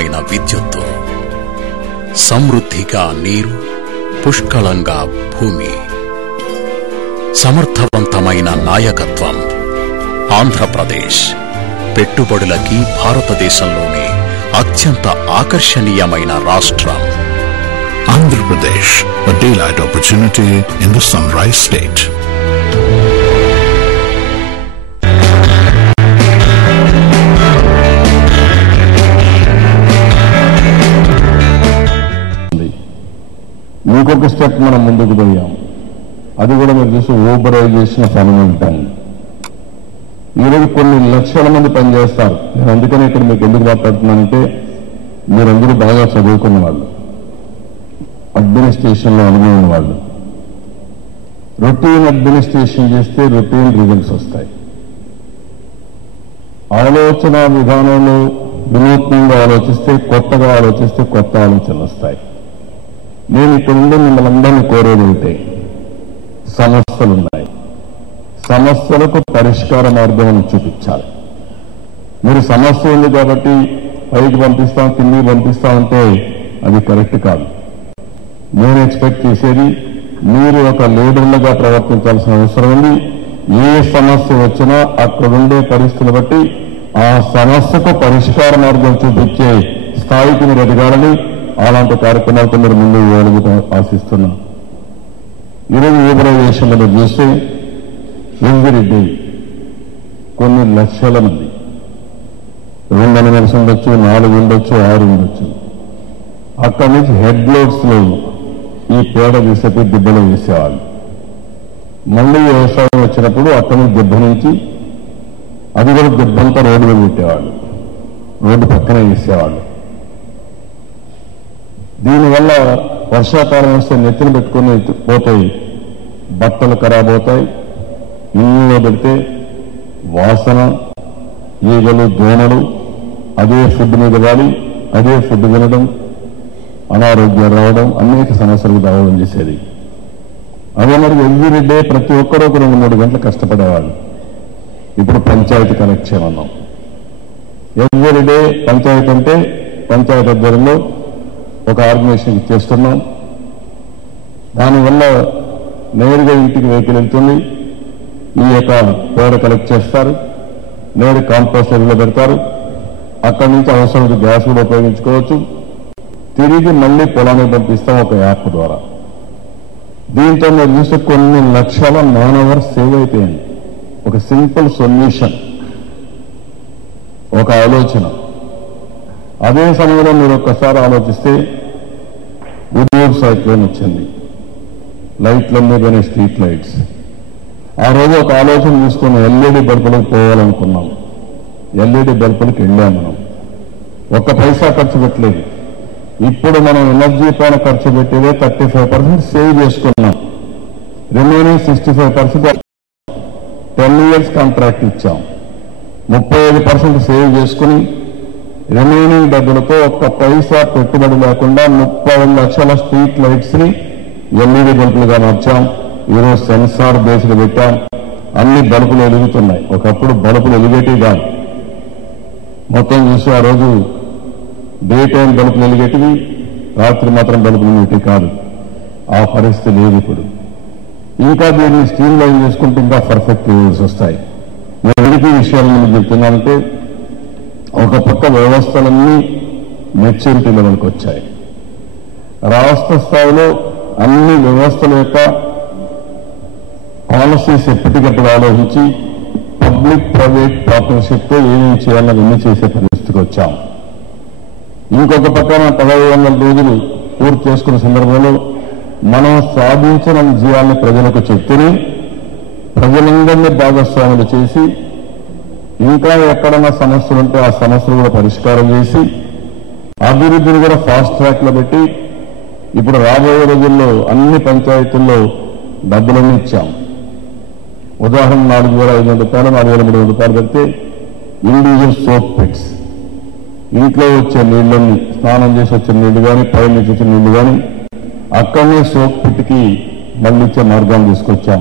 నాణ్యమైన విద్యుత్తు, సమృద్ధిగా నీరు, పుష్కళంగా భూమి, సమర్థవంతమైన నాయకత్వం. ఆంధ్రప్రదేశ్ పెట్టుబడులకి భారతదేశంలోనే అత్యంత ఆకర్షణీయమైన రాష్ట్రం. Andhra Pradesh, a daylight opportunity in the sunrise state. ఇంకొక స్టెప్ మనం ముందుకు పోయాం. అది కూడా మీరు చూసి ఊబరైజేషన్ ఫెనోమెనన్. ఈరోజు కొన్ని లక్షల మంది పనిచేస్తారు. నేను అందుకని ఇక్కడ మీకు ఎందుకు మాట్లాడుతున్నానంటే, మీరందరూ బాగా చదువుకున్న వాళ్ళు, అడ్మినిస్ట్రేషన్లో అనుభవం వాళ్ళు. రొటీన్ అడ్మినిస్ట్రేషన్ చేస్తే రొటీన్ రిజల్ట్స్ వస్తాయి. ఆలోచన విధానంలో వినూత్నంగా ఆలోచిస్తే, కొత్తగా ఆలోచిస్తే కొత్త ఆలోచనలు వస్తాయి. నేను ఇక్కడ ఉండి మిమ్మల్ని అందరినీ కోరేది ఉంటే, సమస్యలున్నాయి, సమస్యలకు పరిష్కార మార్గం చూపించాలి. మీరు సమస్య ఉంది కాబట్టి పైకి పంపిస్తాం, కిందికి పంపిస్తామంటే అది కరెక్ట్ కాదు. నేను ఎక్స్పెక్ట్ చేసేది, మీరు ఒక లీడర్లుగా ప్రవర్తించాల్సిన అవసరం ఉంది. ఏ సమస్య వచ్చినా అక్కడుండే పరిస్థితులు బట్టి ఆ సమస్యకు పరిష్కార మార్గం చూపించే స్థాయికి మీరు ఎదగాలని, అలాంటి కార్యక్రమాలతో మీరు ముందుకు వెళ్ళి ఆశిస్తున్నాం. ఈరోజు ఊబరైజేషన్లో మీరు చూస్తే ఎవ్రీ డే కొన్ని లక్షల మంది, 2 అనిమల్స్ ఉండొచ్చు, 4 ఉండొచ్చు, 6 ఉండొచ్చు, అక్కడి నుంచి హెడ్ లోడ్స్ లో ఈ పేడ తీసేపి దిబ్బలు వేసేవాళ్ళు. మళ్ళీ వ్యవసాయం వచ్చినప్పుడు అక్కడి నుంచి దిబ్బ నుంచి అది కూడా దిబ్బంతా రోడ్డు మీద పెట్టేవాళ్ళు, రోడ్డు పక్కనే వేసేవాళ్ళు. దీనివల్ల వర్షాకాలం వస్తే నెత్తిన పెట్టుకుని పోతాయి, బట్టలు ఖరాబ్ అవుతాయి. ఇళ్ళలో పెడితే వాసన, ఈగలు, దోమలు, అదే ఫుడ్ మీద వాడి అదే ఫుడ్ తినడం, అనారోగ్యం రావడం, అనేక సమస్యలకు దావడం చేసేది. అదే మరి ఎవ్రీ డే ప్రతి ఒక్కరూ 2-3 గంటలు కష్టపడేవాళ్ళు. ఇప్పుడు పంచాయతీ కనెక్షన్ అన్నాం. ఎవ్రీ డే పంచాయతీ అంటే పంచాయతీ ఆధ్వర్యంలో ఒక ఆర్గనైజేషన్ ఇచ్చేస్తున్నాం. దానివల్ల నేరుగా ఇంటికి వెహికల్ వెళ్తుంది. ఈ యొక్క పేడ కలెక్ట్ చేస్తారు, నేరు కాంపోస్ట్ ఎరువులో పెడతారు. అక్కడి నుంచి అవసరమైన గ్యాస్ కూడా ఉపయోగించుకోవచ్చు. తిరిగి మళ్ళీ పొలానికి పంపిస్తాం ఒక యాప్ ద్వారా. దీంతో మీరు చూస్తే కొన్ని లక్షల మ్యాన్ అవర్స్ సేవ్ అయిపోయింది. ఒక సింపుల్ సొల్యూషన్, ఒక ఆలోచన. అదే సమయంలో మీరు ఒక్కసారి ఆలోచిస్తే, ఉదయం సైక్లోన్ వచ్చింది, లైట్లన్నీ కానీ స్ట్రీట్ లైట్స్. ఆ రోజు ఒక ఆలోచన తీసుకుని ఎల్ఈడి బల్బులకు పోవాలనుకున్నాం. ఎల్ఈడి బల్బులకు వెళ్ళాం. మనం 1 పైసా ఖర్చు పెట్టలేదు. ఇప్పుడు మనం ఎనర్జీ పైన ఖర్చు పెట్టేదే 35% సేవ్ చేసుకున్నాం. రిమైనింగ్ 65% 10 years కాంట్రాక్ట్ ఇచ్చాం. 35% సేవ్ చేసుకుని రిమైనింగ్ డబ్బులతో 1 పైసా పెట్టుబడి లేకుండా 30 లక్షల స్ట్రీట్ లైట్స్ ని ఎల్ఈడి బల్బులుగా మార్చాం. ఈరోజు సెన్సార్ బేస్డ్ పెట్టాం. అన్ని బల్బులు వెలుగుతున్నాయి. ఒకప్పుడు బల్బులు వెలిగేటివి కాదు. మొత్తం చూసి ఆ రోజు డే టైం బల్బులు వెలిగేటివి, రాత్రి మాత్రం బల్బులు వెలిగేటివి కాదు. ఆ పరిస్థితి లేదు ఇప్పుడు. ఇంకా దీన్ని స్ట్రీమ్ లైన్ చేసుకుంటే ఇంకా పర్ఫెక్ట్ రిజల్ట్స్ వస్తాయి. నేను ఎందుకు ఈ విషయాలను మీకు చెప్తున్నానంటే, ఒక పక్క వ్యవస్థలన్నీ మెచ్యూరిటీ లెవెల్కి వచ్చాయి. రాష్ట్ర స్థాయిలో అన్ని వ్యవస్థల యొక్క పాలసీస్ ఎప్పటికప్పుడు ఆలోచించి పబ్లిక్ ప్రైవేట్ పార్ట్నర్షిప్తో ఏమేమి చేయాలని చేసే పరిస్థితికి వచ్చాం. ఇంకొక పక్కన 1500 రోజులు పూర్తి చేసుకున్న సందర్భంలో మనం సాధించిన విజయాన్ని ప్రజలకు చెప్తూనే ప్రజలందరినీ భాగస్వాములు చేసి, ఇంకా ఎక్కడన్నా సమస్యలు ఉంటే ఆ సమస్యలు కూడా పరిష్కారం చేసి, అభివృద్ధిని కూడా ఫాస్ట్ ట్రాక్ లో పెట్టి, ఇప్పుడు రాబోయే రోజుల్లో అన్ని పంచాయతీల్లో డబ్బులన్నీ ఇచ్చాం. ఉదాహరణ 4,500 రూపాయలు, 4,300 రూపాయలు పెడితే ఇండివిజువల్ సోప్ పిట్స్, ఇంట్లో వచ్చే నీళ్ళని, స్నానం చేసి వచ్చే నీళ్లు కానీ, పైన నుంచి వచ్చే నీళ్లు కానీ, అక్కడనే సోప్ పిట్కి మళ్ళీ ఇచ్చే మార్గాన్ని తీసుకొచ్చాం.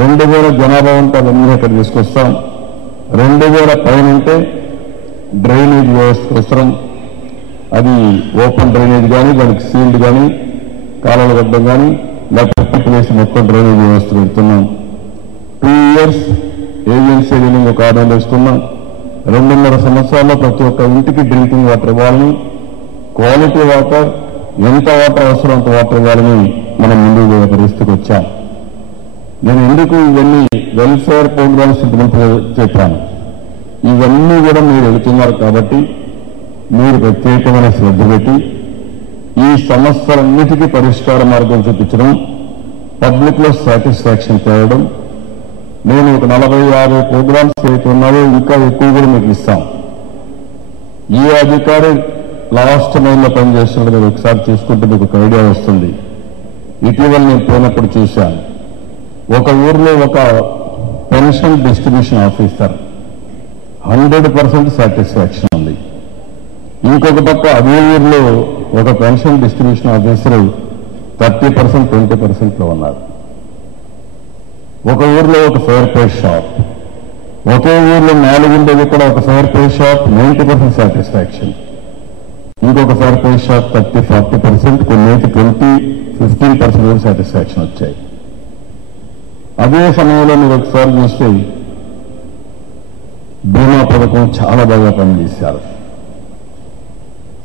2,000 జనాభా ఉంటే అవన్నీ అక్కడ తీసుకొస్తాం. 2,000 పైన ఉంటే డ్రైనేజ్ వ్యవస్థ అవసరం. అది ఓపెన్ డ్రైనేజ్ కానీ దానికి సీల్డ్ కానీ కాలువలు కట్టడం కానీ లేకపోతే వేసి మొత్తం డ్రైనేజ్ వ్యవస్థ పెడుతున్నాం. 2 years ఏజెన్సీ రీలింగ్ ఒక ఆర్డర్ వేసుకున్నాం. 2.5 సంవత్సరాల్లో ప్రతి ఒక్క ఇంటికి డ్రింకింగ్ వాటర్ ఇవ్వాలని, క్వాలిటీ వాటర్, ఎంత వాటర్ అవసరం అంత వాటర్ ఇవ్వాలని మనం ముందుకు పోయే పరిస్థితికి వచ్చాం. నేను ఎందుకు ఇవన్నీ వెల్ఫేర్ ప్రోగ్రామ్స్ చెప్పాను, ఇవన్నీ కూడా మీరు వెళుతున్నారు కాబట్టి మీరు ప్రత్యేకమైన శ్రద్ధ పెట్టి ఈ సమస్యలన్నిటికీ పరిష్కార మార్గం చూపించడం, పబ్లిక్ లో సాటిస్ఫాక్షన్ తేవడం. నేను ఒక 40-50 ప్రోగ్రామ్స్ ఏవైతే ఉన్నాయో ఇంకా ఎక్కువ కూడా మీకు ఇస్తాం. ఈ అధికారి లాస్ట్ మైల్లో పనిచేస్తున్నది మీరు ఒకసారి చూసుకుంటే మీకు ఒక ఐడియా వస్తుంది. ఇటీవల నేను పోయినప్పుడు చూశాను, ఒక ఊర్లో ఒక పెన్షన్ డిస్ట్రిబ్యూషన్ ఆఫీసర్ 100% సాటిస్ఫాక్షన్ ఉంది. ఇంకొక పక్క అదే ఊర్లో ఒక పెన్షన్ డిస్ట్రిబ్యూషన్ ఆఫీసర్ 30%, 20% లో ఉన్నారు. ఒక ఊర్లో ఒక ఫెయిర్ ప్రైస్ షాప్, ఒకే ఊర్లో 4 ఉండేది కూడా ఒక ఫెయిర్ ప్రైస్ షాప్ 90% సాటిస్ఫాక్షన్, ఇంకొక ఫెయిర్ ప్రైస్ షాప్ 30-40%, కొన్ని 20-15% కూడా సాటిస్ఫాక్షన్ వచ్చాయి. అదే సమయంలో మీరు ఒకసారి చూస్తే బీమా పథకం చాలా బాగా పనిచేశారు.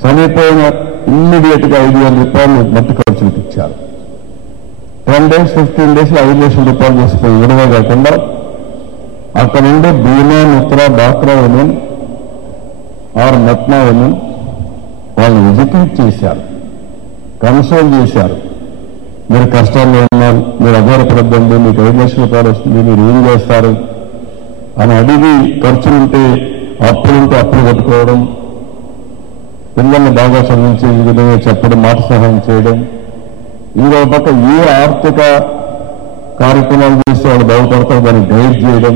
చనిపోయిన ఇమ్మీడియట్ గా 5,000 రూపాయలు మట్టి ఖర్చులకు ఇచ్చారు. 10 days, 15 days 5 లక్షల రూపాయలు చేసిపోయి విడవే కాకుండా అక్కడ నుండి బీమా, మిత్ర, డాక్రా ఉమెన్ ఆర్ నత్నా ఉమెన్ వాళ్ళని ఎడ్యుకేట్ చేశారు, కన్సోల్ చేశారు. మీరు కష్టాల్లో ఉన్నారు, మీరు ఆధారపడద్దండి, మీకు 5 లక్షల రూపాయలు వస్తుంది, మీరు ఏం చేస్తారు అని అడిగి ఖర్చులుంటే అప్పులుంటే అప్పులు కట్టుకోవడం, పిల్లల్ని బాగా చదివించే ఈ విధంగా చెప్పడం, మాట సహాయం చేయడం. ఇంకో పక్క ఏ ఆర్థిక కార్యక్రమాలు చేస్తే వాళ్ళు బాగుపడతారు దాన్ని గైడ్ చేయడం,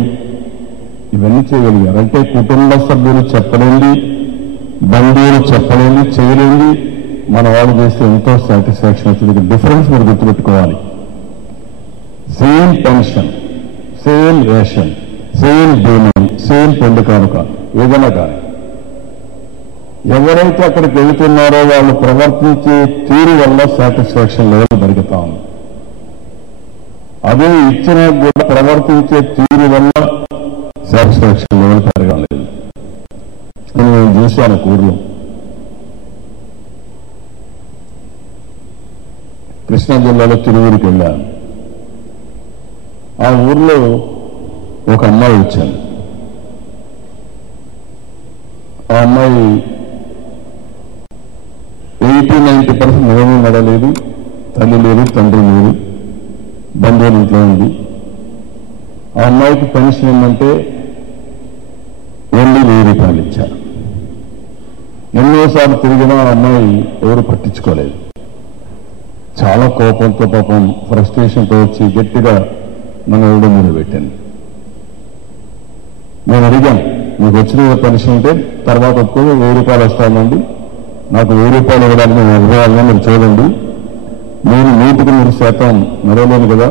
ఇవన్నీ చేయగలిగారు. అంటే కుటుంబ సభ్యులు చెప్పలేంది, బంధువులు చెప్పలేంది, చేయలేంది మన వాళ్ళు చేస్తే ఎంతో సాటిస్ఫాక్షన్ వచ్చింది. డిఫరెన్స్ మీరు గుర్తుపెట్టుకోవాలి. Same pension, same ration, same బీమా, సేమ్ పెండు కానుక ఏదైనా కానీ ఎవరైతే అక్కడికి వెళుతున్నారో వాళ్ళు ప్రవర్తించే తీరు వల్ల సాటిస్ఫాక్షన్ లెవెల్ పెరుగుతా ఉంది. అదే ఇచ్చిన కూడా ప్రవర్తించే తీరు వల్ల సాటిస్ఫాక్షన్ లెవెల్ పెరగలేదు. నేను చూశాను ఊర్లో, కృష్ణా జిల్లాలో తిరువూరుకి వెళ్ళాను. ఆ ఊర్లో ఒక అమ్మాయి వచ్చాను. ఆ అమ్మాయి 80-90% నిలవని నడలేదు, తల్లి లేదు, తండ్రి లేదు, బంధువుల ఇంట్లో ఉంది. ఆ అమ్మాయికి పెన్షన్ ఏంటంటే ఓన్లీ 1000 రూపాయలు ఇచ్చారు. ఎన్నోసార్లు తిరిగినా ఆ అమ్మాయి ఎవరు పట్టించుకోలేదు. చాలా కోపంతో, పాపం ఫ్రస్ట్రేషన్తో వచ్చి గట్టిగా మన ఎవడో మీద పెట్టింది. నేను అడిగాను, మీకు వచ్చిన పెన్షన్ ఉంటే తర్వాత ఒప్పుకొని 1000 రూపాయలు వస్తానండి, నాకు 1000 రూపాయలు ఇవ్వడానికి నేను ఇవ్వాలని మీరు చూడండి, నేను 100% నడవలేను కదా,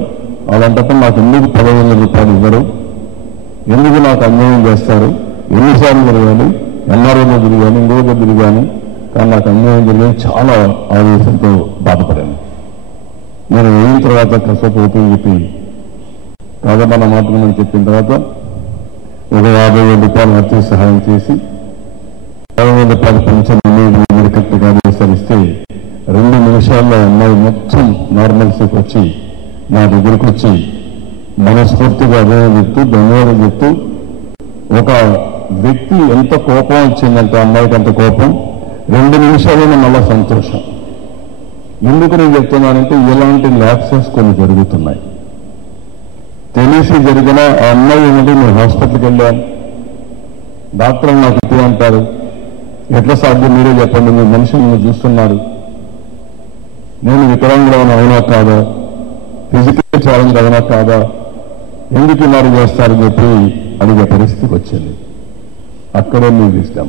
అలాంటప్పుడు నాకు ఎందుకు 15,000 రూపాయలు ఇవ్వరు, ఎందుకు నాకు అన్యాయం చేస్తారు, ఎన్నిసార్లు తిరగాలి, ఎన్ఆర్ఓలో తిరిగాను, ఇంకోగా తిరిగాను, కానీ నాకు అన్యాయం జరిగింది. చాలా ఆవేశంతో బాధపడాను. నేను అయిన తర్వాత కసపు ఓపెన్ చెప్పి కాదన్న మాత్రమని చెప్పిన తర్వాత ఒక 50,000 రూపాయలు ఆర్థిక సహాయం చేసి 50,000 రూపాయలు పెన్షన్ కరెక్ట్గా ఆదేశాలిస్తే 2 నిమిషాల్లో అమ్మాయి మొత్తం నార్మల్సీకి వచ్చి నా దగ్గరికి వచ్చి మనస్ఫూర్తిగా అభినందన చెప్తూ, ధన్యవాదాలు చెప్తూ, ఒక వ్యక్తి ఎంత కోపం వచ్చిందంటే అమ్మాయికి అంత కోపం, 2 నిమిషాలైనా మళ్ళా సంతోషం. ఎందుకు నేను చెప్తున్నానంటే ఇలాంటి ల్యాప్సెస్ కొన్ని జరుగుతున్నాయి. తెలిసి జరిగిన ఆ అమ్మాయి ఏమిటి, నేను హాస్పిటల్కి వెళ్ళాను, డాక్టర్ నాకు ఇది అంటారు, ఎట్లా సాధ్యం మీరే చెప్పండి, మీ మనిషిని మీరు చూస్తున్నారు, నేను వికలాంగులను అవునా కాదా, ఫిజికల్ ఛాలెంజ్ అవునా కాదా, ఎందుకు ఇలా చేస్తారని చెప్పి అడిగే పరిస్థితికి వచ్చింది. అక్కడే మీకు ఇష్టం.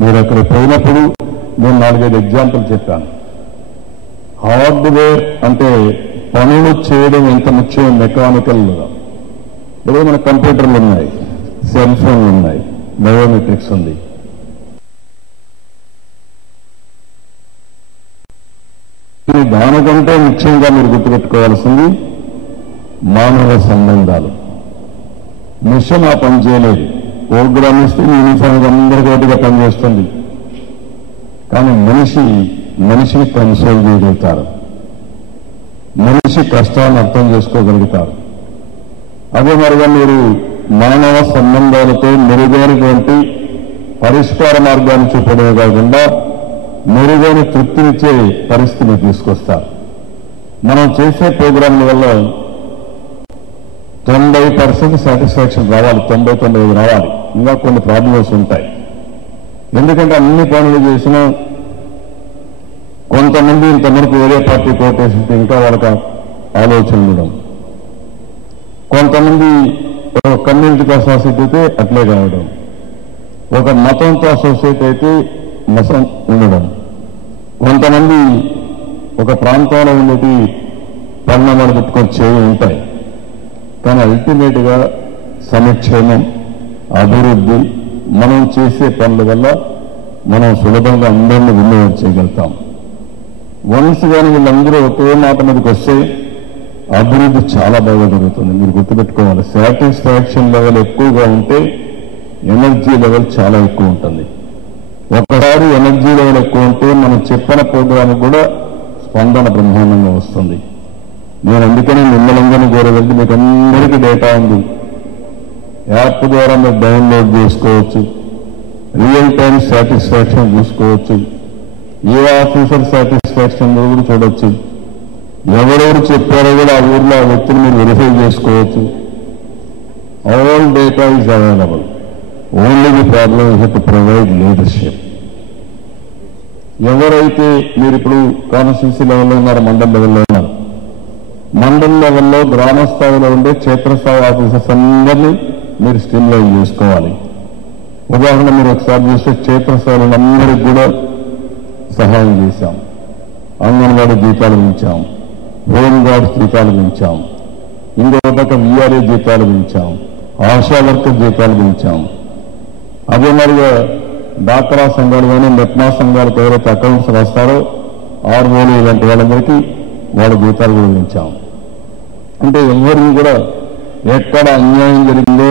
మీరు అక్కడ పోయినప్పుడు నేను 4-5 ఎగ్జాంపుల్ చెప్పాను. హార్డ్వేర్ అంటే పనులు చేయడం ఎంత ముఖ్యం, మెకానికల్గా ఇప్పుడు మన కంప్యూటర్లు ఉన్నాయి, సెల్ ఫోన్లు ఉన్నాయి, బయోమెట్రిక్స్ ఉంది. కాబట్టి దానికంటే ముఖ్యంగా మీరు గుర్తుపెట్టుకోవాల్సింది మానవ సంబంధాలు. మిషన్ ఆ పని చేయలేదు. ప్రోగ్రామ్ ఇస్తే యూనిఫామ్ అందరికీ ఒకటిగా పనిచేస్తుంది. కానీ మనిషిని కన్సోల్ చేయగలుగుతారు, మనిషి కష్టాన్ని అర్థం చేసుకోగలుగుతారు. అదే మరిగా మీరు మానవ సంబంధాలతో మెరుగైనటువంటి పరిష్కార మార్గాన్ని చూపడమే కాకుండా మెరుగైన తృప్తినిచ్చే పరిస్థితిని తీసుకొస్తారు. మనం చేసే ప్రోగ్రాంల వల్ల 90% సాటిస్ఫాక్షన్ రావాలి, 90-95 రావాలి. ఇంకా కొన్ని ప్రాబ్లమ్స్ ఉంటాయి. ఎందుకంటే అన్ని పనులు చేసినా కొంతమంది ఇంతవరకు వేరే పార్టీ కోటేసి ఇంకా వాళ్ళకి ఆలోచన ఉండడం, కొంతమంది ఒక కమ్యూనిటీతో అసోసియేట్ అయితే అట్లే కావడం, ఒక మతంతో అసోసియేట్ అయితే మతం ఉండడం, కొంతమంది ఒక ప్రాంతంలో ఉండేటి పరిణామాలు పెట్టుకొని చేయి ఉంటాయి. కానీ అల్టిమేట్ గా సంక్షేమం, అభివృద్ధి మనం చేసే పనుల వల్ల మనం సులభంగా అందరినీ వినియోగం చేయగలుగుతాం. వన్స్ కానీ వీళ్ళందరూ ఒకే మాట మీదకి వస్తే అభివృద్ధి చాలా బాగా జరుగుతుంది. మీరు గుర్తుపెట్టుకోవాలి, సాటిస్ఫాక్షన్ లెవెల్ ఎక్కువగా ఉంటే ఎనర్జీ లెవెల్ చాలా ఎక్కువ ఉంటుంది. ఒకసారి ఎనర్జీ లెవెల్ ఎక్కువ ఉంటే మనం చెప్పిన ప్రోగ్రామ్ కూడా స్పందన బ్రహ్మాండంగా వస్తుంది. నేను అందుకని మిమ్మల్ని కోరగలిగి మీకు అందరికీ డేటా ఉంది. యాప్ ద్వారా మీరు డౌన్లోడ్ చేసుకోవచ్చు, రియల్ టైం సాటిస్ఫాక్షన్ చూసుకోవచ్చు, ఏ ఆఫీసర్ సాటిస్ఫాక్షన్ కూడా చూడొచ్చు, ఎవరెవరు చెప్పారో కూడా ఆ ఊర్లో ఆ వ్యక్తిని మీరు వెరిఫై చేసుకోవచ్చు. All data is available. Only the problem is to provide leadership. ఎవరైతే మీరు ఇప్పుడు కాన్స్టిట్యూన్సీ లెవెల్లో ఉన్నారు, మండల్ లెవెల్లో ఉన్నారు, మండల్ లెవెల్లో గ్రామ స్థాయిలో ఉండే క్షేత్రస్థాయి ఆఫీసర్స్ అందరినీ మీరు స్ట్రీమ్లైన్ చేసుకోవాలి. ఉదాహరణ మీరు ఒకసారి చూస్తే క్షేత్రస్థాయిలో అందరికీ కూడా సహాయం చేశాం, అంగన్వాడీ జీతాలు పెంచాం, హోంగార్డ్స్ జీతాలు పెంచాం, ఇంకొక పక్క వీఆర్ఏ జీతాలు పెంచాం, ఆశా వర్కర్ జీతాలు పెంచాం. అదే మరిగా డాక్రా సంఘాలు కానీ మెప్మా సంఘాలకు ఎవరైతే అకౌంట్స్ రాస్తారో ఆర్ఓలు ఇలాంటి వాళ్ళందరికీ వాళ్ళ జీతాలు కూడా పెంచాం. అంటే ఎవరికి కూడా ఎక్కడ అన్యాయం జరిగిందో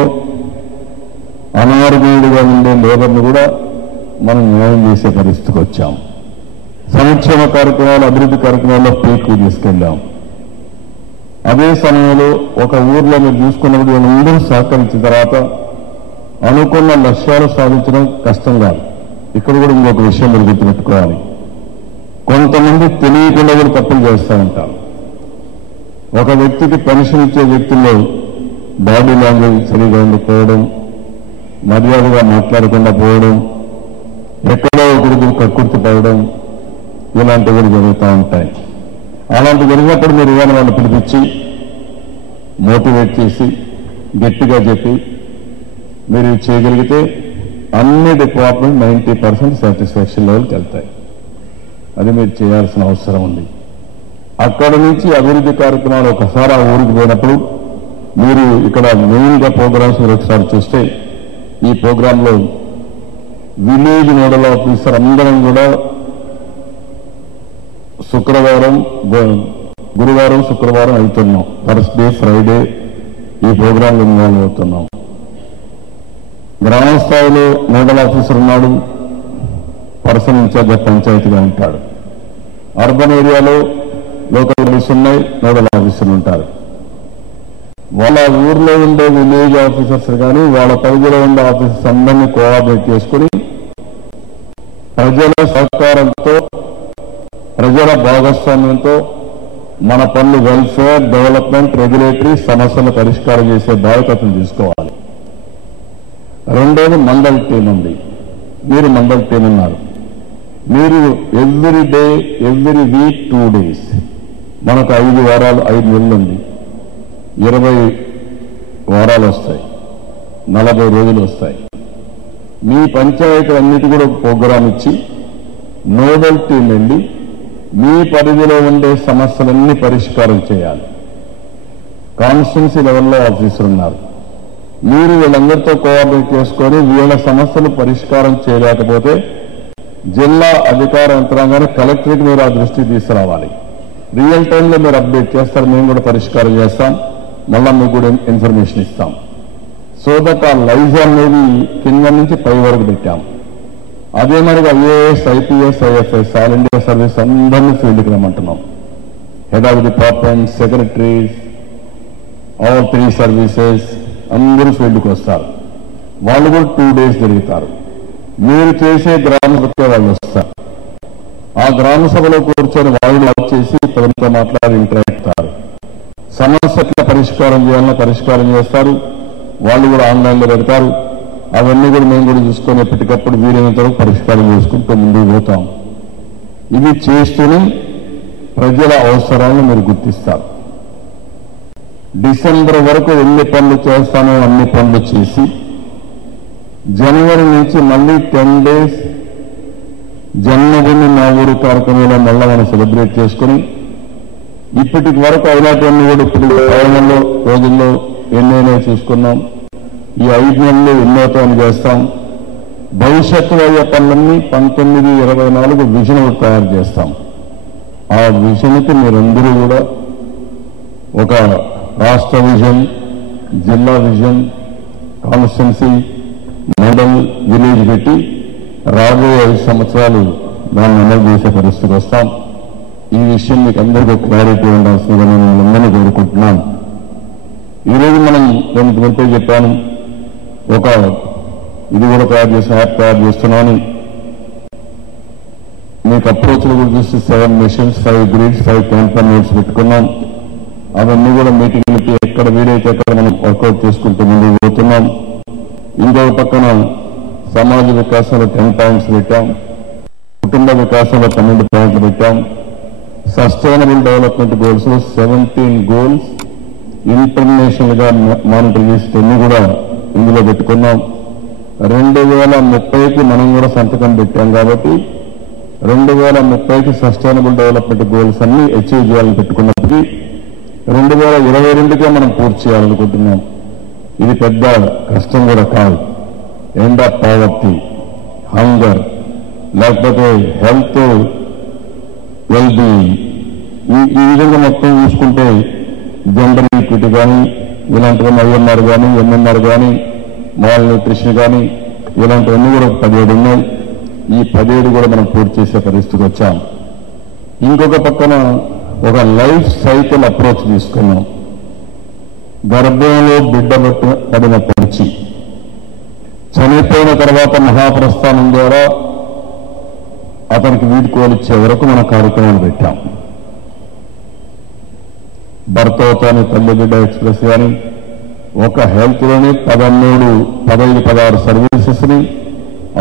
అనారోగ్యుడిగా ఉండే లేబర్ని కూడా మనం న్యాయం చేసే పరిస్థితికి వచ్చాం. సంక్షేమ కార్యక్రమాలు, అభివృద్ధి కార్యక్రమాల్లో పీక్కు తీసుకెళ్లాం. అదే సమయంలో ఒక ఊర్లో మీరు చూసుకున్నప్పుడు వీళ్ళందరూ సహకరించిన తర్వాత అనుకున్న లక్ష్యాలు సాధించడం కష్టం కాదు. ఇక్కడ కూడా ఇంకొక విషయం మీరు గుర్తుపెట్టుకోవాలి. కొంతమంది తెలియకుండా కూడా తప్పులు చేస్తూ ఉంటారు. ఒక వ్యక్తికి పెన్షన్ ఇచ్చే వ్యక్తుల్లో బాడీ లాంగ్వేజ్ సరిగా ఉండకపోవడం, మర్యాదగా మాట్లాడకుండా పోవడం, ఎక్కడో ఒకరికి కక్కుర్తి పడడం, ఇలాంటివి కూడా జరుగుతూ ఉంటాయి. అలాంటి జరిగినప్పుడు మీరు ఇవాళ వాళ్ళు పిలిపించి మోటివేట్ చేసి గట్టిగా చెప్పి మీరు చేయగలిగితే అన్ని డిపార్ట్మెంట్ 90% సాటిస్ఫాక్షన్ లెవెల్కి వెళ్తాయి. అది మీరు చేయాల్సిన అవసరం ఉంది. అక్కడ నుంచి అభివృద్ధి కార్యక్రమాలు ఒకసారి ఆ ఊరికి పోయినప్పుడు మీరు ఇక్కడ మెయిన్గా ప్రోగ్రామ్స్ మీరు ఒకసారి చూస్తే ఈ ప్రోగ్రాంలో విలేజ్ నోడల్ ఆఫీసర్ అందరం కూడా గురువారం శుక్రవారం వెళ్తున్నాం. థర్స్డే ఫ్రైడే ఈ ప్రోగ్రాంలో ఇన్వాల్వ్ అవుతున్నాం. గ్రామ స్థాయిలో నోడల్ ఆఫీసర్ ఉన్నాడు, పర్సనల్ ఇన్ఛార్జ్ ఆఫ్ పంచాయతీగా ఉంటాడు. అర్బన్ ఏరియాలో లోకల్ బాడీస్ ఉన్నాయి, నోడల్ ఆఫీసర్లు ఉంటారు. వాళ్ళ ఊర్లో ఉండే విలేజ్ ఆఫీసర్స్ కానీ వాళ్ళ పరిధిలో ఉండే ఆఫీసర్స్ అందరినీ కోఆర్డినేట్ చేసుకుని ప్రజల సహకారంతో, ప్రజల భాగస్వామ్యంతో మన పనులు వెల్ఫేర్, డెవలప్మెంట్, రెగ్యులేటరీ సమస్యలను పరిష్కారం చేసే బాధ్యతను తీసుకోవాలి. రెండోది మండల్ టీం ఉంది. మీరు మండల్ టీం ఉన్నారు. మీరు every day, every week 2 days, మనకు 5 వారాలు, 5 నెలలు ఉంది, 20 వారాలు వస్తాయి, 40 రోజులు వస్తాయి. మీ పంచాయతీ అన్నిటి కూడా ఒక ప్రోగ్రాం ఇచ్చి నోడల్ టీం వెళ్ళి మీ పరిధిలో ఉండే సమస్యలన్నీ పరిష్కారం చేయాలి. కాన్స్టిట్యున్సీ లెవెల్లో ఆఫీసర్ ఉన్నారు. మీరు వీళ్ళందరితో కోఆర్డినేట్ చేసుకొని వీళ్ళ సమస్యలు పరిష్కారం చేయలేకపోతే జిల్లా అధికార యంత్రాంగాన్ని, కలెక్టర్కి మీరు ఆ దృష్టికి తీసుకురావాలి. రియల్ టైంలో మీరు అప్డేట్ చేస్తారు, మేము కూడా పరిష్కారం చేస్తాం, మళ్ళా మీకు కూడా ఇన్ఫర్మేషన్ ఇస్తాం. సో దట్ ఆ లైజ్ అనేది కింద నుంచి పై వరకు పెట్టాం. అదే మరిగా IAS, IPS, IFS, all India service అందరినీ ఫీల్డ్కి రమ్మంటున్నాం. Head of department, secretaries, all 3 services అందరూ ఫీల్డ్కి వస్తారు. వాళ్ళు కూడా 2 days తిరుగుతారు. మీరు చేసే గ్రామ సభకే వాళ్ళు వస్తారు. ఆ గ్రామ సభలో కూర్చొని వాళ్ళు వర్క్ చేసి ప్రజలతో మాట్లాడి ఇంటరాక్ట్ అవుతారు. సమస్య ఎట్లా పరిష్కారం చేయాలన్నా పరిష్కారం చేస్తారు. వాళ్ళు కూడా ఆన్లైన్లో పెడతారు. అవన్నీ కూడా మేము కూడా చూసుకొని ఎప్పటికప్పుడు వీలైనంత వరకు పరిష్కారం చేసుకుంటూ ముందుకు పోతాం. ఇవి చేస్తూనే ప్రజల అవసరాలను మీరు గుర్తిస్తారు. డిసెంబర్ వరకు ఎన్ని పనులు చేస్తానో అన్ని పనులు చేసి జనవరి నుంచి మళ్ళీ 10 days జన్మదిన నా ఊరు కార్యక్రమంలో మళ్ళా మనం సెలబ్రేట్ చేసుకుని ఇప్పటికి వరకు అయినటువంటి కూడా ఇప్పుడు 5 రోజుల్లో ఎన్నైనా చూసుకున్నాం. ఈ 5 నెలలు ఎన్నోతో చేస్తాం. భవిష్యత్తులో అయ్యే పనులన్నీ 1924 విజన్ తయారు చేస్తాం. ఆ విజన్కి మీరందరూ కూడా ఒక రాష్ట్ర విజన్, జిల్లా విజన్, కాన్స్టిట్యున్సీ, మండల్, విలేజ్ పెట్టి రాబోయే 5 సంవత్సరాలు దాన్ని అమలు చేసే పరిస్థితికి వస్తాం. ఈ విషయం మీకు అందరికీ క్లారిటీ ఉండాల్సిందిగా నేను మిమ్మల్ని కోరుకుంటున్నాను. ఈరోజు మనం దానికి ముందే చెప్పాను, ఒక ఇది కూడా తయారు చేసిన యాప్ తయారు చేస్తున్నాను. మీకు అప్రోచ్లు కూడా చూస్తే 7 మిషన్స్, 5 గ్రిడ్స్, 5 క్యాంపర్ నోట్స్ పెట్టుకున్నాం. అవన్నీ కూడా మీటింగ్లకి ఎక్కడ వీలైతే అక్కడ మనం వర్కౌట్ చేసుకుంటూ ముందుకు పోతున్నాం. ఇంకొక పక్కన సమాజ వికాసంలో 10 పాయింట్స్ పెట్టాం. కుటుంబ వికాసంలో 12 పాయింట్లు పెట్టాం. సస్టైనబుల్ డెవలప్మెంట్ గోల్స్ లో 17 గోల్స్ ఇంటర్నేషనల్ గా మానిటర్ చేసి కూడా ఇందులో పెట్టుకున్నాం. 2030కి మనం కూడా సంతకం పెట్టాం కాబట్టి 2030కి సస్టైనబుల్ డెవలప్మెంట్ గోల్స్ అన్ని అచీవ్ చేయాలని పెట్టుకున్నప్పటికీ 2022కే మనం పూర్తి చేయాలనుకుంటున్నాం. ఇది పెద్ద కష్టం కూడా కాదు. ఎండ్ ఆఫ్ పావర్టీ, హంగర్, లేకపోతే హెల్త్, వెల్బీయింగ్, ఈ విధంగా మొత్తం చూసుకుంటే జెండర్ ఈక్విటీ కానీ ఇలాంటివన్నీ ఐఎంఆర్ కానీ ఎంఎంఆర్ కానీ మాల్ న్యూట్రిషన్ కానీ ఇలాంటివన్నీ కూడా 17 ఉన్నాయి. ఈ 17 కూడా మనం పూర్తి చేసే పరిస్థితికి వచ్చాం. ఇంకొక పక్కన ఒక లైఫ్ సైకిల్ అప్రోచ్ తీసుకున్నాం. గర్భంలో బిడ్డ పడినప్పటి నుంచి చనిపోయిన తర్వాత మహాప్రస్థానం ద్వారా అతనికి వీడ్కోలిచ్చే వరకు మన కార్యక్రమాలు పెట్టాం. భర్తవుతాని తల్లి బిడ్డ ఎక్స్ప్రెస్ కానీ ఒక హెల్త్ లోని 13, 15, 16 సర్వీసెస్ ని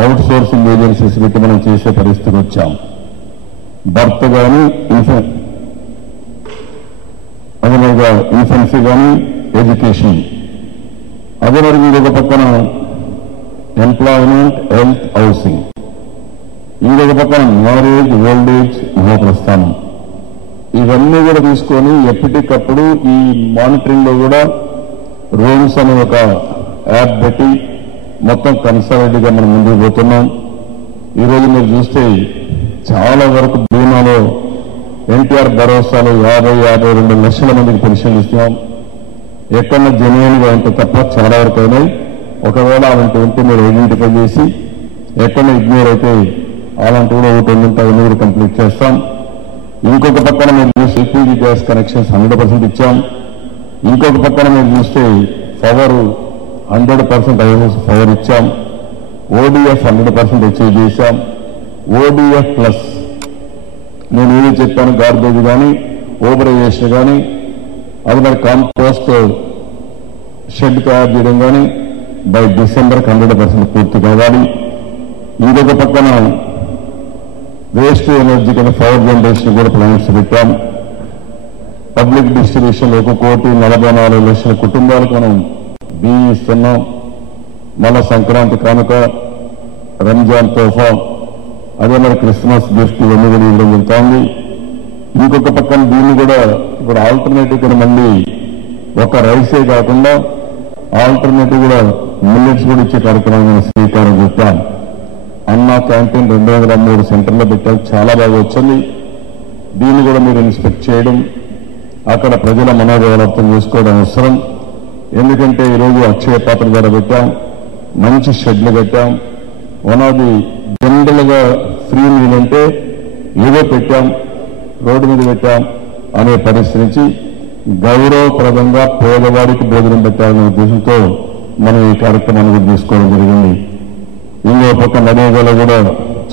అవుట్ సోర్సింగ్ ఏజెన్సీస్ పెట్టి మనం చేసే పరిస్థితికి వచ్చాం. భర్త కానీ అదేవిధంగా ఇన్ఫెన్సీ కానీ ఎడ్యుకేషన్, అదే మరి ఇంకొక పక్కన ఎంప్లాయ్మెంట్, హెల్త్, హౌసింగ్, ఇంకొక పక్కన మ్యారేజ్, ఓల్డ్ ఏజ్, మహాప్రస్థానం. ఇవన్నీ కూడా తీసుకొని ఎప్పటికప్పుడు ఈ మానిటరింగ్ లో కూడా రూమ్స్ అనే ఒక యాప్ పెట్టి మొత్తం కన్సల్టెంట్ గా మనం ముందుకు పోతున్నాం. ఈరోజు మీరు చూస్తే చాలా వరకు బీమాలో ఎన్టీఆర్ భరోసాలో 50-52 లక్షల మందికి పెన్షన్లు ఇస్తున్నాం. ఎక్కడన్నా జెన్యున్ గా ఉంటే తప్ప చాలా వరకు అయినాయి. ఒకవేళ అలాంటి ఉంటే మీరు ఐడెంటిఫై చేసి ఎక్కడన్నా ఇగ్నోర్ అయితే అలాంటి కూడా ఒకటి ఉంటే అవన్నీ కూడా కంప్లీట్ చేస్తాం. ఇంకొక పక్కన మీరు చూస్తే ఎల్పీజీ గ్యాస్ కనెక్షన్స్ 100% ఇచ్చాం. ఇంకొక పక్కన మీరు చూస్తే పవర్ 100% హౌసెస్ పవర్ ఇచ్చాం. ఓడిఎఫ్ 100% అచీవ్ చేశాం. ఓడిఎఫ్ ప్లస్ నేను ఏది చెప్పాను, గార్బేజ్ కానీ ఓబరైజేషన్ కానీ అది మరి కాంపోస్ట్ షెడ్ తయారు చేయడం కానీ బై డిసెంబర్కి 100% పూర్తి కావాలి. ఇంకొక పక్కన వేస్ట్ ఎనర్జీ కింద పవర్ జనరేషన్ కూడా ప్లాంట్స్ పెట్టాం. పబ్లిక్ డిస్ట్రిబ్యూషన్ 1,44,00,000 కుటుంబాలకు మనం బియ్యం ఇస్తున్నాం. మళ్ళా సంక్రాంతి కానుక, రంజాన్ తోఫా, అదే మరి క్రిస్మస్ గిఫ్ట్ ఇవన్నీ కూడా ఇవ్వడం జరుగుతోంది. ఇంకొక పక్కన దీన్ని కూడా ఇప్పుడు ఆల్టర్నేటివ్ కింద మళ్ళీ ఒక రైసే కాకుండా ఆల్టర్నేటివ్ కూడా మిల్లెట్స్ కూడా ఇచ్చే కార్యక్రమం శ్రీకారం చుట్టాం. అన్నా క్యాంటీన్ 203 సెంటర్లో పెట్టాం. చాలా బాగా వచ్చింది. దీన్ని కూడా మీరు ఇన్స్పెక్ట్ చేయడం, అక్కడ ప్రజల మనోభావాలు అర్థం చేసుకోవడం అవసరం. ఎందుకంటే ఈరోజు అక్షయ పాత్ర ధర పెట్టాం, మంచి షెడ్లు కట్టాం. వన్ ఆఫ్ ది జనరల్గా ఫ్రీ మీల్ అంటే ఏదో పెట్టాం, రోడ్డు మీద పెట్టాం అనే పరిస్థితి నుంచి గౌరవప్రదంగా పేదవాడికి భోజనం పెట్టాలనే ఉద్దేశంతో మనం ఈ కార్యక్రమాన్ని కూడా తీసుకోవడం జరిగింది. ఇంకో పక్క నరేగాలో కూడా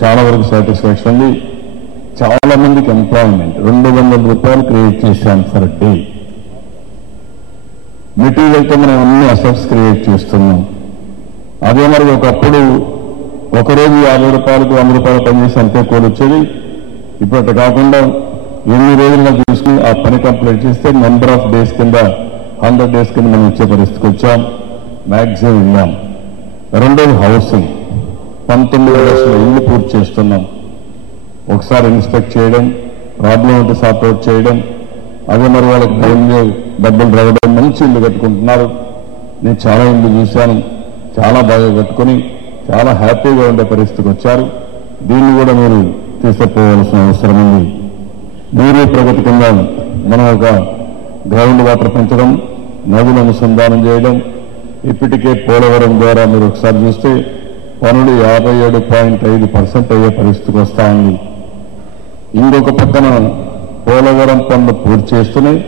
చాలా వరకు సాటిస్ఫాక్షన్ ఉంది. చాలా మందికి ఎంప్లాయ్మెంట్ 200 రూపాయలు క్రియేట్ చేశాం ఫర్ డే. మెటీరియల్తో మనం అన్ని అసెట్స్ క్రియేట్ చేస్తున్నాం. అదే మరి ఒకప్పుడు ఒకరోజు 50 రూపాయలకు 100 రూపాయలు పనిచేసి అంతే కోలు వచ్చేది. ఇప్పుడు అట్లా కాకుండా ఎన్ని రోజులుగా చూసుకుని ఆ పని కంప్లీట్ చేస్తే నెంబర్ ఆఫ్ డేస్ కింద 100 డేస్ కింద మనం ఇచ్చే పరిస్థితికి వచ్చాం. మ్యాక్సిమం ఇన్నాం. రెండోది హౌసింగ్, 19 లక్షల ఇల్లు పూర్తి చేస్తున్నాం. ఒకసారి ఇన్స్పెక్ట్ చేయడం, ప్రాబ్లం ఉంటే సార్ట్అవుట్ చేయడం, అదే మరి వాళ్ళకి డబ్బులు రావడం, మంచి ఇల్లు కట్టుకుంటున్నారు. నేను చాలా ఇల్లు చూశాను, చాలా బాగా కట్టుకుని చాలా హ్యాపీగా ఉండే పరిస్థితికి వచ్చారు. దీన్ని కూడా మీరు తీసుకుపోవాల్సిన అవసరం ఉంది. నీరు ప్రగతి కింద మనం ఒక గ్రౌండ్ వాటర్ పెంచడం, నదులు అనుసంధానం చేయడం. ఇప్పటికే పోలవరం ద్వారా మీరు ఒకసారి చూస్తే పనులు 57.5% అయ్యే పరిస్థితికి వస్తా ఉంది. ఇంకొక పక్కన పోలవరం పనులు పూర్తి చేస్తున్నాయి.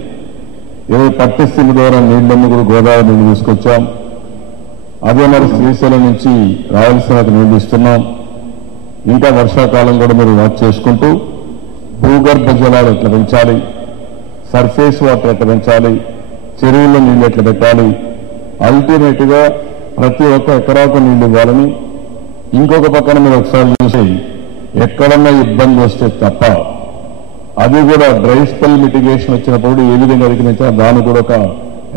పట్టిసీమ ద్వారా నీళ్లన్నీ కూడా గోదావరి నీళ్లు తీసుకొచ్చాం. అదే మరి శ్రీశైలం నుంచి రాయలసీమకు నీళ్లు ఇస్తున్నాం. ఇంకా వర్షాకాలం కూడా మీరు వాచ్ చేసుకుంటూ భూగర్భ జలాలు ఎట్లా పెంచాలి, సర్ఫేస్ వాటర్ ఎట్లా పెంచాలి, చెరువుల్లో నీళ్లు ఎట్లా పెట్టాలి, అల్టిమేట్ గా ప్రతి ఒక్క ఎకరాకు నీళ్లు ఇవ్వాలని. ఇంకొక పక్కన మీరు ఒకసారి చూసి ఎక్కడన్నా ఇబ్బంది వస్తే తప్ప అది కూడా డ్రై స్పెల్ మిటిగేషన్ వచ్చినప్పుడు ఏ విధంగా అధిగమించాలి దాన్ని కూడా ఒక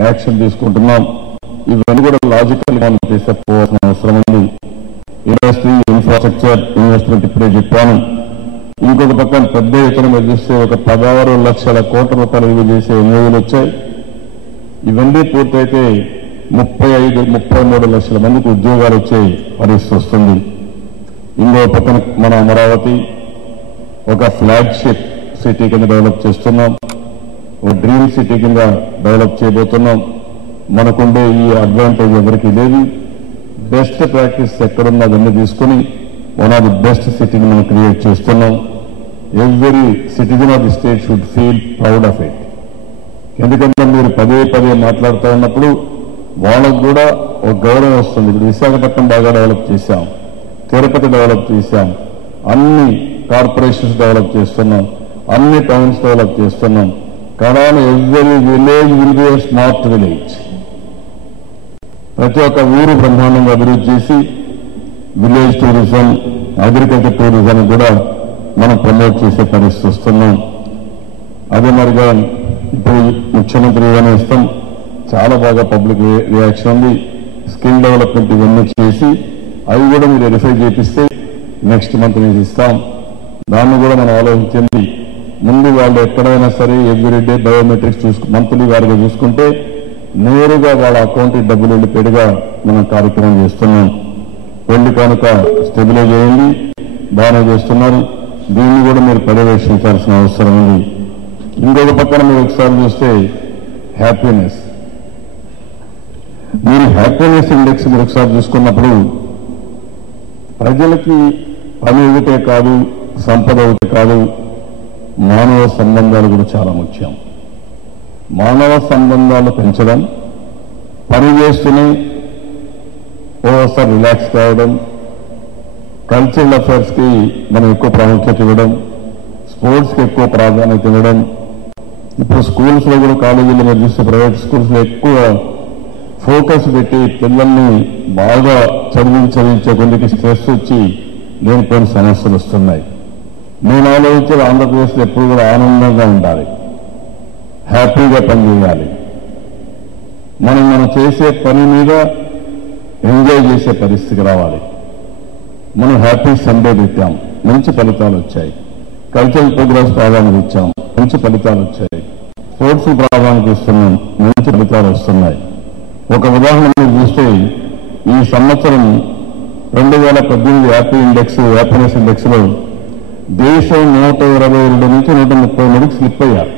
యాక్షన్ తీసుకుంటున్నాం. ఇవన్నీ కూడా లాజికల్ గా తీసుకుపోవాల్సిన అవసరం ఉంది. ఇండస్ట్రీ, ఇన్ఫ్రాస్ట్రక్చర్ ఇన్వెస్ట్మెంట్ ఇప్పుడే చెప్పాను. ఇంకొక పక్కన పెద్ద ఎత్తున మీరు చూస్తే ఒక 16 లక్షల కోట్ల రూపాయలు విలువ చేసే ఎన్ఓలు వచ్చాయి. ఇవన్నీ పూర్తయితే 35-33 లక్షల మందికి ఉద్యోగాలు వచ్చే పరిస్థితి వస్తుంది. ఇంకో పక్కన మన అమరావతి ఒక ఫ్లాగ్షిప్ సిటీ కింద డెవలప్ చేస్తున్నాం, ఒక డ్రీమ్ సిటీ కింద డెవలప్ చేయబోతున్నాం. మనకుండే ఈ అడ్వాంటేజ్ ఎవరికి లేదు. బెస్ట్ ప్రాక్టీస్ ఎక్కడున్నా అవన్నీ తీసుకుని వన్ ఆఫ్ ది బెస్ట్ సిటీని మనం క్రియేట్ చేస్తున్నాం. Every citizen of the state should feel proud of it. ఎందుకంటే మీరు పదే మాట్లాడుతూ ఉన్నప్పుడు వాళ్ళకు కూడా ఒక గౌరవం వస్తుంది. ఇప్పుడు విశాఖపట్నం బాగా డెవలప్ చేశాం, తిరుపతి డెవలప్ చేశాం, అన్ని కార్పొరేషన్స్ డెవలప్ చేస్తున్నాం, అన్ని టౌన్స్ డెవలప్ చేస్తున్నాం. కానీ every village will be A smart village. ప్రతి ఒక్క ఊరు బ్రహ్మాండంగా అభివృద్ధి చేసి విలేజ్ టూరిజం, అగ్రికల్చర్ టూరిజం కూడా మనం ప్రమోట్ చేసే పరిస్థితి వస్తున్నాం. అదే మరిగా ఇప్పుడు ముఖ్యమంత్రి ఏమైనా ఇస్తాం, చాలా బాగా పబ్లిక్ రియాక్షన్ ఉంది. స్కిల్ డెవలప్మెంట్ ఇవన్నీ చేసి అవి కూడా మీరు వెరిఫై చేపిస్తే నెక్స్ట్ మంత్ మీకు ఇస్తాం. దాన్ని కూడా మనం ఆలోచించింది. ముందు వాళ్ళు ఎక్కడైనా సరే ఎవ్రీడే బయోమెట్రిక్స్ మంత్లీ వారిగా చూసుకుంటే నేరుగా వాళ్ళ అకౌంట్కి డబ్బులు వెళ్ళిపోయేట్టుగా మనం కార్యక్రమం చేస్తున్నాం. పెళ్లి కనుక స్టెబిలైజ్ అయ్యింది, బాగానే చేస్తున్నారు. దీన్ని కూడా మీరు పర్యవేక్షించాల్సిన అవసరం ఉంది. ఇంకొక పక్కన మీరు ఒకసారి చూస్తే హ్యాపీనెస్, మీరు హ్యాపీనెస్ ఇండెక్స్ మీరు ఒకసారి చూసుకున్నప్పుడు ప్రజలకి పని ఒకటే కాదు, సంపద ఒకటి కాదు, మానవ సంబంధాలు కూడా చాలా ముఖ్యం. మానవ సంబంధాలు పెంచడం, పని చేస్తూనే ఓసారి రిలాక్స్ కావడం, కల్చరల్ అఫైర్స్ కి మనం ఎక్కువ ప్రాముఖ్యత ఇవ్వడం, స్పోర్ట్స్ కి ఎక్కువ ప్రాధాన్యత ఇవ్వడం. ఇప్పుడు స్కూల్స్ లో కూడా కాలేజీలో మీరు చూస్తే ప్రైవేట్ స్కూల్స్ లో ఎక్కువ ఫోకస్ పెట్టి పిల్లల్ని బాగా చదివించే కొద్దికి స్ట్రెస్ వచ్చి లేనిపోయిన సమస్యలు వస్తున్నాయి. నేను ఆలోచించే ఆంధ్రప్రదేశ్లో ఎప్పుడు కూడా ఆనందంగా ఉండాలి, హ్యాపీగా పనిచేయాలి. మనం చేసే పని మీద ఎంజాయ్ చేసే పరిస్థితికి రావాలి. మనం హ్యాపీ సండే పెట్టాం, మంచి ఫలితాలు వచ్చాయి. కల్చరల్ ప్రోగ్రామ్స్ ప్రాధాన్యత ఇచ్చాం, మంచి ఫలితాలు వచ్చాయి. స్పోర్ట్స్ ప్రాధాన్యత ఇస్తున్నాం, మంచి ఫలితాలు వస్తున్నాయి. ఒక ఉదాహరణ మీరు చూస్తే ఈ సంవత్సరం 2018 హ్యాపీనెస్ ఇండెక్స్ లో దేశం 122 నుంచి 133కి స్లిప్ అయ్యారు.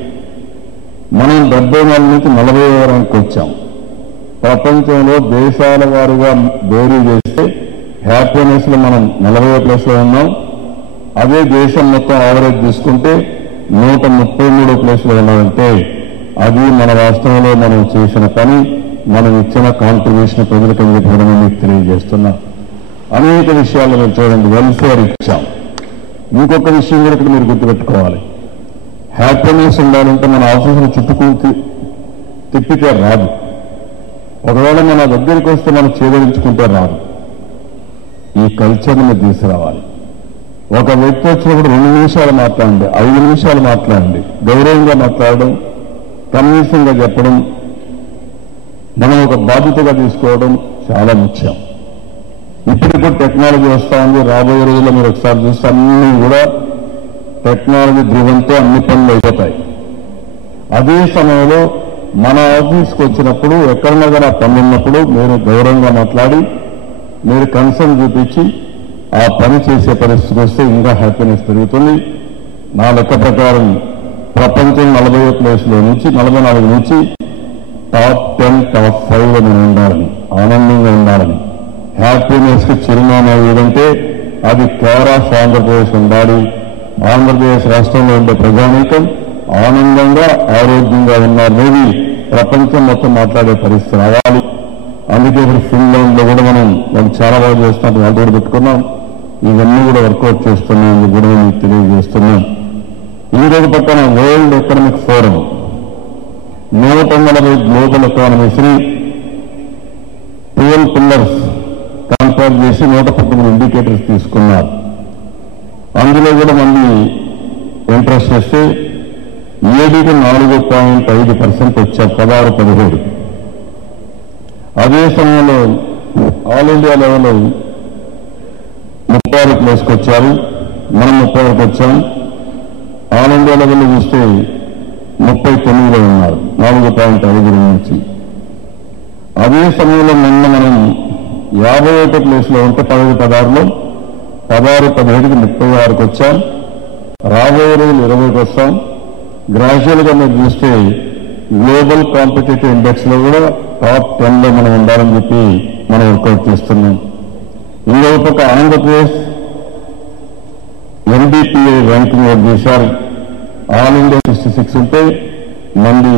మనం 74 నుంచి 40వ ర్యాంక్ వచ్చాం. ప్రపంచంలో దేశాల వారుగా బేరీ చేస్తే హ్యాపీనెస్ లో మనం 40వ ప్లేస్ లో ఉన్నాం. అదే దేశం మొత్తం యావరేజ్ తీసుకుంటే 133వ ప్లేస్ లో ఉన్నామంటే అది మన వాస్తవంలో మనం చేసిన పని, మనం ఇచ్చిన కాంట్రిబ్యూషన్ ప్రజలకు చెప్పడం మీకు తెలియజేస్తున్నాం. అనేక విషయాల్లో మీరు చూడండి, వెల్ఫేర్ ఇచ్చాం. ఇంకొక విషయం కూడా ఇక్కడ మీరు గుర్తుపెట్టుకోవాలి. హ్యాపీనెస్ ఉండాలంటే మన ఆఫీసులు చుట్టుకుని తిప్పితే రాదు. ఒకవేళ మన దగ్గరికి వస్తే మనం చేదరించుకుంటే రాదు. ఈ కల్చర్ని మీరు తీసుకురావాలి. ఒక వ్యక్తి వచ్చినప్పుడు 2 నిమిషాలు మాట్లాడండి, 5 నిమిషాలు మాట్లాడండి, గౌరవంగా మాట్లాడడం, కన్విన్సింగ్గా చెప్పడం, మనం ఒక బాధ్యతగా తీసుకోవడం చాలా ముఖ్యం. ఇప్పుడు టెక్నాలజీ వస్తూ ఉంది. రాబోయే రోజుల్లో మీరు ఒకసారి చూస్తే అన్ని కూడా టెక్నాలజీ ధ్రువంతో అన్ని పనులు అయిపోతాయి. అదే సమయంలో మన ఆఫీస్కి వచ్చినప్పుడు ఎక్కడన్నా కానీ ఆ పనులు ఉన్నప్పుడు మీరు గౌరవంగా మాట్లాడి మీరు కన్సర్న్ చూపించి ఆ పని చేసే పరిస్థితికి వస్తే ఇంకా హ్యాపీనెస్ పెరుగుతుంది. నా లెక్క ప్రకారం ప్రపంచం 40వ ప్లేస్లో నుంచి 44 నుంచి టాప్ 10, టాప్ 5లో మనం ఉండాలని, ఆనందంగా ఉండాలని, హ్యాపీనెస్ కి చిరునామా ఏదంటే అది కేర్ ఆఫ్ ఆంధ్రప్రదేశ్ ఉండాలి. ఆంధ్రప్రదేశ్ రాష్ట్రంలో ఉండే ప్రజానీకం ఆనందంగా ఆరోగ్యంగా ఉన్నారనేది ప్రపంచం మొత్తం మాట్లాడే పరిస్థితి రావాలి. అందుకే ఇప్పుడు ఫిన్లాండ్ లో కూడా మనం వాళ్ళు చాలా బాగా చేస్తున్నట్టు వాళ్ళు కూడా పెట్టుకున్నాం. ఇవన్నీ కూడా వర్కౌట్ చేస్తున్నాం అని కూడా మీకు తెలియజేస్తున్నాం. ఇంకొక పక్కన world economic forum 180 global economies ని 12 పిల్లర్స్ కంపేర్ చేసి 119 ఇండికేటర్స్ తీసుకున్నారు. అందులో కూడా మళ్ళీ ఇంట్రెస్ట్ వస్తే 7కి 4.5% వచ్చారు, 16-17. అదే సమయంలో ఆల్ ఇండియా లెవెల్లో 36 ప్లేస్కి వచ్చారు, మనం 30కి వచ్చాం. ఆల్ ఇండియా లెవెల్లో చూస్తే 39లో ఉన్నారు, 4.5 నుంచి. అదే సమయంలో నిన్న మనం 51 ప్లేస్లో ఉంటే 15-16లో 16-17కి 36కి వచ్చాం. రాబోయే రోజులు 20కి వస్తాం. గ్రాడ్యువల్ గా మీరు చూస్తే గ్లోబల్ కాంపిటేటివ్ ఇండెక్స్ లో కూడా టాప్ 10లో మనం ఉండాలని చెప్పి మనం వర్కౌట్ చేస్తున్నాం. ఇంకొక పక్క ఆంధ్రప్రదేశ్ NDPI ర్యాంకింగ్ వర్క్ చేశారు. ఆల్ ఇండియా 66 ఉంటే మళ్ళీ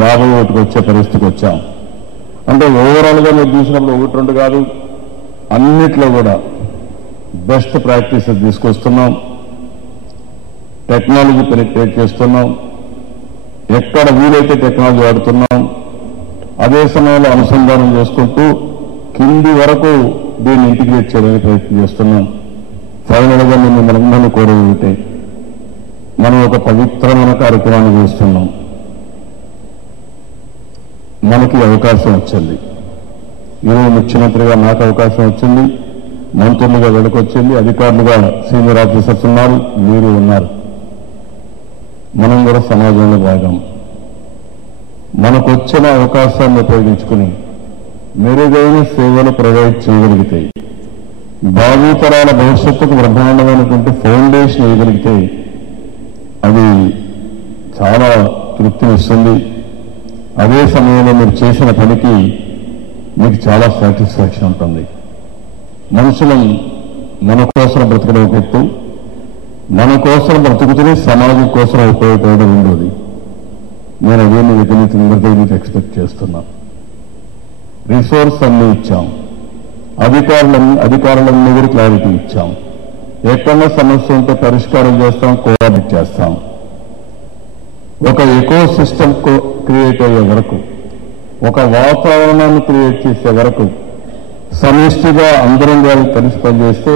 51కి వచ్చే పరిస్థితికి వచ్చాం. అంటే ఓవరాల్ గా మీరు చూసినప్పుడు 1-2 కాదు, అన్నిట్లో కూడా బెస్ట్ ప్రాక్టీసెస్ తీసుకొస్తున్నాం. టెక్నాలజీ పెనిట్రేట్ చేస్తున్నాం. ఎక్కడ వీలైతే టెక్నాలజీ వాడుతున్నాం. అదే సమయంలో అనుసంధానం చేసుకుంటూ కింది వరకు దీన్ని ఇంటిగ్రేట్ చేయడానికి ప్రయత్నం చేస్తున్నాం. ఫైనల్ గా మేము మనందరినీ కోరేది మనం ఒక పవిత్రమైన కార్యక్రమాన్ని చేస్తున్నాం. మనకి అవకాశం వచ్చింది. ఈరోజు ముఖ్యమంత్రిగా నాకు అవకాశం వచ్చింది, మంత్రులుగా వెడకొచ్చింది, అధికారులుగా సీనియర్ ఆఫీసర్స్ ఉన్నారు, మీరు ఉన్నారు. మనం కూడా సమాజంలో భాగం. మనకు వచ్చిన అవకాశాన్ని ఉపయోగించుకుని మెరుగైన సేవలు ప్రొవైడ్ చేయగలిగితే, భావితరాల భవిష్యత్తుకు బ్రహ్మాండమైనటువంటి ఫౌండేషన్ వేయగలిగితే అది చాలా తృప్తినిస్తుంది. అదే సమయంలో మీరు చేసిన పనికి మీకు చాలా సాటిస్ఫాక్షన్ ఉంటుంది. మనుషులం మన కోసం బ్రతకడం ఒక ఎత్తు, మన కోసం బ్రతుకుతూనే సమాజం కోసం ఉపయోగపడడం ఉండదు. నేను అదేమి విధంగా ఎక్స్పెక్ట్ చేస్తున్నా. రిసోర్స్ అన్ని ఇచ్చాం, అధికారులన్నీ కూడా క్లారిటీ ఇచ్చాం. ఎక్కడన్నా సమస్య ఉంటే పరిష్కారం చేస్తాం, కోఆర్డినేట్ చేస్తాం. ఒక ఎకో సిస్టమ్ క్రియేట్ అయ్యే వరకు, ఒక వాతావరణాన్ని క్రియేట్ చేసే వరకు సమిష్టిగా అందరం గారు కలిసి పనిచేస్తే,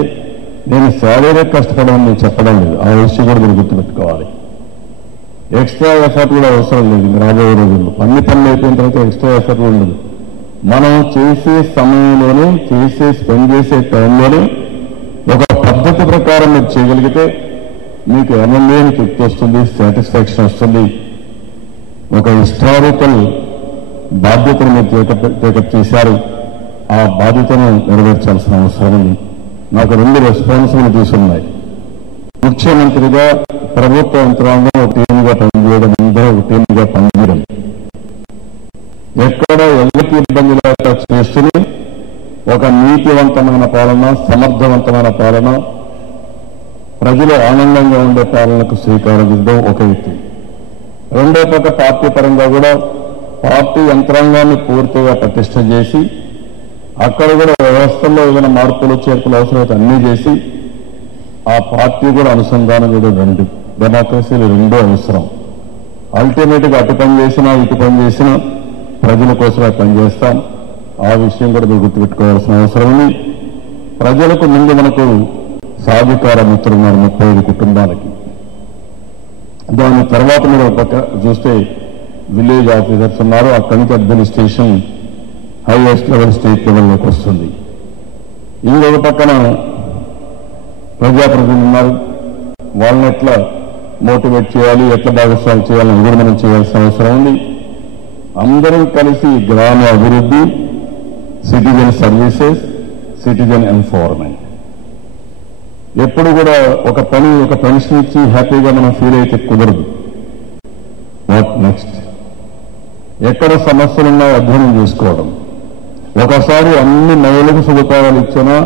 నేను శారీరక కష్టపడమని నేను చెప్పడం లేదు, ఆ విషయం కూడా మీరు గుర్తుపెట్టుకోవాలి. ఎక్స్ట్రా ఎఫర్ట్ కూడా అవసరం లేదు. రాబోయే రోజుల్లో అన్ని పనులు అయిపోయిన తర్వాత ఎక్స్ట్రా ఎఫర్ట్ ఉండదు. మనం చేసే సమయంలోనే, స్పెండ్ చేసే టైంలోనే ఒక పద్ధతి ప్రకారం మీరు చేయగలిగితే మీకు ఎనలేని తృప్తి వస్తుంది, సాటిస్ఫాక్షన్ వస్తుంది. ఒక హిస్టారికల్ బాధ్యతను మీరు టేకప్ చేశారు. ఆ బాధ్యతను నెరవేర్చాల్సిన అవసరం ఉంది. నాకు 2 రెస్పాన్సిబిలిటీస్ ఉన్నాయి. ముఖ్యమంత్రిగా ప్రభుత్వ యంత్రాంగం ఒక టీంగా పనిచేయడం, అందరూ ఒక టీంగా పనిచేయడం, ఎక్కడ ఎవరికి ఇబ్బంది లేక చేస్తూనే ఒక నీతివంతమైన పాలన, సమర్థవంతమైన పాలన, ప్రజలు ఆనందంగా ఉండే పాలనకు శ్రీకారం చుట్టడం ఒక వ్యక్తి. రెండో పక్క పార్టీ పరంగా కూడా పార్టీ యంత్రాంగాన్ని పూర్తిగా పటిష్ట చేసి అక్కడ కూడా వ్యవస్థల్లో ఏదైనా మార్పులు చేర్పులు అవసరమైతే అన్నీ చేసి ఆ పార్టీ కూడా అనుసంధానం కూడా రెండు డెమోక్రసీలు రెండో అవసరం. అల్టిమేట్గా అటు పని చేసినా ఇటు పని చేసినా ప్రజల కోసమే పనిచేస్తాం. ఆ విషయం కూడా మీరు గుర్తుపెట్టుకోవాల్సిన అవసరం ఉంది. ప్రజలకు ముందు మనకు సాధికార మిత్రులు ఉన్నారు 35 కుటుంబాలకి. దాని తర్వాత మీరు ఒక పక్క చూస్తే విలేజ్ ఆఫీసర్స్ ఉన్నారు. అక్కడి నుంచి అడ్మినిస్ట్రేషన్ హైయెస్ట్ లెవెల్ స్టేట్ లెవెల్లోకి వస్తుంది. ఇంకొక పక్కన ప్రజాప్రతినిధులు ఉన్నారు. వాళ్ళని ఎట్లా మోటివేట్ చేయాలి, ఎట్లా భాగస్వామ్యం చేయాలని కూడా మనం చేయాల్సిన అవసరం ఉంది. అందరం కలిసి గ్రామ అభివృద్ధి, సిటిజన్ సర్వీసెస్, సిటిజన్ ఎంపవర్మెంట్. ఎప్పుడు కూడా ఒక పెన్షన్ ఇచ్చి హ్యాపీగా మనం ఫీల్ అయితే కుదరదు. What next? ఎక్కడ సమస్యలున్నాయో అధ్యయనం చేసుకోవడం. ఒకసారి అన్ని మౌలిక సదుపాయాలు ఇచ్చినా,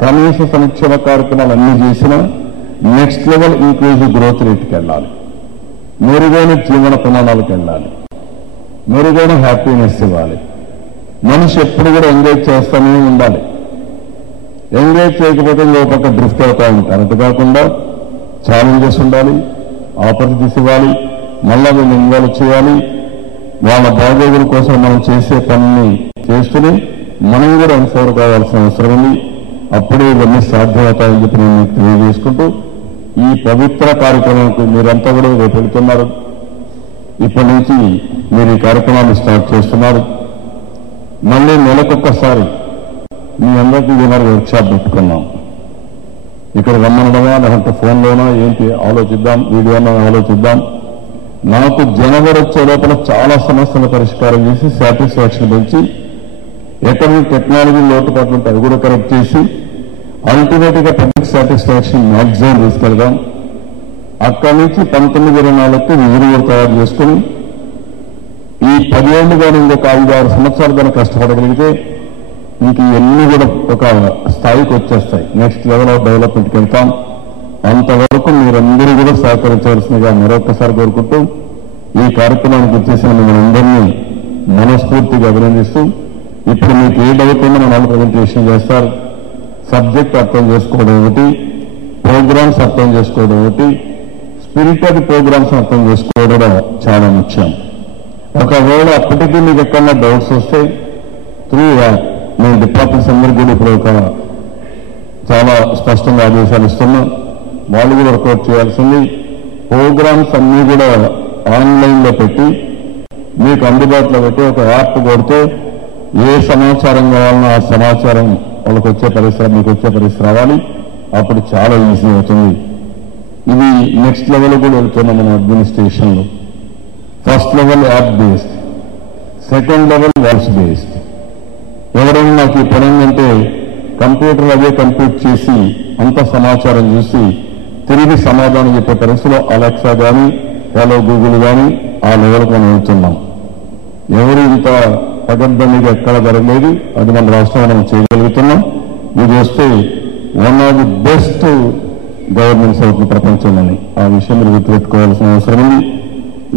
కనీస సంక్షేమ కార్యక్రమాలు అన్ని చేసినా నెక్స్ట్ లెవెల్ ఇంక్లూజివ్ గ్రోత్ రేట్కి వెళ్ళాలి, మెరుగైన జీవన ప్రమాణాలకు వెళ్ళాలి, మెరుగైన హ్యాపీనెస్ ఇవ్వాలి. మనిషి ఎప్పుడు కూడా ఎంగేజ్ చేస్తూనే ఉండాలి. ఎంగేజ్ చేయకపోతే ఇంకో పక్క డ్రిఫ్ట్ అవుతా ఉంటారు. అటు కాకుండా ఛాలెంజెస్ ఉండాలి, ఆపర్చునిటీస్ ఇవ్వాలి, మళ్ళా వీళ్ళు ఇన్వాల్వ్ చేయాలి. వాళ్ళ బాగోగుల కోసం మనం చేసే పనిని చేస్తూనే మనం కూడా ఎన్ఫోర్ కావాల్సిన అవసరం ఉంది. అప్పుడే ఇవన్నీ సాధ్యమవుతాయని చెప్పి నేను మీకు తెలియజేసుకుంటూ, ఈ పవిత్ర కార్యక్రమానికి మీరంతా కూడా రేపు వెళుతున్నారు. ఇప్పటి నుంచి మీరు ఈ కార్యక్రమాన్ని స్టార్ట్ చేస్తున్నారు. మళ్ళీ నెలకొక్కసారి మీ అందరికీ ఏమైనా వర్క్షాప్ పెట్టుకున్నాం. ఇక్కడ రమ్మనడమా లేదంటే ఫోన్లోనా ఏంటి ఆలోచిద్దాం, వీడియోనా ఆలోచిద్దాం. నాకు జనవరి వచ్చే లోపల చాలా సమస్యల పరిష్కారం చేసి సాటిస్ఫాక్షన్ పెంచి ఎక్కడ టెక్నాలజీ లోటుపాట్లు ఉంటే అవి కూడా కరెక్ట్ చేసి అల్టిమేట్ గా పబ్లిక్ సాటిస్ఫాక్షన్ మ్యాక్సిమం తీసుకెళ్దాం. అక్కడి నుంచి 19-24కి విజులు తయారు చేసుకుని ఈ 10 ఏళ్ళు కానీ ఇంకొక 5-6 సంవత్సరాలు కానీ కష్టపడగలిగితే ఇంక ఇవన్నీ కూడా ఒక స్థాయికి వచ్చేస్తాయి. నెక్స్ట్ లెవెల్ ఆఫ్ డెవలప్మెంట్కి వెళ్తాం. అంతవరకు మీరందరూ కూడా సహకరించవలసిందిగా మరొకసారి కోరుకుంటూ ఈ కార్యక్రమానికి వచ్చేసిన మనందరినీ మనస్ఫూర్తిగా అభినందిస్తూ, ఇప్పుడు మీకు ఏ డౌట్ ఉందో మన వాళ్ళు ప్రజెంటేషన్ చేస్తారు. సబ్జెక్ట్ అర్థం చేసుకోవడం ఒకటి, ప్రోగ్రామ్స్ అర్థం చేసుకోవడం ఒకటి, స్పిరిటెడ్ ప్రోగ్రామ్స్ అర్థం చేసుకోవడం చాలా ముఖ్యం. ఒకవేళ అప్పటికీ మీకు ఎక్కడన్నా డౌట్స్ వస్తే త్రూ మేము డిపార్ట్మెంట్స్ అందరికీ కూడా ఇప్పుడు ఒక చాలా స్పష్టంగా ఆదేశాలు ఇస్తున్నాం. వాళ్ళు కూడా వర్కౌట్ చేయాల్సింది. ప్రోగ్రామ్స్ అన్నీ కూడా ఆన్లైన్లో పెట్టి మీకు అందుబాటులో పెట్టి ఒక యాప్ కొడితే ఏ సమాచారం కావాలన్నా ఆ సమాచారం వాళ్ళకి వచ్చే పరిసరం మీకు వచ్చే పరిస్థితి రావాలి. అప్పుడు చాలా ఈజీ అవుతుంది. ఇది నెక్స్ట్ లెవెల్ కూడా వెళ్తున్నాం మన అడ్మినిస్ట్రేషన్లో. First level app based, second level voice based. ఎవరైనా నాకు ఈ పని అంటే కంప్యూటర్ అదే కంప్యూట్ చేసి అంత సమాచారం చూసి తిరిగి సమాధానం చెప్పే పరిస్థితిలో అలెక్సా కానీ హలో గూగుల్ కానీ ఆ లెవెల్కి మనం వెళ్తున్నాం. ఎవరు ఇంత పగడ్బందీగా ఎక్కడ జరగలేదు. అది మన రాష్ట్రంలో మనం చేయగలుగుతున్నాం. ఇది వస్తే one of the best governance అవుతుంది ప్రపంచంలోని. ఆ విషయం మీరు గుర్తుపెట్టుకోవాల్సిన అవసరం ఉంది.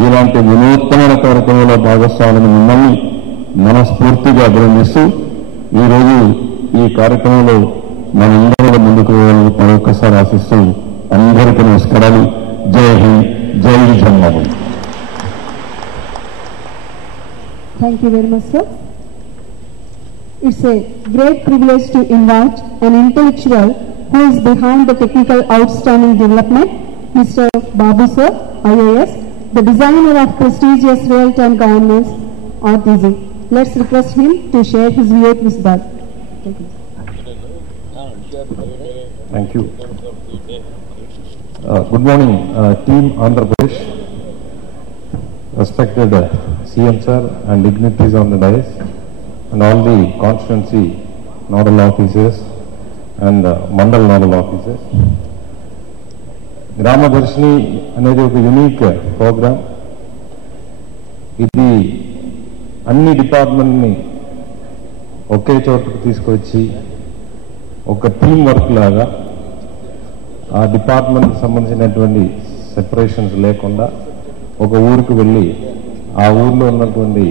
ఇలాంటి వినూత్నమైన కార్యక్రమంలో భాగస్వాములను మిమ్మల్ని మనస్ఫూర్తిగా అభినందిస్తూ ఈరోజు ఈ కార్యక్రమంలో మనందరూ ముందుకు మరొకసారి ఆశిస్తూ అందరికీ నమస్కారాలు. జై హింద్, జై జన్మభూమి. Thank you very much, sir. It's a great privilege to invite an intellectual who is behind the technical outstanding development, Mr. Babu sir, IAS, the designer of prestigious real-time governance, RTG. Let's request him to share his view with us. Thank you. Thank you. Good morning, team Andhra Pradesh, respected CM sir and dignitaries on the dais, and all the constituency nodal officers and mandal nodal officers. గ్రామదర్శిని అనేది ఒక unique programme. ఇది అన్ని డిపార్ట్మెంట్ని ఒకే చోటుకు తీసుకొచ్చి ఒక team work లాగా ఆ డిపార్ట్మెంట్కి సంబంధించినటువంటి సెపరేషన్స్ లేకుండా ఒక ఊరికి వెళ్ళి ఆ ఊర్లో ఉన్నటువంటి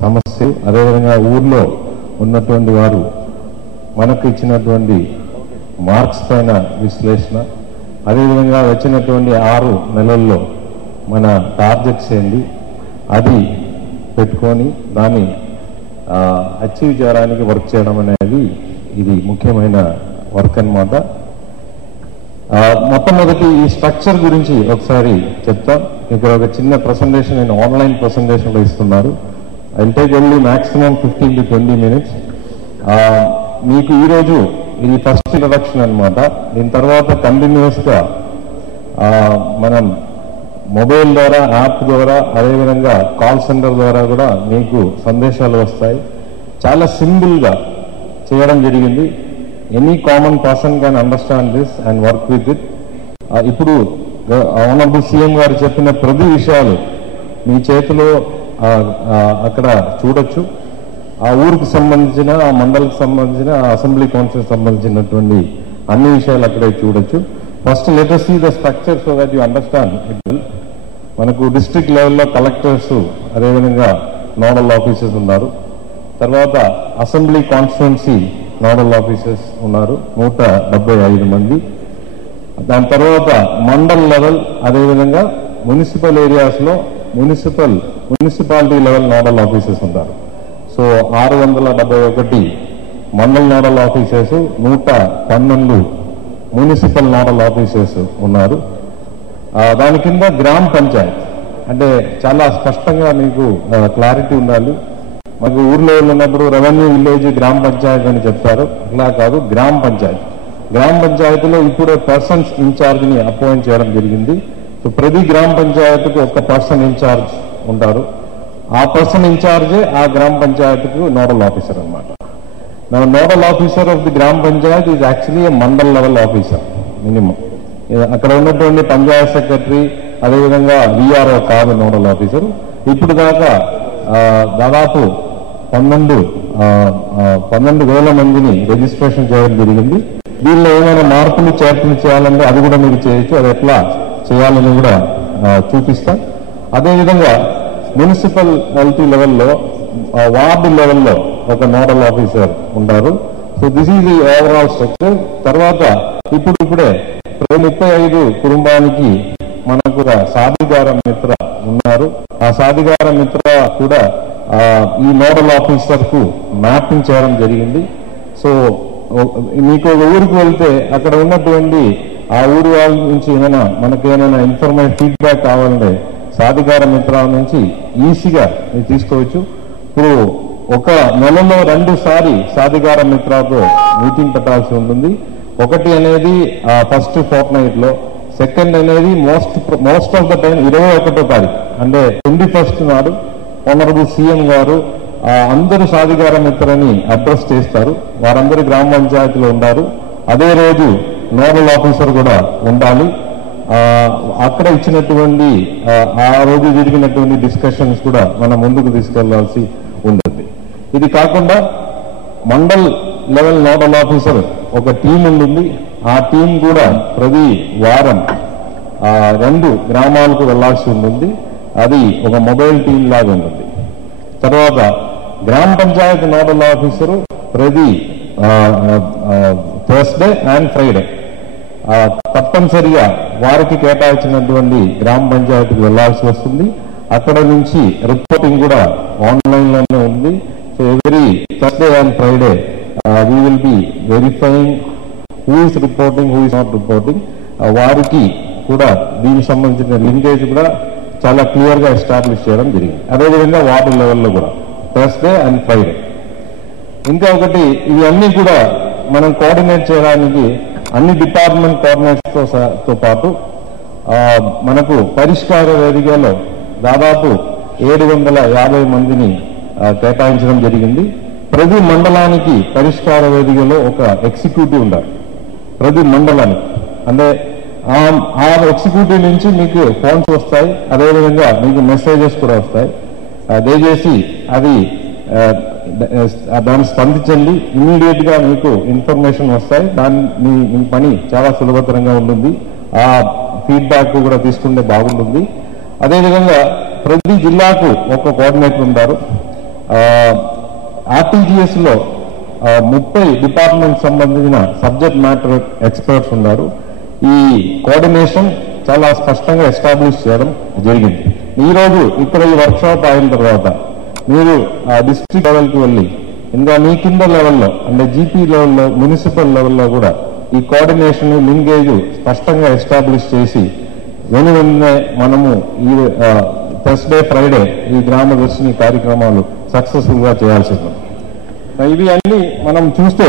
సమస్యలు, అదేవిధంగా ఊర్లో ఉన్నటువంటి వారు మనకు ఇచ్చినటువంటి మార్క్స్ పైన విశ్లేషణ, అదేవిధంగా వచ్చినటువంటి 6 నెలల్లో మన టార్గెట్స్ ఏంటి అది పెట్టుకొని దాన్ని అచీవ్ చేయడానికి వర్క్ చేయడం అనేది ఇది ముఖ్యమైన వర్క్ అన్నమాట. మొట్టమొదటి ఈ స్ట్రక్చర్ గురించి ఒకసారి చెప్తాం. ఇక్కడ ఒక చిన్న ప్రెసెంటేషన్ నేను ఆన్లైన్ ప్రెసెంటేషన్లో ఇస్తున్నారు. I'll take only maximum 15 to 20 minutes. మీకు ఈరోజు ఇది ఫస్ట్ ఇంట్రడక్షన్ అనమాట. దీని తర్వాత కంటిన్యూస్గా మనం మొబైల్ ద్వారా, యాప్ ద్వారా, అదేవిధంగా కాల్ సెంటర్ ద్వారా కూడా మీకు సందేశాలు వస్తాయి. చాలా సింపుల్గా చేయడం జరిగింది. Any common person can understand this and work with it. ఇప్పుడు ఆనరబుల్ సీఎం గారు చెప్పిన ప్రతి విషయాలు మీ చేతిలో అక్కడ చూడొచ్చు. ఆ ఊరికి సంబంధించిన, ఆ మండలికి సంబంధించిన, ఆ అసెంబ్లీ కౌన్సిల్కి సంబంధించినటువంటి అన్ని విషయాలు అక్కడే చూడొచ్చు. First let us see the structure so that you understand it will. మనకు డిస్ట్రిక్ట్ లెవెల్లో కలెక్టర్స్, అదేవిధంగా నోడల్ ఆఫీసర్స్ ఉన్నారు. తర్వాత అసెంబ్లీ కాన్స్టిట్యున్సీ నోడల్ ఆఫీసర్స్ ఉన్నారు 175 మంది. దాని తర్వాత మండల్ లెవెల్, అదేవిధంగా మున్సిపల్ ఏరియాస్లో మున్సిపాలిటీ లెవెల్ నోడల్ ఆఫీసర్స్ ఉంటారు. So 671 mandal nodal officers, 112 municipal nodal officers ఉన్నారు. దాని కింద గ్రామ పంచాయత్, అంటే చాలా స్పష్టంగా మీకు క్లారిటీ ఉండాలి. మనకు ఊర్లో ఉన్నప్పుడు రెవెన్యూ విలేజ్ గ్రామ పంచాయత్ అని చెప్తారు. అట్లా కాదు, గ్రామ పంచాయత్. గ్రామ పంచాయతీలో ఇప్పుడు పర్సన్స్ ఇన్ఛార్జ్ని అపాయింట్ చేయడం జరిగింది. సో ప్రతి గ్రామ పంచాయతీకి ఒక పర్సన్ ఇన్ఛార్జ్ ఉంటారు. ఆ పర్సన్ ఇన్ఛార్జే ఆ గ్రామ పంచాయతీకి నోడల్ ఆఫీసర్ అనమాట. నోడల్ ఆఫీసర్ ఆఫ్ ది గ్రామ Panchayat is actually A mandal level officer minimum. అక్కడ ఉన్నటువంటి పంచాయత్ సెక్రటరీ, అదేవిధంగా విఆర్ఓ కాదు నోడల్ ఆఫీసర్. ఇప్పుడు దాకా దాదాపు 12,000 మందిని రిజిస్ట్రేషన్ చేయడం జరిగింది. దీనిలో ఏమైనా మార్పులు చేర్పులు చేయాలంటే అది కూడా మీరు చేయొచ్చు. అది ఎట్లా చేయాలని కూడా చూపిస్తాం. అదేవిధంగా మున్సిపాలిటీ లెవెల్లో, వార్డు లెవెల్లో ఒక నోడల్ ఆఫీసర్ ఉంటారు. So this is the overall structure. తర్వాత ఇప్పుడే 35 కుటుంబానికి మనకు సాధికార మిత్ర ఉన్నారు. ఆ సాధికార మిత్ర కూడా ఈ నోడల్ ఆఫీసర్ కు మ్యాపింగ్ చేయడం జరిగింది. సో మీకు ఒక ఊరికి వెళ్తే అక్కడ ఉన్నటువంటి ఆ ఊరి వాళ్ళ నుంచి మనకేమైనా ఇన్ఫర్మేషన్ ఫీడ్బ్యాక్ కావాలంటే సాధికార మిత్ర నుంచి ఈజీగా మీరు తీసుకోవచ్చు. ఇప్పుడు ఒక నెలలో 2 సారి సాధికార మిత్రతో మీటింగ్ పెట్టాల్సి ఉంటుంది. ఒకటి అనేది ఫస్ట్ ఫోర్ట్ నైట్ లో, సెకండ్ అనేది మోస్ట్ ఆఫ్ ద టైం 21వ తారీఖు అంటే 21st నాడు ఆనరబుల్ సీఎం గారు అందరూ సాధికార మిత్రని అడ్రస్ చేస్తారు. వారందరూ గ్రామ పంచాయతీలో ఉంటారు. అదే రోజు నోడల్ ఆఫీసర్ కూడా ఉండాలి. అక్కడ ఇచ్చినటువంటి ఆ రోజు జరిగినటువంటి డిస్కషన్స్ కూడా మనం ముందుకు తీసుకెళ్లాల్సి ఉంటుంది. ఇది కాకుండా మండల్ లెవెల్ నోడల్ ఆఫీసర్ ఒక టీం ఉంటుంది. ఆ టీం కూడా ప్రతి వారం 2 గ్రామాలకు వెళ్లాల్సి ఉంటుంది. అది ఒక మొబైల్ టీం లాగా ఉంటుంది. తర్వాత గ్రామ పంచాయతీ నోడల్ ఆఫీసరు ప్రతి థర్స్డే అండ్ ఫ్రైడే తప్పనిసరిగా వారికి కేటాయించినటువంటి గ్రామ పంచాయతీకి వెళ్లాల్సి వస్తుంది. అక్కడ నుంచి రిపోర్టింగ్ కూడా ఆన్లైన్ లోనే ఉంది. So every Thursday and Friday we will be verifying who is reporting, who is not reporting. వారికి కూడా దీనికి సంబంధించిన లింకేజ్ కూడా చాలా క్లియర్ గా ఎస్టాబ్లిష్ చేయడం జరిగింది. అదేవిధంగా వార్డు లెవెల్లో కూడా థర్స్డే అండ్ ఫ్రైడే. ఇంకా ఒకటి, ఇవన్నీ కూడా మనం కోఆర్డినేట్ చేయడానికి అన్ని డిపార్ట్మెంట్ కోఆర్డినేట్స్ తో పాటు మనకు పరిష్కార వేదికలో దాదాపు 750 మందిని కేటాయించడం జరిగింది. ప్రతి మండలానికి పరిష్కార వేదికలో ఒక ఎగ్జిక్యూటివ్ ఉండాలి. ప్రతి మండలానికి అంటే ఆ ఎగ్జిక్యూటివ్ నుంచి మీకు ఫోన్స్ వస్తాయి, అదేవిధంగా మీకు మెసేజెస్ కూడా వస్తాయి. దయచేసి అది దాన్ని స్పందించండి. ఇమీడియట్ గా మీకు ఇన్ఫర్మేషన్ వస్తాయి. మీ పని చాలా సులభతరంగా ఉంటుంది. ఆ ఫీడ్బ్యాక్ కూడా తీసుకుంటే బాగుంటుంది. అదేవిధంగా ప్రతి జిల్లాకు ఒక కోఆర్డినేటర్ ఉంటారు. ఆర్టీజీఎస్ లో 30 డిపార్ట్మెంట్ సంబంధించిన సబ్జెక్ట్ మ్యాటర్ ఎక్స్పర్ట్స్ ఉన్నారు. ఈ కోఆర్డినేషన్ చాలా స్పష్టంగా ఎస్టాబ్లిష్ చేయడం జరిగింది. ఈ రోజు ఇక్కడ ఈ వర్క్షాప్ అయిన తర్వాత మీరు డిస్ట్రిక్ట్ లెవెల్కి వెళ్ళి ఇంకా మీ కింద లెవెల్లో అంటే జీపీ లెవెల్లో, మున్సిపల్ లెవెల్లో కూడా ఈ కోఆర్డినేషన్ లింకేజ్ స్పష్టంగా ఎస్టాబ్లిష్ చేసి వెనువెంటనే మనము ఈ థర్స్డే ఫ్రైడే ఈ గ్రామ దర్శిని కార్యక్రమాలు సక్సెస్ఫుల్ గా చేయాల్సి ఉంది. ఇవి అన్ని మనం చూస్తే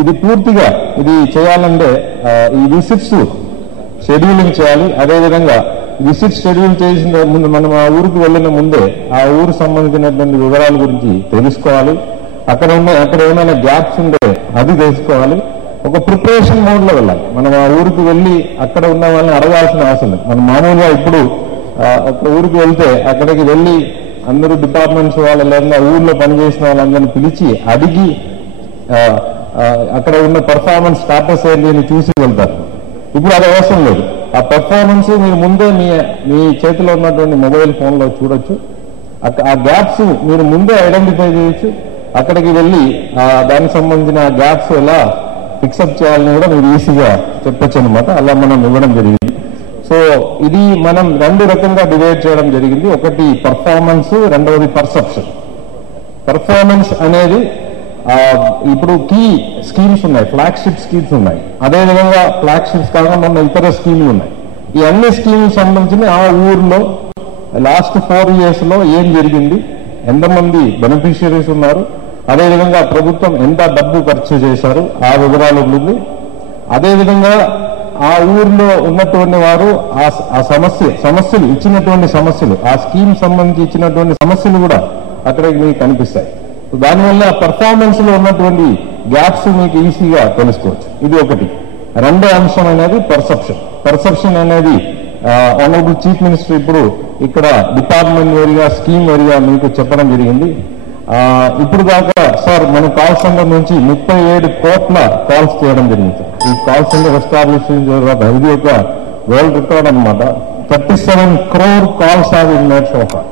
ఇది పూర్తిగా ఇది చేయాలంటే ఈ విజిట్స్ షెడ్యూలింగ్ చేయాలి. అదేవిధంగా విజిట్ షెడ్యూల్ చేసిన ముందు మనం ఆ ఊరికి వెళ్ళిన ముందే ఆ ఊరు సంబంధించినటువంటి వివరాల గురించి తెలుసుకోవాలి. అక్కడ ఏమైనా గ్యాప్స్ ఉంటే అది తెలుసుకోవాలి. ఒక ప్రిపరేషన్ మోడ్ లో వెళ్ళాలి. మనం ఆ ఊరికి వెళ్ళి అక్కడ ఉన్న వాళ్ళని అడగాల్సిన అవసరం లేదు. మనం మామూలుగా ఇప్పుడు ఒక ఊరికి వెళ్తే అక్కడికి వెళ్ళి అందరూ డిపార్ట్మెంట్స్ వాళ్ళ లేదా ఊర్లో పనిచేసిన వాళ్ళందరినీ పిలిచి అడిగి అక్కడ ఉన్న పర్ఫార్మెన్స్ స్టాటస్ ఏంటి అని చూసి వెళ్తారు. ఇప్పుడు అది అవసరం లేదు. ఆ పర్ఫార్మెన్స్ మీరు ముందే మీ చేతిలో ఉన్నటువంటి మొబైల్ ఫోన్ లో చూడొచ్చు. ఆ గ్యాప్స్ మీరు ముందే ఐడెంటిఫై చేయొచ్చు. అక్కడికి వెళ్ళి దానికి సంబంధించిన గ్యాప్స్ ఎలా ఫిక్సప్ చేయాలని కూడా మీరు ఈజీగా చెప్పొచ్చు అనమాట. అలా మనం ఇవ్వడం జరిగింది. సో ఇది మనం 2 రకంగా డివైడ్ చేయడం జరిగింది. ఒకటి పర్ఫార్మెన్స్, రెండవది పర్సెప్షన్. పర్ఫార్మెన్స్ అనేది ఇప్పుడు కీ స్కీమ్స్ ఉన్నాయి, ఫ్లాగ్షిప్ స్కీమ్స్ ఉన్నాయి. అదేవిధంగా ఫ్లాగ్షిప్స్ కాకుండా ఉన్న ఇతర స్కీమ్లు ఉన్నాయి. ఈ అన్ని స్కీమ్స్ సంబంధించి ఆ ఊర్లో లాస్ట్ 4 years లో ఏం జరిగింది, ఎంతమంది బెనిఫిషియరీస్ ఉన్నారు, అదేవిధంగా ప్రభుత్వం ఎంత డబ్బు ఖర్చు చేశారు ఆ వివరాలు ఉంటుంది. అదేవిధంగా ఆ ఊర్లో ఉన్నటువంటి వారు ఆ సమస్యలు ఇచ్చినటువంటి సమస్యలు, ఆ స్కీమ్ సంబంధించి ఇచ్చినటువంటి సమస్యలు కూడా అక్కడికి మీకు కనిపిస్తాయి. దానివల్ల పర్ఫార్మెన్స్ లో ఉన్నటువంటి గ్యాప్స్ మీకు ఈజీగా తెలుసుకోవచ్చు. ఇది ఒకటి. రెండో అంశం అనేది పర్సెప్షన్ అనేది ఆనరబుల్ చీఫ్ మినిస్టర్ ఇప్పుడు ఇక్కడ డిపార్ట్మెంట్ ఏరియా, స్కీమ్ ఏరియా మీకు చెప్పడం జరిగింది. ఇప్పుడు దాకా సార్ మన కాల్ సెంటర్ నుంచి 37 కోట్ల కాల్స్ చేయడం జరిగింది. ఈ కాల్ సెంటర్ ఎస్టాబ్లిష్ తర్వాత ఇది ఒక వరల్డ్ రికార్డ్ అనమాట. 37 crore calls have been made so far.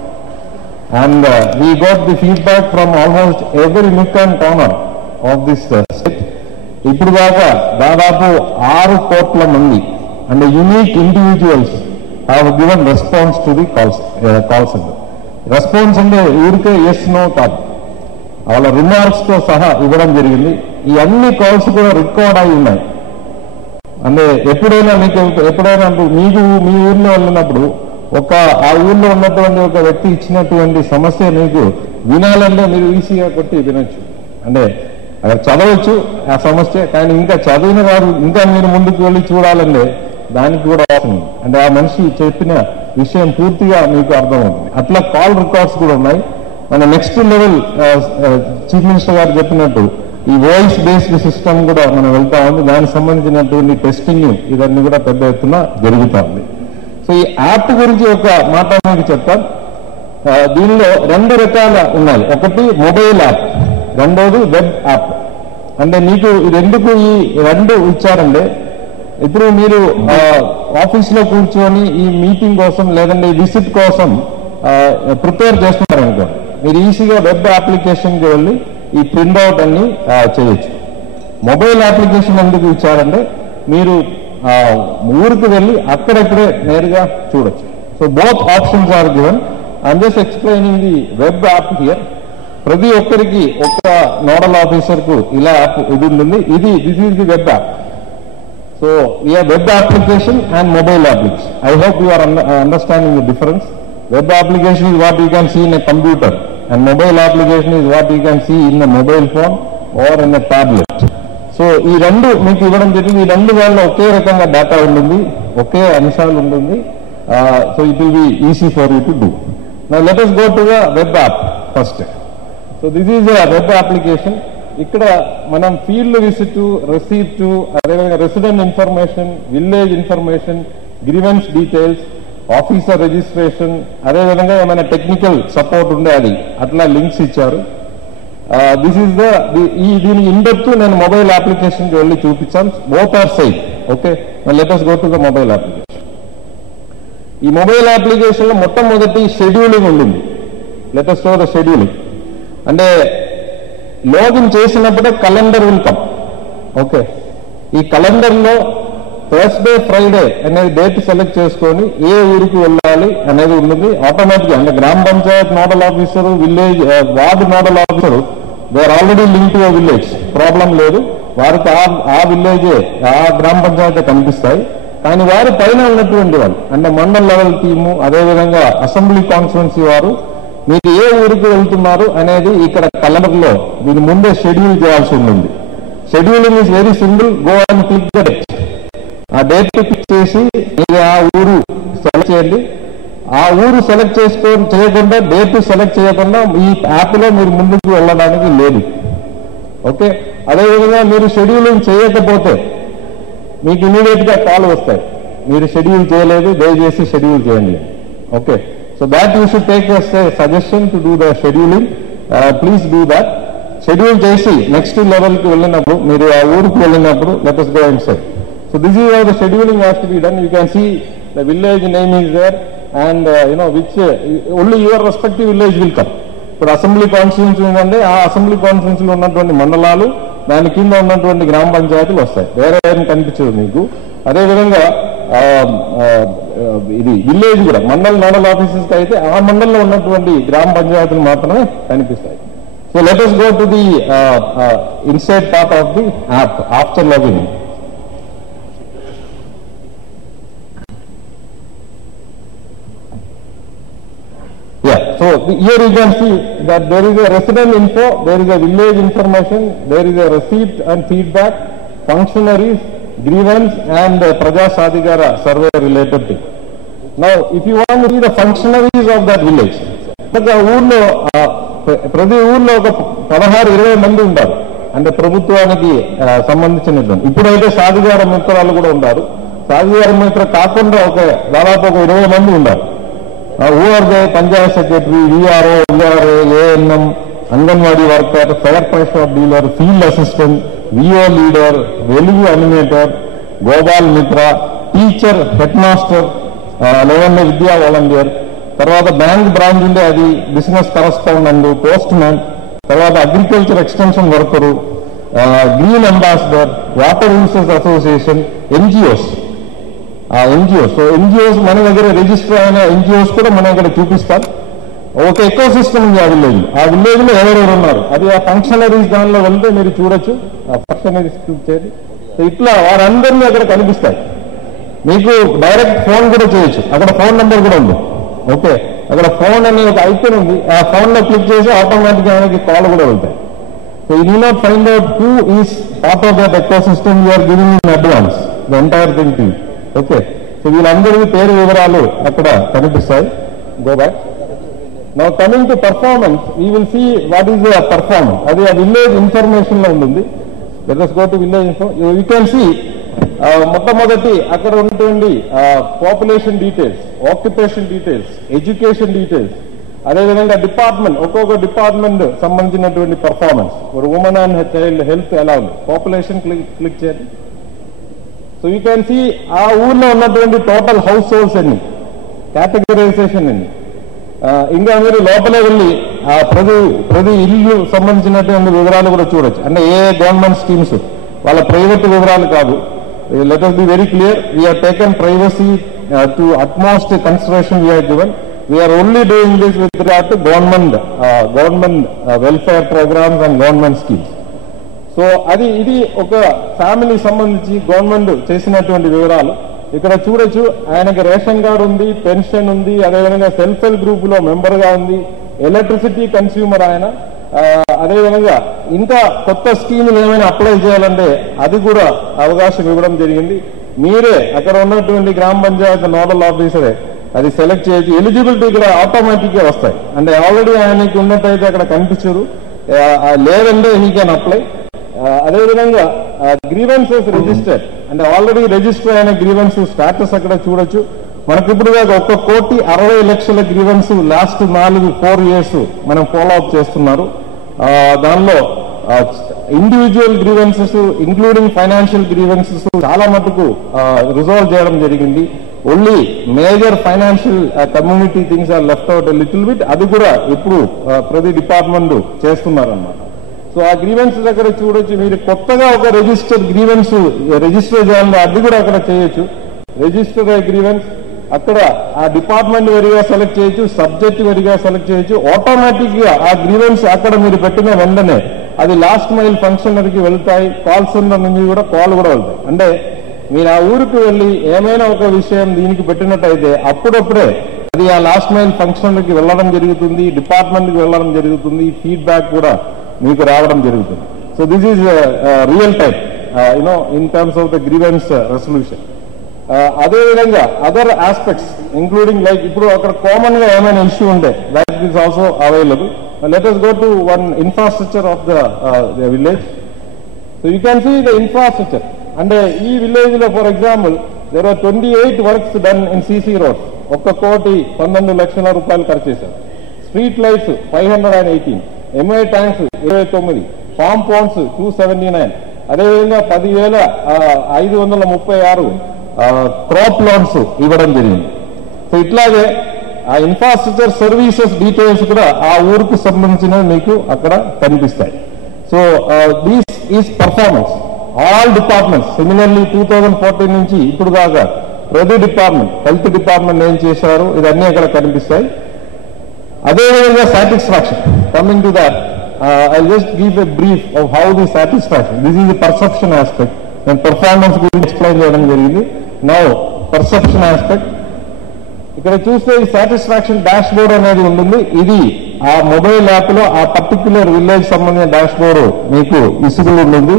And we got the feedback from almost every nook and corner of this state. ఇప్పుడు దాకా దాదాపు 6 కోట్ల మంది and unique individuals have given response to the call center. Response అంటే ఊరికే yes no కాదు, వాళ్ళ remarks తో సహా ఇవ్వడం జరిగింది. ఈ అన్ని కాల్స్ కూడా రికార్డ్ అయి ఉన్నాయి. అంటే ఎప్పుడైనా మీకు మీ ఊర్లో వెళ్ళినప్పుడు ఆ ఊర్లో ఉన్నటువంటి ఒక వ్యక్తి ఇచ్చినటువంటి సమస్య మీకు వినాలంటే మీరు ఈజీగా కొట్టి వినొచ్చు. అంటే చదవచ్చు ఆ సమస్య, కానీ ఇంకా చదివిన వారు ఇంకా మీరు ముందుకు వెళ్ళి చూడాలంటే దానికి కూడా అవసరం. అంటే ఆ మనిషి చెప్పిన విషయం పూర్తిగా మీకు అర్థమవుతుంది. అట్లా కాల్ రికార్డ్స్ కూడా ఉన్నాయి. మన నెక్స్ట్ లెవెల్ చీఫ్ మినిస్టర్ గారు చెప్పినట్టు ఈ వాయిస్ బేస్డ్ సిస్టమ్ కూడా మనం వెళ్తా ఉంది. దానికి సంబంధించినటువంటి టెస్టింగ్ ఇవన్నీ కూడా పెద్ద ఎత్తున జరుగుతూ ఉంది. సో ఈ యాప్ గురించి ఒక మాట మీకు చెప్తాను. దీనిలో 2 రకాల ఉన్నాయి. ఒకటి మొబైల్ యాప్, రెండోది వెబ్ యాప్. అంటే మీకు ఇది ఎందుకు ఈ 2 ఇచ్చారంటే, ఇప్పుడు మీరు ఆఫీస్ లో కూర్చొని ఈ మీటింగ్ కోసం లేదంటే విజిట్ కోసం ప్రిపేర్ చేస్తున్నారనుకో, మీరు ఈజీగా వెబ్ అప్లికేషన్కి వెళ్ళి ఈ ప్రింట్అవుట్ అన్ని చేయొచ్చు. మొబైల్ అప్లికేషన్ ఎందుకు ఇచ్చారంటే మీరు ఊరికి వెళ్ళి అక్కడెక్కడే నేరుగా చూడొచ్చు. So both options are given. I'm just explaining the web app here. ప్రతి ఒక్కరికి ఒక్క నోడల్ ఆఫీసర్ కు ఇలా యాప్ ఇది ఉంటుంది. This is the web app. So we have web application and mobile application. I hope you are understanding the difference. Web application is what you can see in a computer, and mobile application is what you can see in a mobile phone or in a tablet. So ఈ 2 మీకు ఇవ్వడం జరిగింది. ఈ 2 వాళ్ళ ఒకే రకంగా data ఉంటుంది, ఒకే అంశాలు ఉంటుంది. So it will be easy for you to do. Now let us go to the web app first. So this is a web application. ఇక్కడ మనం ఫీల్డ్ విజిట్, రిసీప్ట్, అదేవిధంగా resident information, village information, grievance details, officer registration, అదేవిధంగా ఏమైనా technical support ఉండే అది అట్లా links ఇచ్చారు. This is దీని ఇండెప్త్ నేను మొబైల్ అప్లికేషన్కి వెళ్ళి చూపించాను. Both are same. Okay, let us go to the mobile application. ఈ మొబైల్ అప్లికేషన్ లో మొట్టమొదటి షెడ్యూలింగ్ ఉండింది. Let us show the scheduling. అంటే లాగిన్ చేసినప్పుడే కలెండర్ విల్ కమ్. ఓకే, ఈ కలెండర్ లో థర్స్డే, ఫ్రైడే అనేది డేట్ సెలెక్ట్ చేసుకొని ఏ ఊరికి వెళ్ళాలి అనేది ఉంటుంది ఆటోమేటిక్గా. అంటే గ్రామ panchayat nodal officer, village ward nodal officer, they are already link to village, problem లేదు. వారికి ఆ విలేజే, ఆ గ్రామ పంచాయతీ కనిపిస్తాయి. కానీ వారి పైన ఉన్నటువంటి వాళ్ళు అంటే మండల్ లెవెల్ టీము, అదేవిధంగా అసెంబ్లీ కాన్స్టిట్యున్సీ వారు మీరు ఏ ఊరికి వెళ్తున్నారు అనేది ఇక్కడ కలెండర్ లో దీని ముందే షెడ్యూల్ చేయాల్సి ఉంటుంది. Scheduling is very simple. Go and click the date. ఆ డేట్ క్లిక్ చేసి మీరు ఆ ఊరు సెలెక్ట్ చేయండి. ఆ ఊరు సెలెక్ట్ చేయకుండా, డేట్ సెలెక్ట్ చేయకుండా ఈ యాప్ లో మీరు ముందుకు వెళ్ళడానికి లేదు. ఓకే, అదేవిధంగా మీరు షెడ్యూలింగ్ చేయకపోతే మీకు ఇమీడియట్ గా కాల్ వస్తాయి, మీరు షెడ్యూల్ చేయలేదు, దయచేసి షెడ్యూల్ చేయండి. Okay, so that you should take a suggestion to do the scheduling. Please do that. Schedule చేసి నెక్స్ట్ లెవెల్కి వెళ్ళినప్పుడు, మీరు ఆ ఊరికి వెళ్ళినప్పుడు let us go and say. So this is how the scheduling has to be done. You can see the village name is there and which only your respective village will come. ఇప్పుడు assembly constituency ఉందంటే ఆ assembly కాన్స్టిట్యున్సీలో ఉన్నటువంటి మండలాలు, దాని కింద ఉన్నటువంటి గ్రామ పంచాయతీలు వస్తాయి. వేరే ఏం కనిపించదు మీకు. అదేవిధంగా ఇది విలేజ్ కూడా మండల్ నోడల్ ఆఫీసెస్కి అయితే ఆ మండలంలో ఉన్నటువంటి గ్రామ పంచాయతీలు మాత్రమే కనిపిస్తాయి. So let us go to the inside part of the app after logging in. Yeah, so here you can see that there is a resident info, there is a village information, there is a receipt and feedback, functionaries, grievance and Praja Sadhigara survey related thing. Now, if you want to see the functionaries of that village, ప్రతి ఊర్లో ఒక 16-20 మంది ఉంటారు. అంటే ప్రభుత్వానికి సంబంధించినటువంటి. ఇప్పుడైతే సాధికార మిత్రాలు కూడా ఉంటారు. సాధికార మిత్ర కాకుండా దాదాపు ఒక 20 మంది ఉన్నారు. ఊఆర్దే, panchayat secretary, VRO, ANM, anganwadi worker, fair price dealer, field assistant, VO leader, Velugu animator, Gopal Mitra, teacher, head master, లేవన్న విద్యా వాలంటీర్, తర్వాత బ్యాంక్ బ్రాంచ్ ఉండే అది బిజినెస్ కరస్పాండెంట్, పోస్ట్ మ్యాన్, తర్వాత agriculture extension worker, green ambassador, water users association, NGOs. So NGOs మన దగ్గర register అయిన NGOs కూడా మనం ఇక్కడ చూపిస్తాం. ఒక ఎకో సిస్టమ్ ఉంది ఆ విలేజ్. ఆ విలేజ్ లో ఎవరెవరు ఉన్నారు అది ఆ ఫంక్షనరీస్ దానిలో వెళ్తే మీరు చూడొచ్చు. ఆ ఫంక్షనరీస్ చూసేది ఇట్లా వారందరినీ అక్కడ కనిపిస్తాయి. మీకు డైరెక్ట్ ఫోన్ కూడా చేయొచ్చు. అక్కడ ఫోన్ నెంబర్ కూడా ఉంది. ఓకే, అక్కడ ఫోన్ అనే ఒక ఐకాన్ ఉంది. ఆ ఫోన్ లో క్లిక్ చేసి ఆటోమేటిక్ గా ఆయనకి కాల్ కూడా వెళ్తాయి. So you need not find out who is part of that ecosystem you are giving in advance the entire thing too. Okay, so వీళ్ళందరికీ పేరు వివరాలు అక్కడ కనిపిస్తాయి. Go back. Now coming to performance, we will see what is the performance. అది ఆ village information లో ఉంటుంది. Let us go to village info. You can see మొట్టమొదటి అక్కడ ఉన్నటువంటి population details, occupation details, education details, అదేవిధంగా డిపార్ట్మెంట్, ఒక్కొక్క department సంబంధించినటువంటి performance. Women and child health ఎలా ఉంది, పాపులేషన్ క్లిక్ చేయండి. సో యూ క్యాన్ సీ ఆ ఊర్లో ఉన్నటువంటి టోటల్ హౌస్ హోల్డ్స్ ఎన్ని, కేటగరైజేషన్ ఎన్ని. ఇంకా మీరు లోపలే వెళ్ళి ప్రతి ఇల్లు సంబంధించినటువంటి వివరాలు కూడా చూడొచ్చు. అంటే ఏ గవర్నమెంట్ స్కీమ్స్, వాళ్ళ ప్రైవేట్ వివరాలు కాదు. Let us be very clear, we have taken privacy to utmost consideration we have given. We are only doing this with regard to government welfare programs and government schemes. So ఇది ఒక family సంబంధించి government చేసినటువంటి వివరాలు ఇక్కడ చూడొచ్చు. ఆయనకి ration card ఉంది, pension ఉంది, అదేవిధంగా సెల్ఫ్ హెల్ప్ గ్రూప్ లో మెంబర్ గా ఉంది, ఎలక్ట్రిసిటీ కన్స్యూమర్ ఆయన. అదేవిధంగా ఇంకా కొత్త స్కీములు ఏమైనా అప్లై చేయాలంటే అది కూడా అవకాశం ఇవ్వడం జరిగింది. మీరే అక్కడ ఉన్నటువంటి గ్రామ పంచాయతీ నోడల్ ఆఫీసరే అది సెలెక్ట్ చేయొచ్చు. ఎలిజిబిలిటీ కూడా ఆటోమేటిక్ గా వస్తాయి. అంటే ఆల్రెడీ ఆయనకి ఉన్నట్టయితే అక్కడ కనిపించరు. లేదంటే he can apply. అదేవిధంగా గ్రీవెన్సెస్ రిజిస్టర్ అంటే ఆల్రెడీ రిజిస్టర్ అయిన గ్రీవెన్స్ స్టాటస్ అక్కడ చూడొచ్చు. మనకి ఇప్పుడు 1,60,00,000 గ్రీవెన్స్ లాస్ట్ 4 years మనం ఫాలో అప్ చేస్తున్నారు. దానిలో individual grievances including financial grievances చాలా మటుకు రిజాల్వ్ చేయడం జరిగింది. Only major financial community things are left out little bit. అది కూడా ఇప్పుడు ప్రతి డిపార్ట్మెంట్ చేస్తున్నారు అన్నమాట. సో ఆ గ్రీవెన్సెస్ అక్కడ చూడొచ్చు. మీరు కొత్తగా ఒక రిజిస్టర్ గ్రీవెన్స్ రిజిస్టర్ చేయాలి, అది కూడా అక్కడ చేయొచ్చు. రిజిస్టర్ గ్రీవెన్స్ అక్కడ ఆ డిపార్ట్మెంట్ వెరిగా సెలెక్ట్ చేయొచ్చు, సబ్జెక్ట్ వెరిగా సెలెక్ట్ చేయొచ్చు. ఆటోమేటిక్ గా ఆ గ్రీవెన్స్ అక్కడ మీరు పెట్టిన వెంటనే అది లాస్ట్ మైల్ ఫంక్షనరీకి వెళ్తాయి. కాల్ సెంటర్ నుంచి కూడా కాల్ కూడా వెళ్తాయి. అంటే మీరు ఆ ఊరికి వెళ్ళి ఏమైనా ఒక విషయం దీనికి పెట్టినట్టయితే అప్పుడప్పుడే అది ఆ లాస్ట్ మైల్ ఫంక్షనరీకి వెళ్ళడం జరుగుతుంది, డిపార్ట్మెంట్కి వెళ్ళడం జరుగుతుంది, ఫీడ్బ్యాక్ కూడా మీకు రావడం జరుగుతుంది. So this is real time in terms of the grievance resolution. అదేవిధంగా అదర్ ఆస్పెక్ట్స్ ఇంక్లూడింగ్ లైక్ ఇప్పుడు అక్కడ కామన్ గా ఏమైనా ఇష్యూ ఉంటే that is also available. Let us go to one infrastructure of the village. So you can see the infrastructure. అంటే ఈ village లో for example there are 28 works done in CC roads. 1,12,00,000 రూపాయలు ఖర్చు చేశారు. Street lights 518, MI tanks 29, farm ponds 279, అదేవిధంగా 10,536 crop loans ఇవ్వడం జరిగింది. So ఇట్లాగే ఆ ఇన్ఫ్రాస్ట్రక్చర్ సర్వీసెస్ డీటెయిల్స్ కూడా ఆ ఊరుకు సంబంధించినవి మీకు అక్కడ కనిపిస్తాయి. So this is performance all departments. Similarly 2014 నుంచి ఇప్పుడు దాకా ప్రతి డిపార్ట్మెంట్, హెల్త్ డిపార్ట్మెంట్ ఏం చేశారు ఇదన్నీ అక్కడ కనిపిస్తాయి. అదేవిధంగా satisfaction, coming to that I just give a brief of how the satisfaction. This is the perception aspect. నేను పర్ఫార్మెన్స్ గురించి ఎక్స్ప్లెయిన్ చేయడం జరిగింది. Now perception aspect. ఇక్కడ చూస్తే ఈ సాటిస్ఫాక్షన్ డాష్ బోర్డ్ అనేది ఉంటుంది. ఇది ఆ మొబైల్ యాప్ లో ఆ పర్టిక్యులర్ విలేజ్ సంబంధించిన డాష్ బోర్డు మీకు విసిబుల్ ఉంటుంది.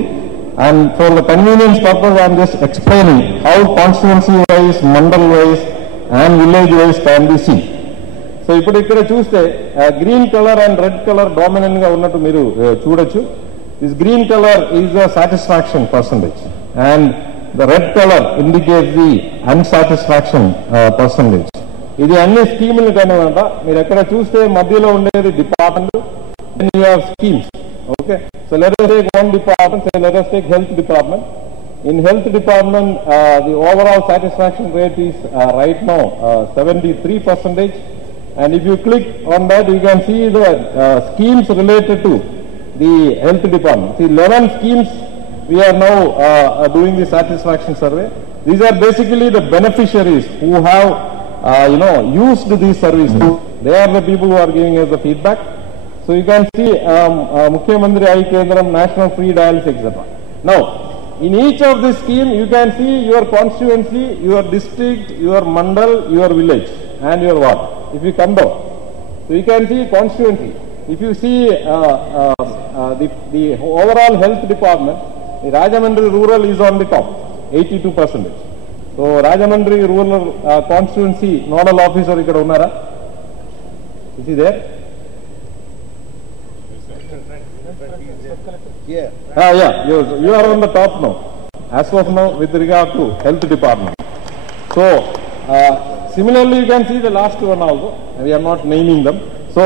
And for the convenience purpose I'm just explaining how constituency wise, mandal wise and village wise can be seen. So ఇప్పుడు ఇక్కడ చూస్తే green colour and red colour dominant గా ఉన్నట్టు మీరు చూడొచ్చు. This green colour is the satisfaction percentage and the red color indicates the unsatisfaction percentage. ఇది అన్ని స్కీములు కనుక మీరు ఎక్కడ చూస్తే మధ్యలో ఉండేది department, then you have schemes. Okay, so let us take one department, say let us take health department. In health department the overall satisfaction rate is right now 73%, and if you click on that you can see the schemes related to the health department. See 11 schemes we are now doing the satisfaction survey. These are basically the beneficiaries who have used these services. They are the people who are giving us the feedback. So you can see Mukhyamantri Eye Kendram, National Free Dialysis, etc. Now in each of this scheme you can see your constituency, your district, your mandal, your village and your ward. If you come down, so you can see constituency. If you see the overall health department, Rajamandri rural is on the top, 82%. So Rajamandri rural constituency nodal officer ikkada unnara? Is he there? Yeah, you are on the top now, as of now with regard to health department. So similarly you can see the last one also, we are not naming them. So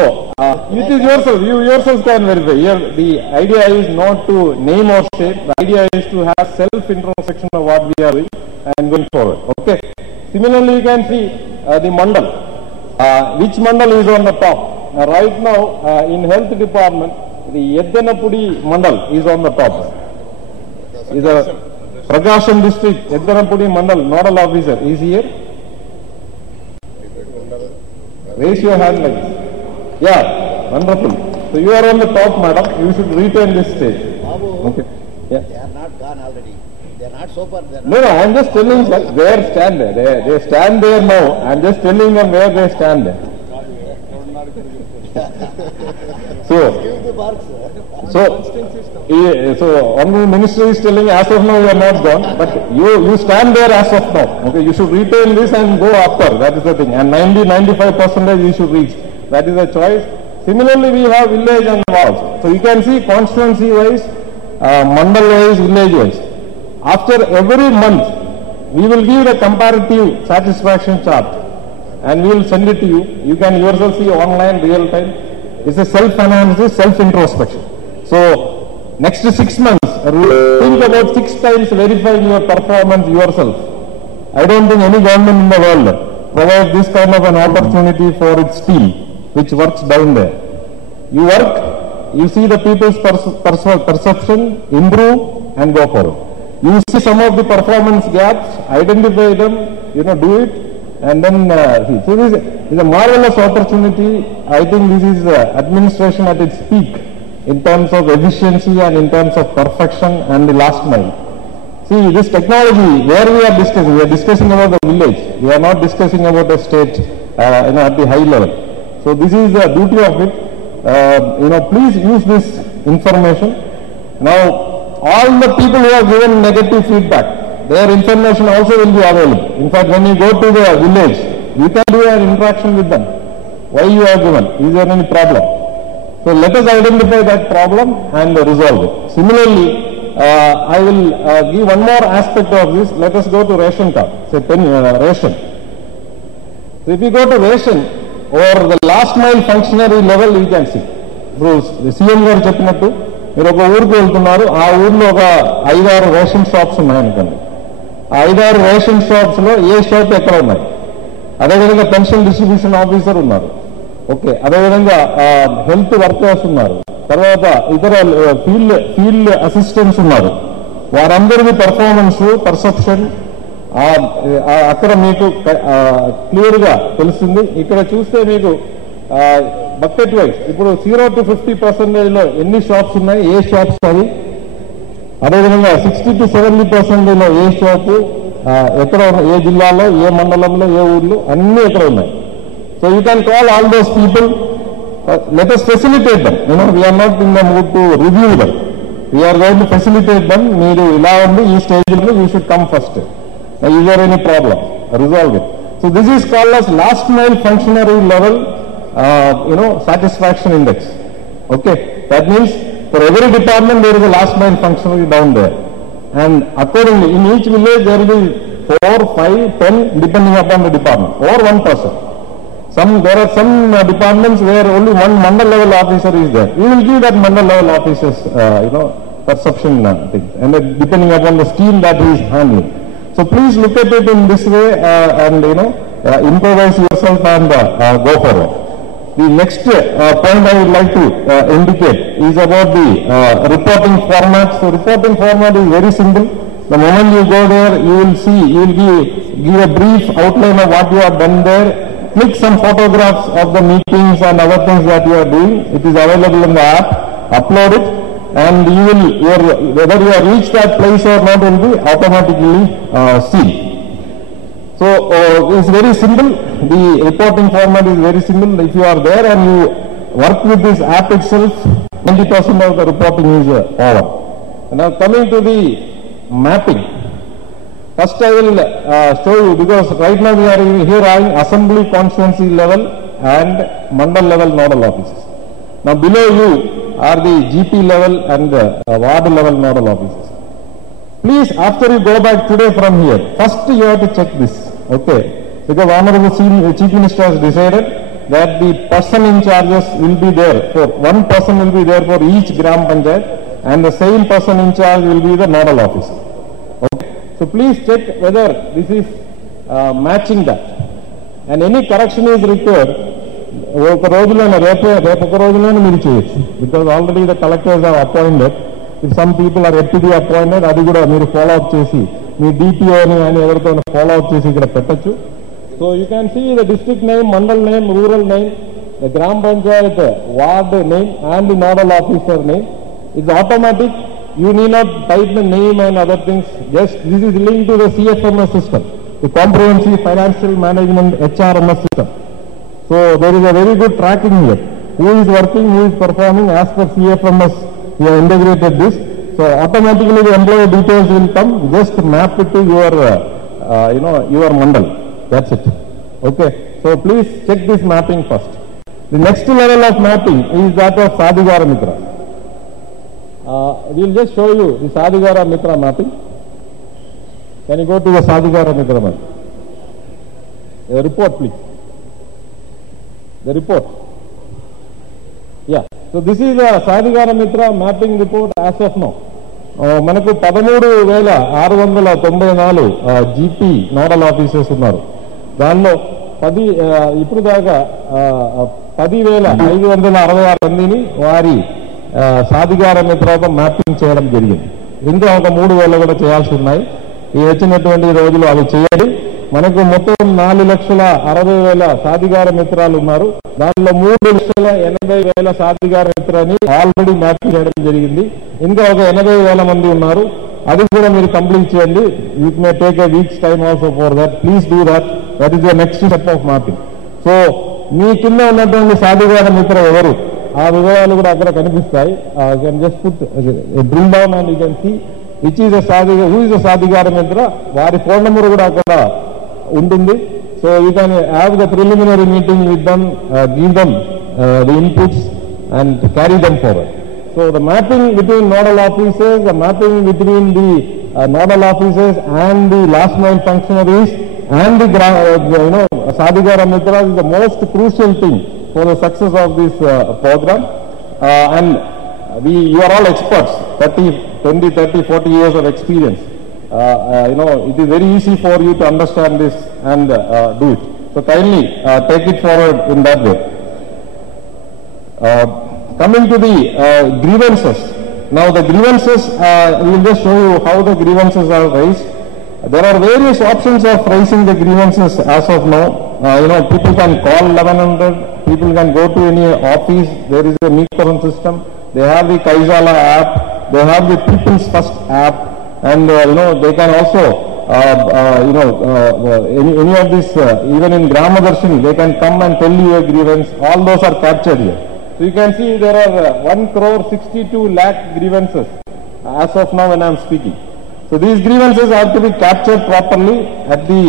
it is yourself, you yourself can verify. Here the idea is not to name or state, the idea is to have self-introspection of what we are doing and going forward. Okay. Similarly you can see the mandal, which mandal is on the top. Right now in health department the Yeddanapudi mandal is on the top. Is a Prakasham district Yeddanapudi mandal nodal officer is here. Raise your hand like this. Yeah, wonderful. So you are on the top, madam. You should retain this stage. Okay. Yeah. They are not gone already. They are not so far. No, I am just telling you where stand there. They stand there now. I am just telling them where they stand there. So Honorable Minister is telling as of now you are not gone, but you stand there as of now. Okay, you should retain this and go after. That is the thing. And 90-95% you should reach. That is the choice. Similarly, we have village and also. So you can see constituency wise, mandal wise, village wise. After every month, we will give a comparative satisfaction chart and we will send it to you. You can yourself see online, real time. It's a self-analysis, self-introspection. So next 6 months, think about 6 times verifying your performance yourself. I don't think any government in the world provides this kind of an opportunity for its team, which works down there. You work, you see the people's perception, improve and go forward. You see some of the performance gaps, identify them, do it, and then see. So this is a marvelous opportunity. I think this is administration at its peak in terms of efficiency and in terms of perfection and the last mile. See, this technology, where we are discussing about the village. We are not discussing about the state, at the high level. So this is the beauty of it. Please use this information. Now, all the people who have given negative feedback, their information also will be available. In fact, when you go to the village, you can do an interaction with them. Why you have given? Is there any problem? So let us identify that problem and resolve it. Similarly, I will give one more aspect of this. Let us go to ration card. Say ration. So if you go to ration or the last mile functionary level, you can see. The CM garu cheppinattu మీరు ఒక ఊరికి వెళ్తున్నారు, ఆ ఊర్లో ఒక 5-6 ration shops ఉన్నాయనుకోండి. ఆ 5-6 ration shops లో ఏ షాప్ ఎక్కడ ఉన్నాయి. అదేవిధంగా పెన్షన్ డిస్ట్రిబ్యూషన్ ఆఫీసర్ ఉన్నారు. ఓకే, అదేవిధంగా హెల్త్ వర్కర్స్ ఉన్నారు. తర్వాత ఇతర ఫీల్డ్ అసిస్టెంట్స్ ఉన్నారు. వారందరికీ పర్ఫార్మెన్స్, పర్సెప్షన్ అక్కడ మీకు క్లియర్ గా తెలుస్తుంది. ఇక్కడ చూస్తే మీకు బకెట్ వైజ్ ఇప్పుడు 0 to 50% లో ఎన్ని షాప్స్ ఉన్నాయి, ఏ షాప్స్ అవి, అదేవిధంగా 60 to 70% లో ఏ షాపు ఎక్కడ ఉన్నాయి, ఏ జిల్లాలో, ఏ మండలంలో, ఏ ఊర్లు, అన్ని ఎక్కడ ఉన్నాయి. So you can call all those people. let us facilitate them. We are not in the mood to review them. We are going to facilitate them. మీరు ఇలా ఉంది, ఈ స్టేజ్లో you should come first. Is there any problem? Resolve it. So this is called as last mile functionary level satisfaction index. Okay, that means for every department there is a last mile functionary down there, and accordingly in each village there will be 4, 5, 10 depending upon the department, or one person. There are some departments where only one mandal level officer is there. We will give that mandal level officer's perception things, and depending upon the scheme that he is handling. So please look at it in this way and improvise yourself and go forward. The next point I would like to indicate is about the reporting format. So reporting format is very simple. The moment you go there, you will see, you will give a brief outline of what you have done there. Click some photographs of the meetings and other things that you are doing. It is available in the app. Upload it, and you will, whether you have reached that place or not will be automatically seen. So it's very simple. The reporting format is very simple. If you are there and you work with this app itself, 90% of the reporting is over. Now coming to the mapping. First I will show you, because right now we are here having assembly constituency level and mandal level nodal offices. Now below you are the GP level and the ward level nodal offices. Please, after you go back today from here, first you have to check this, okay? Because Honorable Chief Minister has decided that the person in charges will be there, for one person will be there for each Gram Panchayat, and the same person in charge will be the nodal officer. Okay? So please check whether this is matching that, and any correction is required. ఒక రోజులోనే రేపు ఒక రోజులోనే మీరు చేయొచ్చు, because already the collectors have appointed. If some people are yet to be appointed, అది కూడా మీరు ఫాలో అప్ చేసి మీ డిపిఓని అని ఎవరితో ఫాలో అప్ చేసి ఇక్కడ పెట్టచ్చు. So you can see the district name, mandal name, rural name, the gram panchayat ward name and the nodal officer name. It's automatic. You need not type the name and other things. Just this is linked to the CFMS system, the Comprehensive Financial Management HRMS system. So there is a very good tracking here. Who is working, who is performing as per CFMS. We have integrated this. So automatically the employee details will come. Just map it to your, your mandal. That's it. Okay. So please check this mapping first. The next level of mapping is that of Sadhigara Mitra. We will just show you the Sadhigara Mitra mapping. Can you go to the Sadhigara Mitra map? The report, please. The report. Yeah. So this is a Sadhigara Mitra mapping report as of now. మనకు 13,694 GP nodal officers ఉన్నారు. దానిలో ఇప్పుడు దాకా 10,566 మందిని వారి సాధికార మిత్రతో mapping చేయడం జరిగింది. ఇంకా ఒక 3,000 కూడా చేయాల్సి ఉన్నాయి. ఈ వచ్చినటువంటి రోజులు అవి చేయాలి. మనకు మొత్తం 4,60,000 సాధికార మిత్రాలు ఉన్నారు. దానిలో 3,80,000 సాధికార మిత్రాన్ని ఆల్రెడీ మ్యాపింగ్ చేయడం జరిగింది. ఇంకా ఒక 80,000 మంది ఉన్నారు. అది కూడా మీరు కంప్లీట్ చేయండి. It may take a week's time also for that. Please do that. That is the next step of mapping. So మీ కింద ఉన్నటువంటి సాధికార మిత్ర ఎవరు, ఆ వివరాలు కూడా అక్కడ కనిపిస్తాయి. Can just put drill down and you can see which is who is the Sadhikara Mitra. వారి ఫోన్ నెంబర్ కూడా అక్కడ ఉంటుంది. So you can have the preliminary meeting with them, give them the inputs and carry them forward. So the mapping between nodal officers, the mapping between the nodal officers and the last mile functionaries and the Sadhigara Mitra is the most crucial thing for the success of this program. And you are all experts, 20, 30, 40 years of experience. It is very easy for you to understand this and do it. So kindly take it forward in that way. Coming to the grievances. Now the grievances, we will just show you how the grievances are raised. There are various options of raising the grievances as of now. People can call 1100, people can go to any office, there is a Meekoran system, they have the Kaisala app, they have the People's First app, and they can also, any of this, even in Gramadarshini, they can come and tell you a grievance. All those are captured here. So you can see there are 1,62,00,000 grievances as of now when I am speaking. So these grievances have to be captured properly at the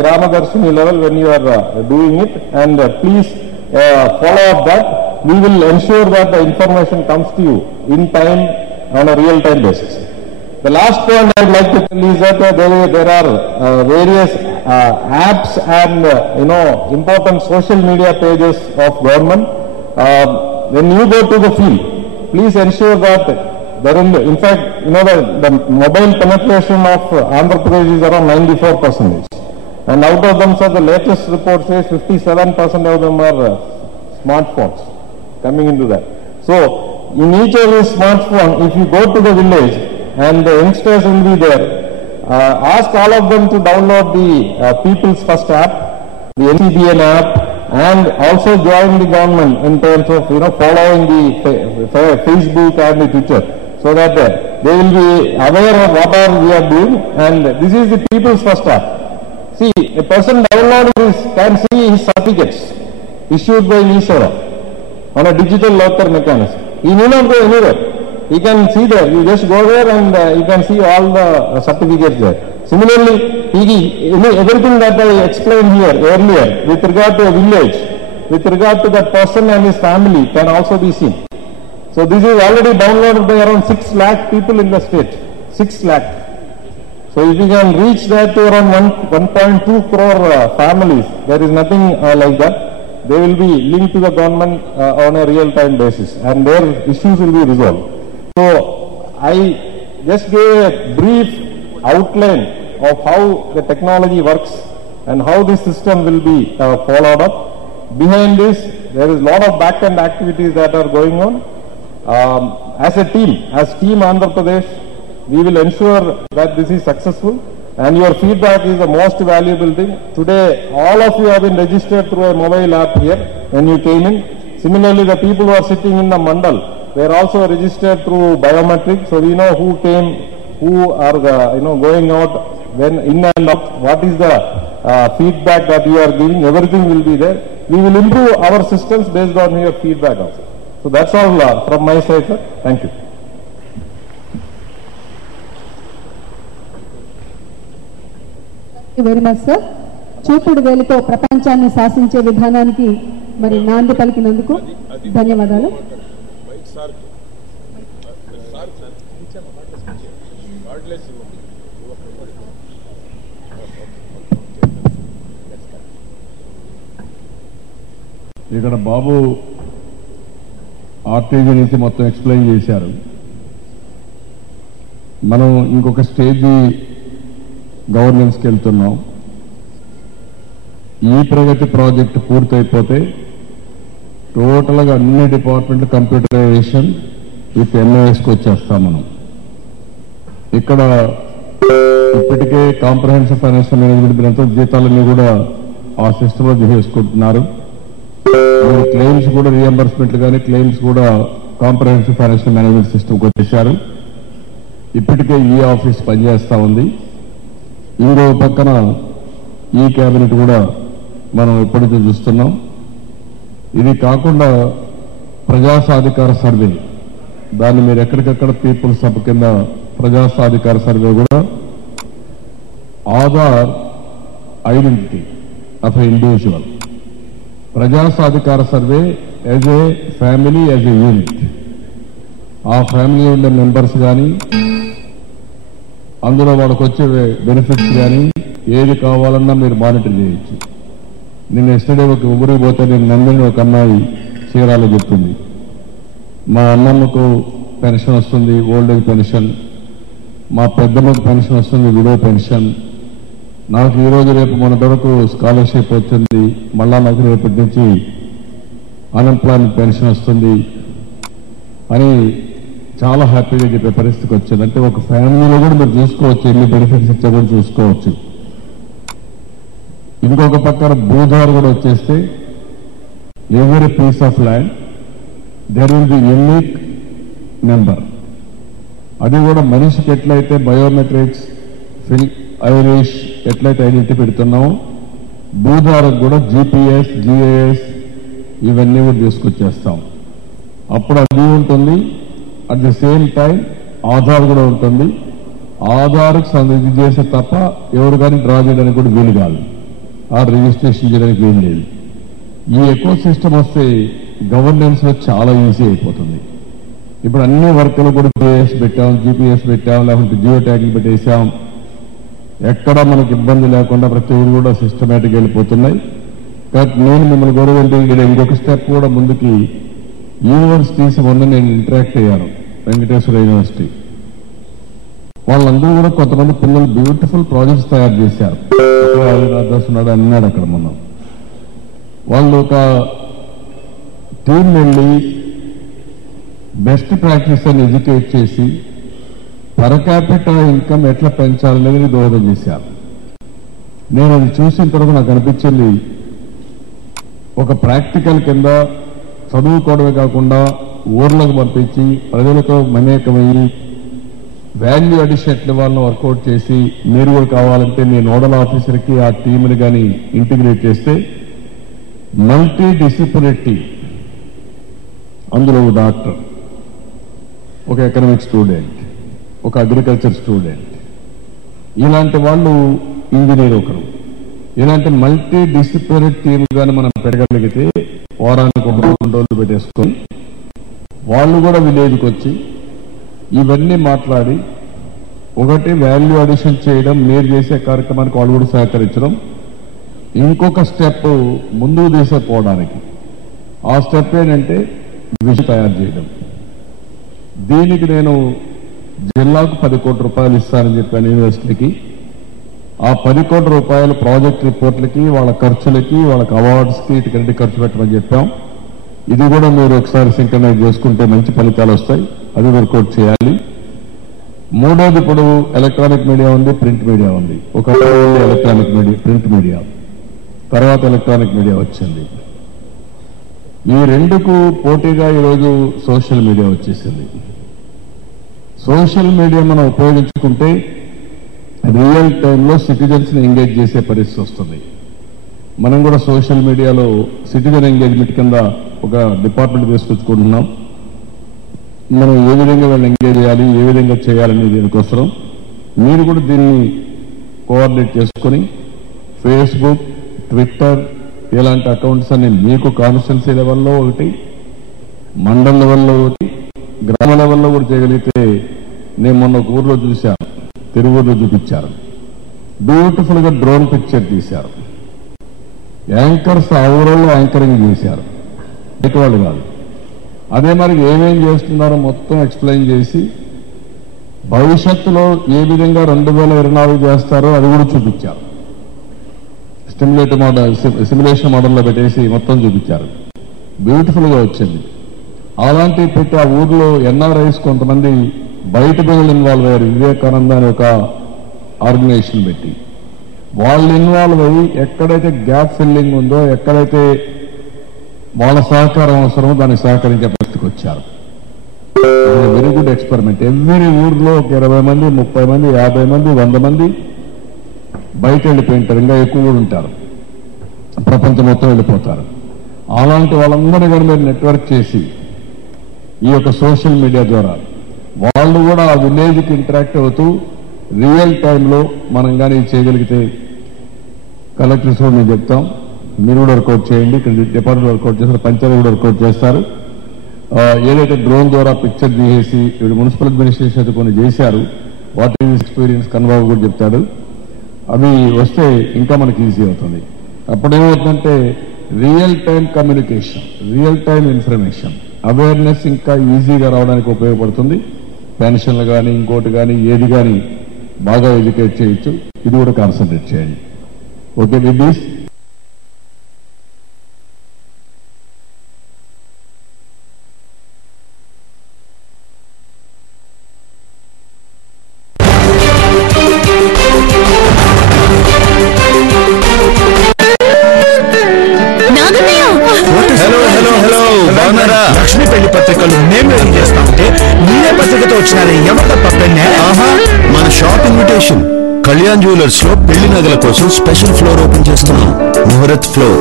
Gramadarshini level when you are doing it, and please follow up that. We will ensure that the information comes to you in time on a real-time basis. The last point I would like to tell you is that there are various apps and important social media pages of government. When you go to the field, please ensure that in fact, the mobile penetration of Andhra Pradesh is around 94%. And out of them, the latest report says 57% of them are smartphones coming into that. So, in each of these smartphones, if you go to the village and the youngsters will be there, ask all of them to download the People's First app, the NCBN app, and also join the government in terms of following the Facebook and the Twitter, so that they will be aware of what we are doing. And this is the People's First app. See, a person downloading this can see his certificates issued by Nisara on a digital locker mechanism. He need not go anywhere. He can see there. You just go there and you can see all the certificates there. Similarly, everything that I explained here earlier with regard to a village, with regard to that person and his family can also be seen. So this is already downloaded by around 6 lakh people in the state. 6 lakh. So if you can reach that to around 1.2 crore families, there is nothing like that. They will be linked to the government on a real-time basis, and their issues will be resolved. So I just gave a brief outline of how the technology works and how this system will be followed up. Behind this, there is a lot of back-end activities that are going on. As a team, as Team Andhra Pradesh, we will ensure that this is successful, and your feedback is the most valuable thing. Today, all of you have been registered through a mobile app here when you came in. Similarly, the people who are sitting in the mandal, they are also registered through biometric, so we know who came, who are going out, when in and out, what is the feedback that you are giving. Everything will be there. We will improve our systems based on your feedback also. So that's all from my side, sir. Thank you. Thank you very much, sir. చూపుడు వేలితో ప్రపంచాన్ని శాసించే విధానానికి మరి నాంది పలికినందుకు ధన్యవాదాలు. ఇక్కడ బాబు RTG నుంచి మొత్తం ఎక్స్ప్లెయిన్ చేశారు. మనం ఇంకొక స్టేజ్ గవర్నెన్స్కి వెళ్తున్నాం. ఈ ప్రగతి ప్రాజెక్టు పూర్తయిపోతే టోటల్గా అన్ని డిపార్ట్మెంట్లు కంప్యూటరైజేషన్ విత్ ఎంఓఎస్కి వచ్చేస్తాం. మనం ఇక్కడ ఇప్పటికే కాంప్రహెన్సివ్ ఫైనాన్షియల్ మేనేజ్మెంట్ బిల్ జీతాలన్నీ కూడా ఆ సిస్టంలో చేసుకుంటున్నారు. క్లెయిమ్స్ కూడా రీఎంబర్స్మెంట్లు కానీ క్లెయిమ్స్ కూడా కాంప్రహెన్సివ్ ఫైనాన్షియల్ మేనేజ్మెంట్ సిస్టమ్కి వచ్చేశారు. ఇప్పటికే ఈ ఆఫీస్ పనిచేస్తూ ఉంది. ఇంకో పక్కన ఈ క్యాబినెట్ కూడా మనం ఎప్పటికీ చూస్తున్నాం. ఇది కాకుండా ప్రజాసాధికార సర్వే, దాన్ని మీరు ఎక్కడికక్కడ పీపుల్స్ సబ్ కింద ప్రజాసాధికార సర్వే కూడా ఆధార్ ఐడెంటిటీ ఆఫ్ ఇండివిజువల్ ప్రజాసాధికార survey as a family, as a unit, ఆ ఫ్యామిలీ ఉండే మెంబర్స్ కానీ అందులో వాళ్ళకు వచ్చే బెనిఫిట్స్ కానీ ఏది కావాలన్నా మీరు మానిటర్ చేయొచ్చు. నేను ఎస్టర్డే ఒక ఊరికి పోతే నేను నందిని ఒక అమ్మాయి చీరాలో చెప్తుంది, మా అమ్మమ్మకు పెన్షన్ వస్తుంది, ఓల్డ్ ఏజ్ పెన్షన్, మా పెద్దమ్మకు పెన్షన్ వస్తుంది, విడో పెన్షన్, నాకు ఈరోజు రేపు మన వరకు స్కాలర్షిప్ వచ్చింది, మళ్ళా నాకు రేపటి నుంచి అన్ఎంప్లాయ్మెంట్ పెన్షన్ వస్తుంది అని చాలా హ్యాపీగా చెప్పే పరిస్థితికి వచ్చింది. అంటే ఒక ఫ్యామిలీలో కూడా మీరు చూసుకోవచ్చు, ఎన్ని బెనిఫిట్స్ ఇచ్చా కూడా చూసుకోవచ్చు. ఇంకొక పక్కన భూధార కూడా వచ్చేస్తే every piece of land there will be unique number. అది కూడా మనిషికి ఎట్లయితే బయోమెట్రిక్స్, ఐరిష్ ఎట్లయితే ఐడెంటిటీ పెడుతున్నామో భూధారకు కూడా జీపీఎస్, జిఐఎస్ ఇవన్నీ కూడా తీసుకొచ్చేస్తాం. అప్పుడు అది ఉంటుంది. At the same time Aadhaar కూడా ఉంటుంది. ఆధార్కు సంబంధించి చేస్తే తప్ప ఎవరు కానీ డ్రా చేయడానికి కూడా వీలు కాదు, ఆ రిజిస్ట్రేషన్ చేయడానికి వీలు లేదు. ఈ ఎకో సిస్టమ్ వస్తే గవర్నెన్స్ లో చాలా ఈజీ అయిపోతుంది. ఇప్పుడు అన్ని వర్కులు కూడా జిఐఎస్ పెట్టాం, జీపీఎస్ పెట్టాం, లేకుంటే జియో ట్యాగింగ్ పెట్టేశాం. ఎక్కడా మనకు ఇబ్బంది లేకుండా ప్రతి ఊరు కూడా సిస్టమేటిక్ వెళ్ళిపోతున్నాయి. కాబట్టి నేను మిమ్మల్ని గౌరవండి ఇక్కడ ఇంకొక స్టెప్ కూడా ముందుకి యూనివర్సిటీస్ మొన్న నేను ఇంటరాక్ట్ అయ్యాను, వెంకటేశ్వర యూనివర్సిటీ వాళ్ళందరూ కూడా కొంతమంది పిల్లలు బ్యూటిఫుల్ ప్రాజెక్ట్స్ తయారు చేశారు. ఉన్నాడు అన్నాడు అక్కడ మొన్న. వాళ్ళు ఒక టీం వెళ్ళి బెస్ట్ ప్రాక్టీస్ అని ఎడ్యుకేట్ చేసి పర్ క్యాపిటల్ ఇన్కమ్ ఎట్లా పెంచాలనేది దోహదం చేశారు. నేను అది చూసిన తర్వాత నాకు అనిపించింది, ఒక ప్రాక్టికల్ కింద చదువుకోవడమే కాకుండా ఊర్లకు పంపించి ప్రజలతో మమేకమయ్యి వాల్యూ అడిషన్ ఎట్ల వాళ్ళని వర్కౌట్ చేసి మీరు కూడా కావాలంటే మీ నోడల్ ఆఫీసర్కి ఆ టీంని కానీ ఇంటిగ్రేట్ చేస్తే మల్టీ డిసిప్లినరీ టీం, అందులో ఒక డాక్టర్, ఒక ఎకనామిక్ స్టూడెంట్, ఒక అగ్రికల్చర్ స్టూడెంట్, ఇలాంటి వాళ్ళు ఇంజనీర్ ఒకరు, ఇలాంటి మల్టీ డిసిప్లినరీ టీమ్ కానీ మనం పెట్టగలిగితే వారానికి ఒక 2 రోజులు పెట్టేసుకొని వాళ్ళు కూడా విలేజ్కి వచ్చి ఇవన్నీ మాట్లాడి ఒకటి వాల్యూ అడిషన్ చేయడం, మీరు చేసే కార్యక్రమానికి వాళ్ళు కూడా సహకరించడం, ఇంకొక స్టెప్ ముందుకు తీసుకుపోవడానికి ఆ స్టెప్ ఏంటంటే విజన్ తయారు చేయడం. దీనికి నేను జిల్లాకు 10 కోట్ల రూపాయలు ఇస్తానని చెప్పాను యూనివర్సిటీకి. ఆ 10 కోట్ల రూపాయలు ప్రాజెక్ట్ రిపోర్ట్లకి, వాళ్ళ ఖర్చులకి, వాళ్ళకి అవార్డ్స్కి ఇటుకంటే ఖర్చు పెట్టమని చెప్పాం. ఇది కూడా మీరు ఒకసారి సింక్రనైజ్ చేసుకుంటే మంచి ఫలితాలు వస్తాయి, అది వర్కౌట్ చేయాలి. మూడోది, ఇప్పుడు ఎలక్ట్రానిక్ మీడియా ఉంది, ప్రింట్ మీడియా ఉంది. ఒక ఎలక్ట్రానిక్ మీడియా, ప్రింట్ మీడియా, తర్వాత ఎలక్ట్రానిక్ మీడియా వచ్చింది. ఈ రెండుకు పోటీగా ఈరోజు సోషల్ మీడియా వచ్చేసింది. సోషల్ మీడియా మనం ఉపయోగించుకుంటే రియల్ టైంలో సిటిజన్స్ ని ఎంగేజ్ చేసే పరిస్థితి వస్తుంది. మనం కూడా సోషల్ మీడియాలో సిటిజన్ ఎంగేజ్మెంట్ కింద ఒక డిపార్ట్మెంట్ తీసుకొచ్చుకుంటున్నాం. మనం ఏ విధంగా వాళ్ళని ఎంగేజ్ చేయాలి, ఏ విధంగా చేయాలని దీనికోసం మీరు కూడా దీన్ని కోఆర్డినేట్ చేసుకొని ఫేస్బుక్, ట్విట్టర్, ఇలాంటి అకౌంట్స్ అన్ని మీకు కాన్స్టిట్యున్సీ లెవెల్లో ఒకటి, మండల లెవెల్లో ఒకటి, గ్రామ లెవెల్లో కూడా చేయగలిగితే, నేను మొన్న ఒక ఊర్లో చూశాను, తిరువూరులో చూపించారు, బ్యూటిఫుల్ గా డ్రోన్ పిక్చర్ తీశారు. యాంకర్స్ ఆ ఊళ్ళో యాంకరింగ్ చేశారు, బయట వాళ్ళు కాదు. అదే మరి ఏమేం చేస్తున్నారో మొత్తం ఎక్స్ప్లెయిన్ చేసి భవిష్యత్తులో ఏ విధంగా 2024 చేస్తారో అది కూడా చూపించారు. సిమ్యులేషన్ మోడల్లో పెట్టేసి మొత్తం చూపించారు. బ్యూటిఫుల్ గా వచ్చింది. అలాంటివి పెట్టి ఆ ఊర్లో ఎన్ఆర్ఐస్ కొంతమంది బయట పిల్లలు ఇన్వాల్వ్ అయ్యారు. వివేకానంద అని ఒక ఆర్గనైజేషన్ పెట్టి వాళ్ళు ఇన్వాల్వ్ అయ్యి ఎక్కడైతే గ్యాప్ ఫిల్లింగ్ ఉందో, ఎక్కడైతే వాళ్ళ సహకారం అవసరమో దానికి సహకరించే పరిస్థితికి వచ్చారు. Very good experiment. ఎవ్రీ ఊర్లో ఒక 20 మంది, 30 మంది, 50 మంది, 100 మంది బయట వెళ్ళిపోయింటారు. ఇంకా ఎక్కువ కూడా ఉంటారు, ప్రపంచం మొత్తం వెళ్ళిపోతారు. అలాంటి వాళ్ళందరినీ కూడా మీరు నెట్వర్క్ చేసి ఈ యొక్క సోషల్ మీడియా ద్వారా వాళ్ళు కూడా ఆ విలేజ్కి ఇంటరాక్ట్ అవుతూ రియల్ టైంలో మనం కానీ చేయగలిగితే కలెక్టర్స్ కూడా మేము చెప్తాం, మీరు కూడా వర్కౌట్ చేయండి. ఇక్కడ డిపార్ట్మెంట్ వర్కౌట్ చేస్తారు, పంచాయతీ కూడా వర్కౌట్ చేస్తారు. ఏదైతే డ్రోన్ ద్వారా పిక్చర్ తీసేసి ఇప్పుడు మున్సిపల్ అడ్మినిస్ట్రేషన్ అయితే కొన్ని చేశారు, వాట్ ఈజ్ ఎక్స్పీరియన్స్ కన్బాబు కూడా చెప్తాడు. అవి వస్తే ఇంకా మనకి ఈజీ అవుతుంది. అప్పుడేమవుతుందంటే real time communication, real time information, awareness ఇంకా ఈజీగా రావడానికి ఉపయోగపడుతుంది. పెన్షన్లు కానీ ఇంకోటి కానీ ఏది కానీ బాగా ఎడ్యుకేట్ చేయొచ్చు. ఇది కూడా కాన్సన్ట్రేట్ చేయండి. ఓకే విత్ దిస్ లక్ష్మీ పెళ్లి పత్రికలు మేము ఏం చేస్తామంటే మీరే పత్రికతో వచ్చినారే ఎవరి తప్పనే. మన షాప్ ఇన్విటేషన్ కళ్యాణ్ జ్యువెలర్స్ లో పెళ్లి నగల కోసం స్పెషల్ ఫ్లోర్ ఓపెన్ చేస్తున్నాం. ముహూర్త్ ఫ్లోర్.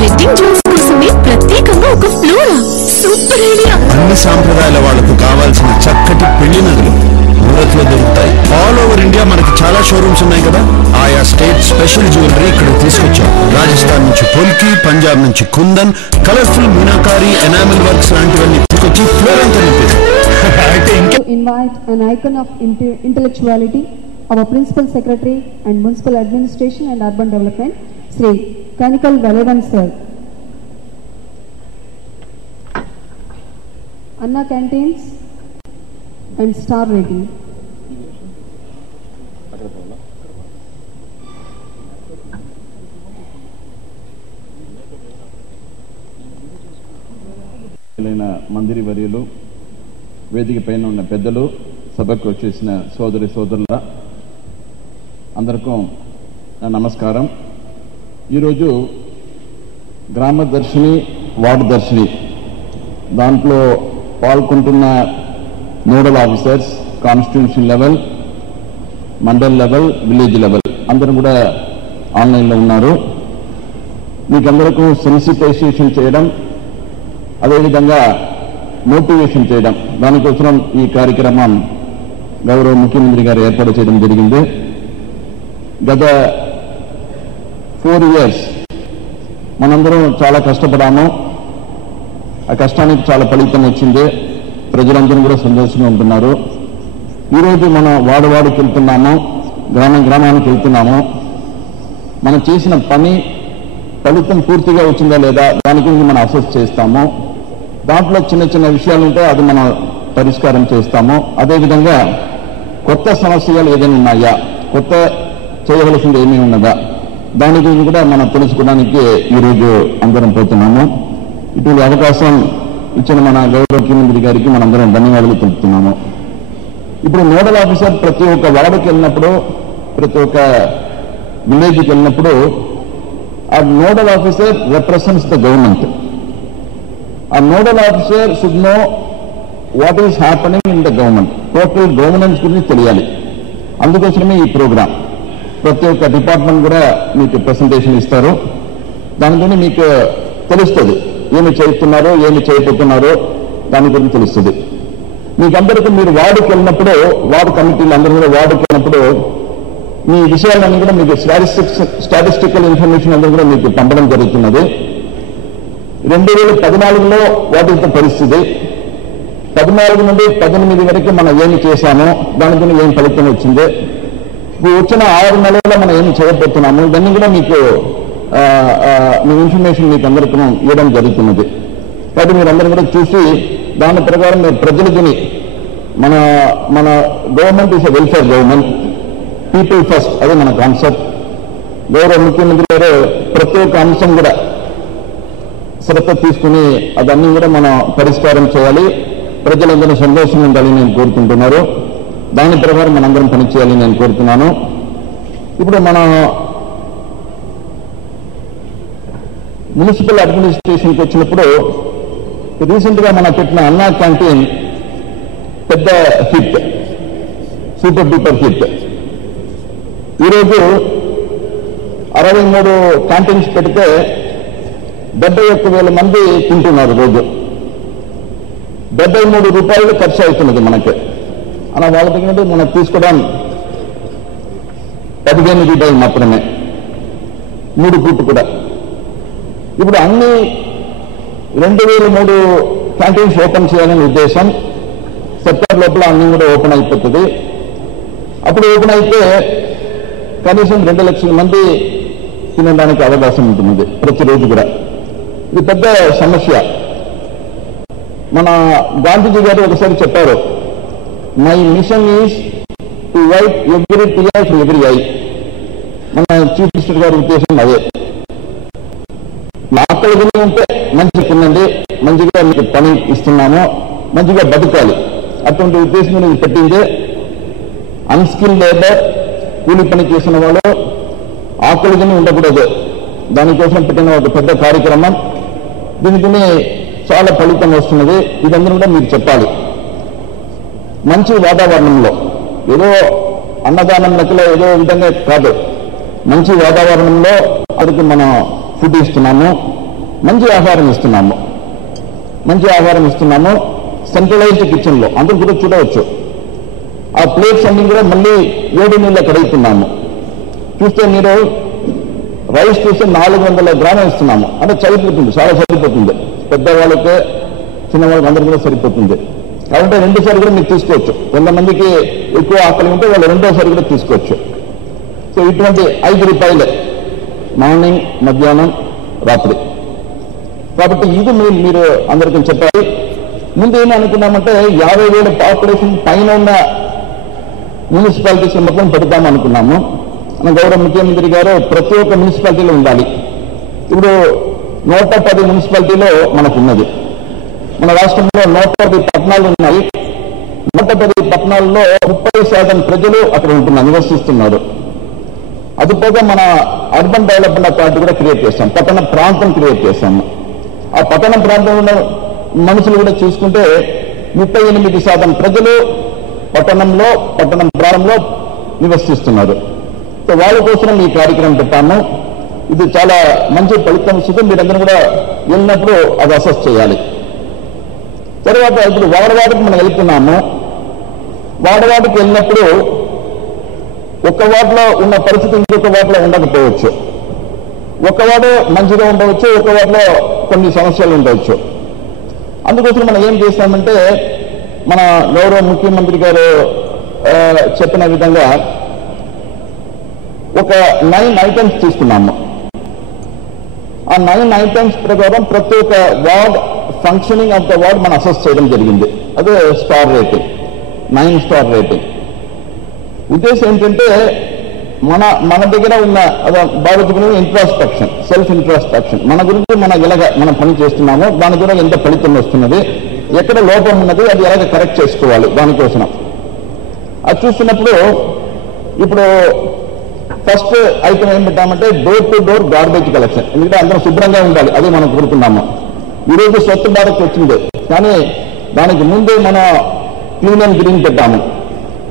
వెడ్డింగ్ జ్యువెల్స్ కోసమే ప్రత్యేకంగా ఒక ఫ్లోర్. Super idea. అన్ని సాంప్రదాయాల వాళ్లకు కావాల్సిన చక్కటి పెళ్లి నగలు ముహూర్త్ లో దొరుకుతాయి. ఆల్ ఓవర్ ఇండియా మనకి చాలా షోరూమ్స్ ఉన్నాయి కదా, ఆయా స్టేట్ స్పెషల్ జ్యువెలరీ ఇక్కడ తీసుకొచ్చాం. రాజస్థాన్ నుంచి పొల్కి, పంజాబ్ నుంచి kundan, colourful meenakari, enamel works లాంటివన్నీ తీసుకొచ్చి ఫ్లోర్ అంతా నింపేది. To invite an icon of intellectuality, our Principal Secretary and Municipal Administration and Urban Development, Sri Kanikal Valevan Sir. Anna Canteens and Star Rating. మందిరి వర్యులు, వేదిక పైన ఉన్న పెద్దలు, సభకు వచ్చేసిన సోదరి సోదరుల అందరికీ నా నమస్కారం. ఈరోజు గ్రామ దర్శిని, వార్డు దర్శిని దాంట్లో పాల్గొంటున్న nodal officers constitution level, mandal level, village level అందరూ కూడా ఆన్లైన్లో ఉన్నారు. మీకందరికీ సెన్సిటైజేషన్ చేయడం, అదేవిధంగా మోటివేషన్ చేయడం, దానికోసం ఈ కార్యక్రమం గౌరవ ముఖ్యమంత్రి గారు ఏర్పాటు చేయడం జరిగింది. గత 4 years మనందరం చాలా కష్టపడాము. ఆ కష్టానికి చాలా ఫలితం వచ్చింది. ప్రజలందరూ కూడా సంతోషంగా ఉంటున్నారు. ఈరోజు మనం వాడికి వెళ్తున్నాము, గ్రామానికి వెళ్తున్నాము. మనం చేసిన పని ఫలితం పూర్తిగా వచ్చిందా లేదా దాని గురించి మనం అసెస్ చేస్తాము. దాంట్లో చిన్న చిన్న విషయాలు ఉంటే అది మనం పరిష్కారం చేస్తాము. అదేవిధంగా కొత్త సమస్యలు ఏదైనా ఉన్నాయా, కొత్త చేయవలసింది ఏమీ ఉన్నదా, దాని గురించి కూడా మనం తెలుసుకోవడానికి ఈరోజు అందరం పోతున్నాము. ఇటువంటి అవకాశం ఇచ్చిన మన గౌరవ ముఖ్యమంత్రి గారికి మనందరం ధన్యవాదాలు తెలుపుతున్నాము. ఇప్పుడు నోడల్ ఆఫీసర్ ప్రతి ఒక్క వార్డుకి వెళ్ళినప్పుడు, ప్రతి ఒక్క విలేజ్కి వెళ్ళినప్పుడు ఆ nodal officer represents the government. ఆ nodal officer should know what is happening in the government. Total governance గురించి తెలియాలి. అందుకోసమే ఈ ప్రోగ్రాం. ప్రతి ఒక్క డిపార్ట్మెంట్ కూడా మీకు ప్రెసెంటేషన్ ఇస్తారు. దాని గురించి మీకు తెలుస్తుంది, ఏమి చేస్తున్నారో ఏమి చేయబోతున్నారో దాని గురించి తెలుస్తుంది. మీకందరికీ మీరు వార్డుకి వెళ్ళినప్పుడు, వార్డు కమిటీలు అందరూ కూడా వార్డుకి వెళ్ళినప్పుడు మీ విషయాలన్నీ కూడా మీకు స్టాటిస్టికల్ ఇన్ఫర్మేషన్ అందరూ కూడా మీకు పంపడం జరుగుతున్నది. 2014లో వాటి యొక్క పరిస్థితి, 14 నుండి 18 వరకు మనం ఏమి చేశామో దానికి ఏం ఫలితం వచ్చింది, ఇప్పుడు వచ్చిన 6 నెలల్లో మనం ఏమి చేయబోతున్నాము, ఇవన్నీ కూడా మీకు మీ ఇన్ఫర్మేషన్ మీకు అందరికీ ఇవ్వడం జరుగుతున్నది. కాబట్టి మీరందరూ కూడా చూసి దాని ప్రకారం మీరు ప్రజలకి మన government is a welfare government, people first, అదే మన కాన్సెప్ట్. గౌరవ ముఖ్యమంత్రి గారు ప్రతి ఒక్క అంశం కూడా శ్రద్ధ తీసుకుని అదన్నీ కూడా మనం పరిష్కారం చేయాలి, ప్రజలందరూ సంతోషంగా ఉండాలని నేను కోరుకుంటున్నారు. దాని ప్రకారం మనందరం పనిచేయాలని నేను కోరుతున్నాను. ఇప్పుడు మన మున్సిపల్ అడ్మినిస్ట్రేషన్కి వచ్చినప్పుడు రీసెంట్ గా మనం పెట్టిన అన్నా క్యాంటీన్ పెద్ద హిట్, సూపర్ డూపర్ హిట్. ఈరోజు 63 క్యాంటీన్స్ పెడితే 71,000 మంది తింటున్నారు రోజు. 73 రూపాయలు ఖర్చు అవుతున్నది మనకి. అలా వాళ్ళ దగ్గర మనం తీసుకోవడం 15 రూపాయలు మాత్రమే, 3 పూట కూడా. ఇప్పుడు అన్ని 2003 క్యాంటీన్స్ ఓపెన్ చేయాలనే ఉద్దేశం. సెప్టెంబర్ లోపల అన్ని కూడా ఓపెన్ అయిపోతుంది. అప్పుడు ఓపెన్ అయితే కనీసం 2 లక్షల మంది తినడానికి అవకాశం ఉంటుంది ప్రతిరోజు కూడా. ఇది పెద్ద సమస్య. మన గాంధీజీ గారు ఒకసారి చెప్పారు, my mission is to wipe every tear from every eye. మన చీఫ్ మినిస్టర్ గారి ఉద్దేశం అదే. ఆకలి ఉంటే మంచి తినండి, మంచిగా మీకు పని ఇస్తున్నాము, మంచిగా బతకాలి, అటువంటి ఉద్దేశం నేను పెట్టిందే. అన్స్కిల్ లేబర్, కూలి పని చేసిన వాళ్ళు ఆకలిగానే ఉండకూడదు, దానికోసం పెట్టిన ఒక పెద్ద కార్యక్రమం. దీనికి చాలా ఫలితం వస్తున్నది. ఇదందరూ కూడా మీరు చెప్పాలి. మంచి వాతావరణంలో, ఏదో అన్నదానం లెక్కలో ఏదో విధంగా కాదు, మంచి వాతావరణంలో అదికి మనం ఫుడ్ ఇస్తున్నాము, మంచి ఆహారం ఇస్తున్నాము. సెంట్రలైజ్డ్ కిచెన్ లో అందరూ కూడా చూడవచ్చు. ఆ ప్లేట్స్ అన్ని కూడా మళ్ళీ 7 నీళ్ళ కడుగుతున్నాము. చూస్తే మీరు రైస్ చూస్తే 400 గ్రాములు ఇస్తున్నాము. అంటే సరిపోతుంది, చాలా సరిపోతుంది. పెద్దవాళ్ళకి చిన్నవాళ్ళకి అందరూ కూడా సరిపోతుంది. కాబట్టి 2 సార్లు కూడా మీరు తీసుకోవచ్చు. కొంతమందికి ఎక్కువ ఆకలి ఉంటే వాళ్ళు 2వ సారి కూడా తీసుకోవచ్చు. సో ఇటువంటి 5 రూపాయలే మార్నింగ్, మధ్యాహ్నం, రాత్రి. కాబట్టి ఇది మీరు అందరికీ చెప్పాలి. ముందు ఏమి అనుకున్నామంటే 50,000 పాపులేషన్ పైన ఉన్న మున్సిపాలిటీస్ మొత్తం పెడతామనుకున్నాము. మన గౌరవ ముఖ్యమంత్రి గారు ప్రతి ఒక్క మున్సిపాలిటీలో ఉండాలి. ఇప్పుడు 110 మున్సిపాలిటీలో మనకున్నది. మన రాష్ట్రంలో 110 పట్టణాలు ఉన్నాయి. 110 పట్టణాల్లో 30% ప్రజలు అక్కడ ఉంటున్నారు, నివసిస్తున్నారు. అదిపోగా మన అర్బన్ డెవలప్మెంట్ అథారిటీ కూడా క్రియేట్ చేస్తాం, పట్టణ ప్రాంతం క్రియేట్ చేస్తాము. ఆ పట్టణ ప్రాంతంలో మనుషులు కూడా చూసుకుంటే 38% ప్రజలు పట్టణ ప్రాంతంలో నివసిస్తున్నారు. సో వాళ్ళ కోసం ఈ కార్యక్రమం పెట్టాము. ఇది చాలా మంచి ఫలితం వస్తుంది. మీరందరూ కూడా వెళ్ళినప్పుడు అది అసెస్ చేయాలి. తర్వాత ఇప్పుడు వాడవాడికి మనం వెళ్తున్నాము. వాడవాడికి వెళ్ళినప్పుడు ఒక వార్డులో ఉన్న పరిస్థితి ఇంకొక వార్డులో ఉండకపోవచ్చు. ఒక వార్డు మంచిగా ఉండవచ్చు, ఒక వార్డులో కొన్ని సమస్యలు ఉండవచ్చు. అందుకోసం మనం ఏం చేస్తామంటే మన గౌరవ ముఖ్యమంత్రి గారు చెప్పిన విధంగా ఒక 9 ఐటమ్స్ తీసుకున్నాము. ఆ 9 ఐటమ్స్ ప్రకారం ప్రతి ఒక్క ward functioning of the ward మనం అసెస్ చేయడం జరిగింది. అదే స్టార్ రేటింగ్, 9 స్టార్ రేటింగ్. ఉద్దేశం ఏంటంటే మన దగ్గర ఉన్న బాధ్యత ఇంట్రాస్పెక్షన్, సెల్ఫ్ ఇంట్రాస్పెక్షన్, మన గురించి మనం పని చేస్తున్నాము, దాని కూడా ఎంత ఫలితం వస్తున్నది, ఎక్కడ లోపం ఉన్నది, అది ఎలాగ కరెక్ట్ చేసుకోవాలి, దానికోసం అది చూస్తున్నప్పుడు ఇప్పుడు ఫస్ట్ ఐటమ్ ఏం పెట్టామంటే door to door garbage collection. ఎందుకంటే అందరం శుభ్రంగా ఉండాలి, అదే మనం కోరుకున్నాము. ఈరోజు స్వచ్ఛ భారత్ వచ్చింది, కానీ దానికి ముందే మన క్లీన్ అండ్ గ్రీన్ పెట్టాము.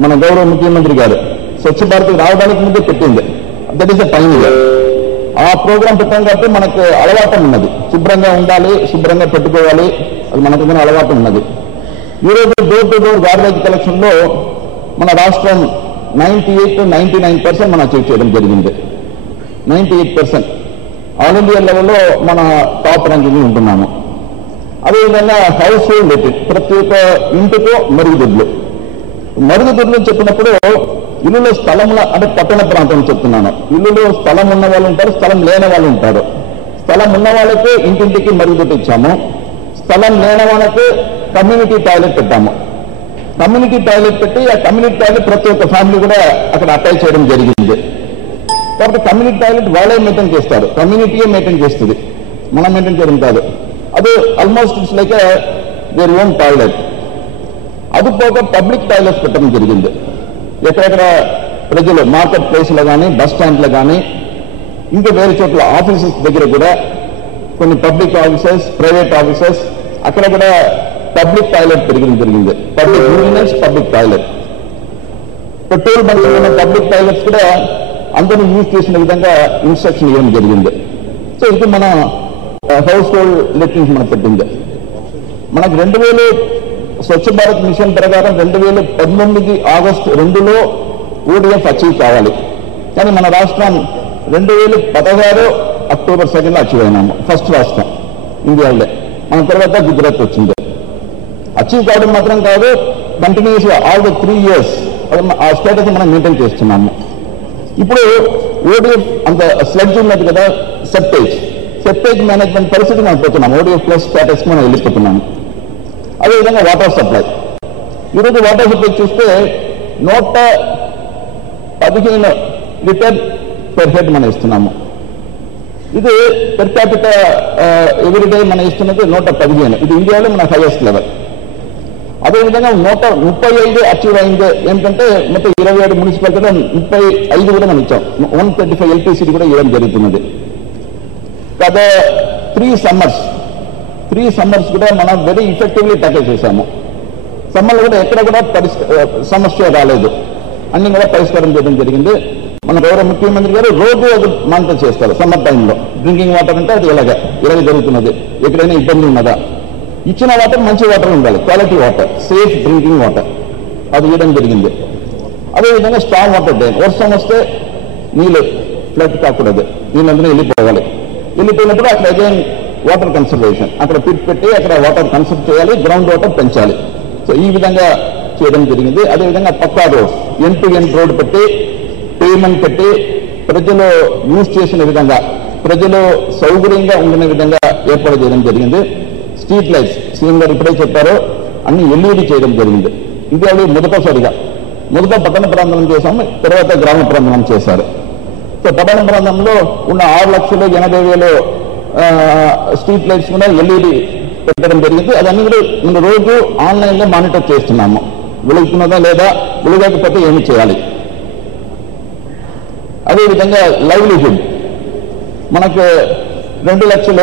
మన గౌరవ ముఖ్యమంత్రి గారు స్వచ్ఛ భారత్ రావడానికి ముందే పెట్టింది. That is a pioneer. ఆ ప్రోగ్రాం పెట్టాం కాబట్టి మనకు అలవాటు ఉన్నది, శుభ్రంగా ఉండాలి, శుభ్రంగా పెట్టుకోవాలి, అది మనకు అలవాటు ఉన్నది. ఈరోజు door to door garbage collection లో మన రాష్ట్రం 98 to 99% మనం అచీవ్ చేయడం జరిగింది. 98% ఆల్ ఇండియా లెవెల్లో మన టాప్ ర్యాంకింగ్ ఉంటున్నాము. అదేవిధంగా హౌస్ హోల్డ్ లెట్రిన్, ప్రతి ఒక్క ఇంటితో మరుగుదొడ్లు. మరుగుదొడ్లు చెప్పినప్పుడు ఇల్లులో స్థలంలో అంటే పట్టణ ప్రాంతం చెప్తున్నాను. ఇల్లులో స్థలం ఉన్న వాళ్ళు ఉంటారు, స్థలం లేని వాళ్ళు ఉంటారు. స్థలం ఉన్న వాళ్ళకి ఇంటింటికి మరుగుదొడ్డి ఇచ్చాము. స్థలం లేని వాళ్ళకి కమ్యూనిటీ టాయిలెట్ పెట్టాము. కమ్యూనిటీ టాయిలెట్ పెట్టి ఆ కమ్యూనిటీ టాయిలెట్ ప్రతి ఒక్క ఫ్యామిలీ కూడా అక్కడ అటాచ్ చేయడం జరిగింది. కాబట్టి కమ్యూనిటీ టాయిలెట్ వాళ్ళే మెయింటైన్ చేస్తారు, కమ్యూనిటీయే మెయింటైన్ చేస్తుంది, మనం మెయింటైన్ చేయడం కాదు. అది almost it's like their own toilet. అది పోక పబ్లిక్ టాయిలెట్స్ పెట్టడం జరిగింది. ఎక్కడెక్కడ ప్రజలు మార్కెట్ ప్లేస్లో కానీ, బస్ స్టాండ్లో కానీ, ఇంకా వేరే చోట్ల ఆఫీసెస్ దగ్గర కూడా కొన్ని పబ్లిక్ ఆఫీసెస్, ప్రైవేట్ ఆఫీసెస్ అక్కడ కూడా పబ్లిక్ టాయిలెట్ పెరగడం జరిగింది. Public urinals, public toilet. Petrol బంక్లో ఉన్న పబ్లిక్ టాయిలెట్స్ కూడా అందరూ యూజ్ చేసిన విధంగా ఇన్స్ట్రక్షన్ ఇవ్వడం జరిగింది. సో ఇది మన హౌస్ హోల్డ్ లెట్రిన్స్ మనం పెట్టింది. మనకు 2000 స్వచ్ఛ భారత్ మిషన్ ప్రకారం 2019 ఆగస్టు 2లో ODF అచీవ్ కావాలి. కానీ మన రాష్ట్రం 2016 అక్టోబర్ 2 అచీవ్ అయినాము. ఫస్ట్ రాష్ట్రం ఇండియాలో. మన తర్వాత గుజరాత్ వచ్చింది. అచీవ్ కావడం మాత్రం కాదు, కంటిన్యూస్గా ఆల్ ద 3 years ఆ స్టేటస్ మనం మెయింటైన్ చేస్తున్నాము. ఇప్పుడు ODF అంత స్లెడ్జ్ ఉన్నది కదా, సెప్టేజ్ మేనేజ్మెంట్ పరిస్థితి మనం పోతున్నాం. ODF ప్లస్ స్టేటస్ మనం వెళ్ళిపోతున్నాము. అదేవిధంగా వాటర్ సప్లై. ఈరోజు వాటర్ సప్లై చూస్తే 115 లీటర్ పెర్ హెడ్ మనం ఇస్తున్నాము. ఇది పెర్ క్యాపిటల్ ఎవ్రీడే మనం ఇస్తున్నది 115. ఇది ఇండియాలో మన హైయెస్ట్ లెవెల్. అదేవిధంగా 135 అచీవ్ అయింది. ఏంటంటే మొత్తం 27 మున్సిపాలిటీలో 35 కూడా మనం ఇచ్చాం. 135 ఎల్పిసిడి కూడా ఇవ్వడం జరుగుతున్నది. కదా 3 సమ్మర్స్ కూడా మనం వెరీ ఇఫెక్టివ్లీ టాకిల్ చేశాము. సమ్మర్లో కూడా ఎక్కడ కూడా సమస్య రాలేదు, అన్ని కూడా పరిష్కారం చేయడం జరిగింది. మన గౌరవ ముఖ్యమంత్రి గారు రోజు అది మానిటర్ చేస్తారు. సమ్మర్ టైంలో డ్రింకింగ్ వాటర్ అంటే అది ఇలాగ జరుగుతున్నది, ఎక్కడైనా ఇబ్బంది ఉన్నదా, ఇచ్చిన వాటర్ మంచి వాటర్ ఉండాలి, quality water, safe drinking water, అది ఇవ్వడం జరిగింది. అదేవిధంగా స్ట్రాంగ్ వాటర్ డ్రైన్, వర్షం వస్తే నీళ్ళు ఫ్లడ్ కాకూడదు, నీళ్ళందరూ వెళ్ళిపోయినప్పుడు అక్కడ అగైన్ వాటర్ కన్సర్వేషన్, అక్కడ పిట్ పెట్టి అక్కడ వాటర్ కన్సర్వ్ చేయాలి, గ్రౌండ్ వాటర్ పెంచాలి. సో ఈ విధంగా చేయడం జరిగింది. అదేవిధంగా pucca road, end to end road పెట్టి, పేమెంట్ పెట్టి, ప్రజలు యూజ్ చేసిన విధంగా, ప్రజలు సౌకర్యంగా ఉండిన విధంగా ఏర్పాటు చేయడం జరిగింది. స్ట్రీట్ లైట్స్ సీఎం గారు ఇప్పుడే చెప్పారు, అన్ని LED చేయడం జరిగింది. ఇది మొదట పట్టణ ప్రాంతం చేశాము, తర్వాత గ్రామ ప్రాంతం చేశారు. సో పట్టణ ప్రాంతంలో ఉన్న 6,80,000 స్ట్రీట్ లైట్స్ కూడా LED పెట్టడం జరిగింది. అదన్నీ కూడా మనం రోజు ఆన్లైన్లో మానిటర్ చేస్తున్నాము, వెలుగుతున్నదా లేదా, వెలుగకపోతే ఏమి చేయాలి. అదేవిధంగా లైవ్లీహుడ్, మనకు 2 లక్షల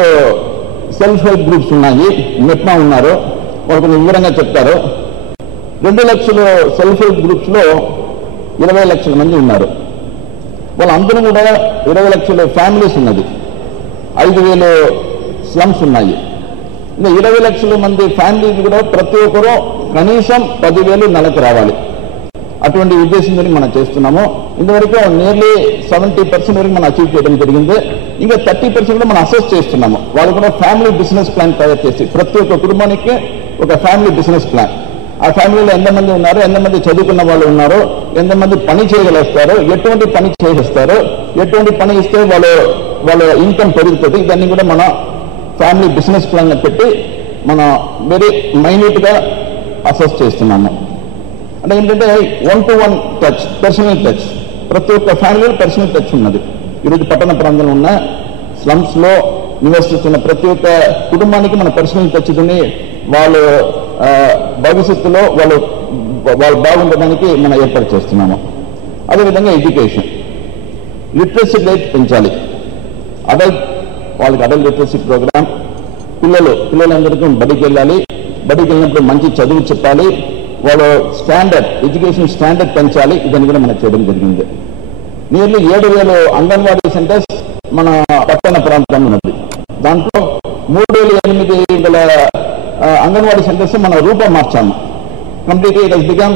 సెల్ఫ్ హెల్ప్ గ్రూప్స్ ఉన్నాయి, మెప్మా ఉన్నారు, వాళ్ళకు వివరంగా చెప్తారు. 2 లక్షల సెల్ఫ్ హెల్ప్ గ్రూప్స్ లో 20 లక్షల మంది ఉన్నారు. వాళ్ళందరూ కూడా 20 లక్షల ఫ్యామిలీస్ ఉన్నది, 5,000 స్లమ్స్ ఉన్నాయి. ఇంకా 20 లక్షల మంది ఫ్యామిలీస్ కూడా ప్రతి ఒక్కరూ కనీసం 10,000 నెలకు రావాలి. అటువంటి ఉద్దేశంతో మనం చేస్తున్నాము. ఇంతవరకు నియర్లీ 70% వరకు మనం అచీవ్ చేయడం జరిగింది. ఇంకా 30% కూడా మనం అసెస్ చేస్తున్నాము. వాళ్ళు కూడా ఫ్యామిలీ బిజినెస్ ప్లాన్ తయారు చేసి, ప్రతి ఒక్క కుటుంబానికి ఒక ఫ్యామిలీ బిజినెస్ ప్లాన్, ఆ ఫ్యామిలీలో ఎంతమంది ఉన్నారు, ఎంతమంది చదువుకున్న వాళ్ళు ఉన్నారు, ఎంతమంది పని చేయగలుగుతారు, ఎటువంటి పని చేస్తారు, ఎటువంటి పని ఇస్తే వాళ్ళ ఇన్కమ్ పెరుగుతుంది, దాన్ని కూడా మన ఫ్యామిలీ బిజినెస్ ప్లాన్ పెట్టి మనం వెరీ మైన్యూట్గా అసెస్ చేస్తున్నాము. అంటే ఏంటంటే 1-to-1 టచ్, పర్సనల్ టచ్, ప్రతి ఒక్క ఫ్యామిలీలో పర్సనల్ టచ్ ఉన్నది. ఈరోజు పట్టణ ప్రాంతంలో ఉన్న స్లమ్స్ లో నివసిస్తున్న ప్రతి ఒక్క కుటుంబానికి మన పర్సనల్ టచ్ ని వాళ్ళు భవిష్యత్తులో వాళ్ళు బాగుండడానికి మనం ఏర్పాటు చేస్తున్నాము. అదేవిధంగా ఎడ్యుకేషన్, లిటరసీ రేట్ పెంచాలి. వాళ్ళకి అడల్ట్ లిటరసీ ప్రోగ్రామ్, పిల్లలందరికీ బడికి వెళ్ళాలి, బడికి వెళ్ళినప్పుడు మంచి చదువు చెప్పాలి, వాళ్ళ స్టాండర్డ్, ఎడ్యుకేషన్ స్టాండర్డ్ పెంచాలి. ఇదని కూడా మనం చేయడం జరిగింది. నియర్లీ 7,000 అంగన్వాడీ సెంటర్స్ మన పట్టణ ప్రాంతంలో ఉన్నది. దాంట్లో 3,800 అంగన్వాడీ సెంటర్స్ మనం రూపం మార్చాము. Completely it has become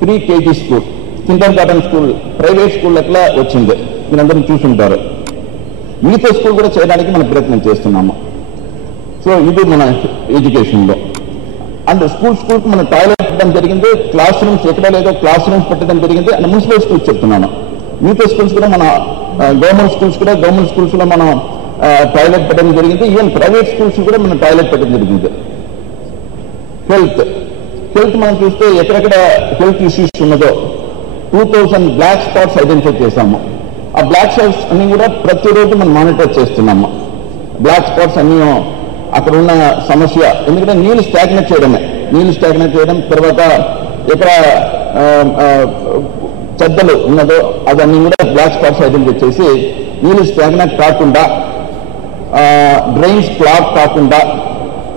3 KG school. Kinder garden school private school అట్లా వచ్చింది, మీరందరూ చూసుంటారు. మిగతా స్కూల్ కూడా చేయడానికి మనం ప్రయత్నం చేస్తున్నాము. సో ఇది మన ఎడ్యుకేషన్లో. అండ్ స్కూల్కి మన టాయిలెట్ పెట్టడం జరిగింది, క్లాస్ రూమ్స్ ఎక్కడ లేదో క్లాస్ రూమ్స్ పెట్టడం జరిగింది. అండ్ మున్సిపల్ స్కూల్స్ చెప్తున్నాను, మిగతా స్కూల్స్ కూడా మన గవర్నమెంట్ స్కూల్స్లో మనం టాయిలెట్ పెట్టడం జరిగింది. ఈవెన్ ప్రైవేట్ స్కూల్స్ కూడా మనం టాయిలెట్ పెట్టడం జరిగింది. హెల్త్ మనం చూస్తే ఎక్కడెక్కడ హెల్త్ ఇష్యూస్ ఉన్నదో 2000 బ్లాక్ స్పాట్స్ ఐడెంటిఫై చేశాము. ఆ బ్లాక్ స్పాట్స్ అన్ని కూడా ప్రతిరోజు మనం మానిటర్ చేస్తున్నాము. బ్లాక్ స్పాట్స్ అన్ని అక్కడ ఉన్న సమస్య, ఎందుకంటే నీళ్లు స్టాగ్నేట్ చేయడం, తర్వాత ఎక్కడ చెద్దలు ఉన్నదో అదన్నీ కూడా బ్లాక్ స్పాట్స్ ఐడెంటిఫై చేసి నీళ్లు స్టాగ్నేట్ కాకుండా, డ్రైన్స్ క్లాగ్ కాకుండా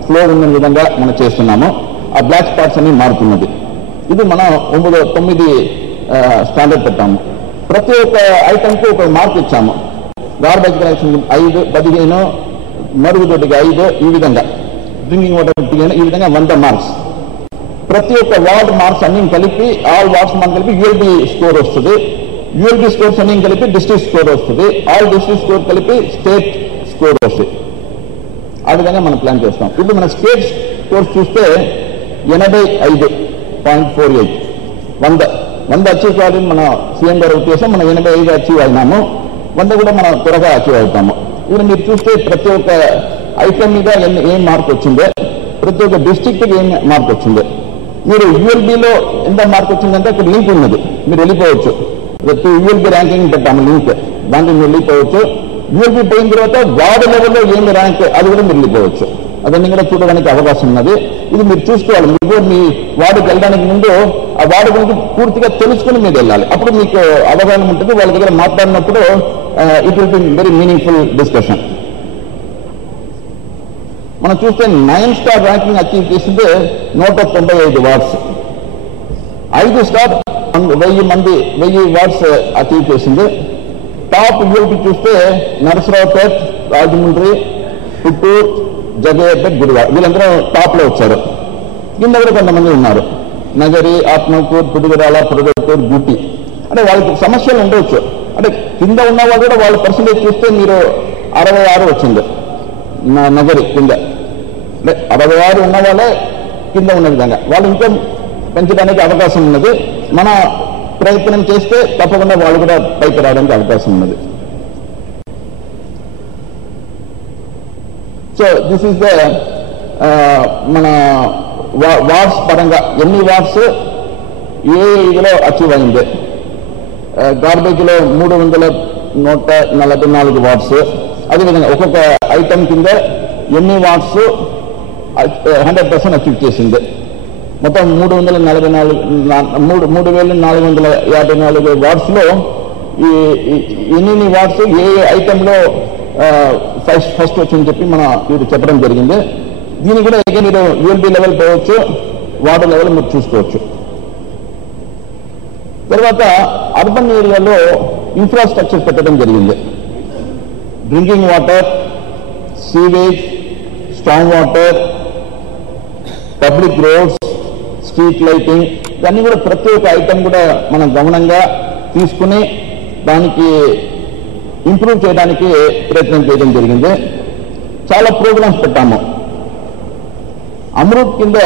ఫ్లో ఉన్న విధంగా మనం చేస్తున్నాము. ఆ బ్లాక్ స్పాట్స్ అన్ని మారుతున్నది. ఇది మనం 9 స్టాండర్డ్ పెట్టాము. ప్రతి ఒక్క ఐటమ్కి ఒక మార్క్ ఇచ్చాము. గార్బేజ్ కలెక్షన్ 5, 15, మరుగుదొడ్డికి 5, ఈ విధంగా డ్రింకింగ్ వాటర్ 15, ఈ విధంగా 100 మార్క్స్. ప్రతి ఒక్క వార్డ్ మార్క్స్ అన్ని కలిపి, ఆల్ వార్డ్స్ మనం కలిపి యూఎల్బి స్కోర్ వస్తుంది. యూఎల్బి స్కోర్స్ అన్ని కలిపి డిస్ట్రిక్ట్ స్కోర్ వస్తుంది. ఆల్ డిస్ట్రిక్ట్ స్కోర్ కలిపి స్టేట్ స్కోర్ వస్తుంది. ఆ విధంగా మనం ప్లాన్ చేస్తాం. ఇప్పుడు మన స్టేట్ స్కోర్స్ చూస్తే 85.48, 100 అచీవ్ కావాలని మన సీఎం గారు ఉద్దేశం. మనం 85 అచీవ్ అయినాము. 100 కూడా మనం త్వరగా అచీవ్ అవుతాము. ఇప్పుడు మీరు చూస్తే ప్రతి ఒక్క ఐటమ్ మీద ఏం మార్క్ వచ్చిందో, ప్రతి ఒక్క డిస్ట్రిక్ట్కి ఏం మార్క్ వచ్చిందో, మీరు యూఎల్బీలో ఎంత మార్క్ వచ్చిందంటే అక్కడ లింక్ ఉన్నది, మీరు వెళ్ళిపోవచ్చు. యూఎల్బీ ర్యాంకింగ్ పెట్టాము లింక్, దాంట్లో మీరు వెళ్ళిపోవచ్చు. యూఎల్బీ పోయిన తర్వాత వార్డు లెవెల్లో ఏమి ర్యాంక్ అది కూడా మీరు వెళ్ళిపోవచ్చు. అదన్నీ కూడా చూడడానికి అవకాశం ఉన్నది. ఇది మీరు చూసుకోవాలి. మీరు మీ వార్డుకి వెళ్ళడానికి ముందు ఆ వార్డు గురించి పూర్తిగా తెలుసుకుని మీరు వెళ్ళాలి. అప్పుడు మీకు అవగాహన ఉంటుంది. వాళ్ళ దగ్గర మాట్లాడినప్పుడు it will be very meaningful discussion. మనం చూస్తే 9 స్టార్ ర్యాంకింగ్ అచీవ్ చేసింది 195 వార్డ్స్. 5 స్టార్ 1000 వార్డ్స్ అచీవ్ చేసింది. టాప్ యూఎల్బీ చూస్తే నరసరావుపేట్, రాజమండ్రి, పుట్టూరు, జగయ్యపేట్, గుడివాడ, వీళ్ళందరూ టాప్ లో వచ్చారు. కింద కూడా కొంతమంది ఉన్నారు, నగరి, ఆత్మకూరు, పుడిగరాల, పురగట్టూరు, గుట్టి. అంటే వాళ్ళకి సమస్యలు ఉండవచ్చు. అంటే కింద ఉన్న వాళ్ళు కూడా వాళ్ళ పర్సంటేజ్ చూస్తే మీరు 66 వచ్చింది నగరి కింద. అంటే 66 ఉన్న వాళ్ళే కింద ఉన్న విధంగా వాళ్ళు ఇంకా పెంచడానికి అవకాశం ఉన్నది. మన ప్రయత్నం చేస్తే తప్పకుండా వాళ్ళు కూడా పైకి రావడానికి అవకాశం ఉన్నది. సో దిస్ ఈస్ ద మన వార్డ్స్ పరంగా ఎన్ని వార్డ్స్ ఏ ఇదిలో అచీవ్ అయింది. గార్బేజ్ లో 344 వార్డ్స్. అదేవిధంగా ఒక్కొక్క ఐటమ్ కింద ఎన్ని వార్డ్స్ 100% అచీవ్ చేసింది. మొత్తం 3454 వార్డ్స్ లో ఎన్ని వార్డ్స్ ఏ ఐటమ్ లో ఫస్ట్ వచ్చిందని చెప్పి మన మీరు చెప్పడం జరిగింది. దీన్ని కూడా మీరు యూఎల్బీ లెవెల్ పోవచ్చు, వార్డు లెవెల్ మీరు చూసుకోవచ్చు. తర్వాత అర్బన్ ఏరియాలో ఇన్ఫ్రాస్ట్రక్చర్ పెట్టడం జరిగింది. Drinking water, sewage, strong water, public roads, street lighting, ఇవన్నీ కూడా ప్రతి ఒక్క ఐటమ్ కూడా మనం గమనంగా తీసుకుని దానికి ఇంప్రూవ్ చేయడానికి ప్రయత్నం చేయడం జరిగింది. చాలా ప్రోగ్రామ్స్ పెట్టాము. అమృత్ కింద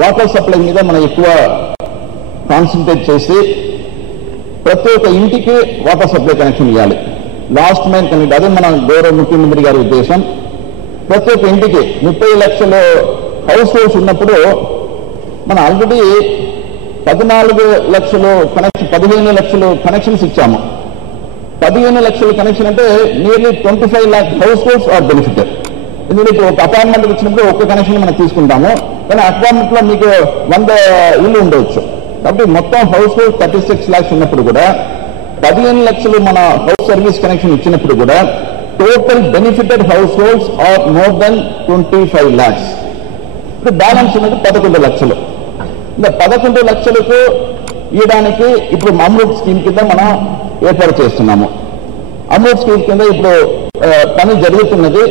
వాటర్ సప్లై మీద మనం ఎక్కువ కాన్సన్ట్రేట్ చేసి ప్రతి ఒక్క ఇంటికి వాటర్ సప్లై కనెక్షన్ ఇవ్వాలి. లాస్ట్ మైల్ కనెక్ట్, అదే మన గౌరవ ముఖ్యమంత్రి గారి ఉద్దేశం. ప్రతి ఒక్క ఇంటికి 30 లక్షల హౌస్ హోల్డ్స్ ఉన్నప్పుడు మనం ఆల్రెడీ 14 లక్షలు కనెక్షన్, 15 లక్షలు కనెక్షన్స్ ఇచ్చాము. 15 లక్షల కనెక్షన్ అంటే nearly 25 lakh households are benefited. ఎందుకంటే ఒక అపార్ట్మెంట్ వచ్చినప్పుడు ఒక్క కనెక్షన్ మనం తీసుకుంటాము, కానీ అపార్ట్మెంట్ లో మీకు 100 ఇల్లు ఉండవచ్చు. కాబట్టి మొత్తం హౌస్ హోల్డ్ 36 lakhs ఉన్నప్పుడు కూడా 15 లక్షలు మన హౌస్ సర్వీస్ కనెక్షన్ ఇచ్చినప్పుడు కూడా total benefited households are more than 25 lakhs. ఇప్పుడు బ్యాలెన్స్ ఉన్నది 11 లక్షలు. ఇంకా 11 లక్షలకు ఇవ్వడానికి ఇప్పుడు అమృత్ స్కీమ్ కింద మనం ఏర్పాటు చేస్తున్నాము. అమృత్ స్కీమ్ కింద ఇప్పుడు పని జరుగుతున్నది.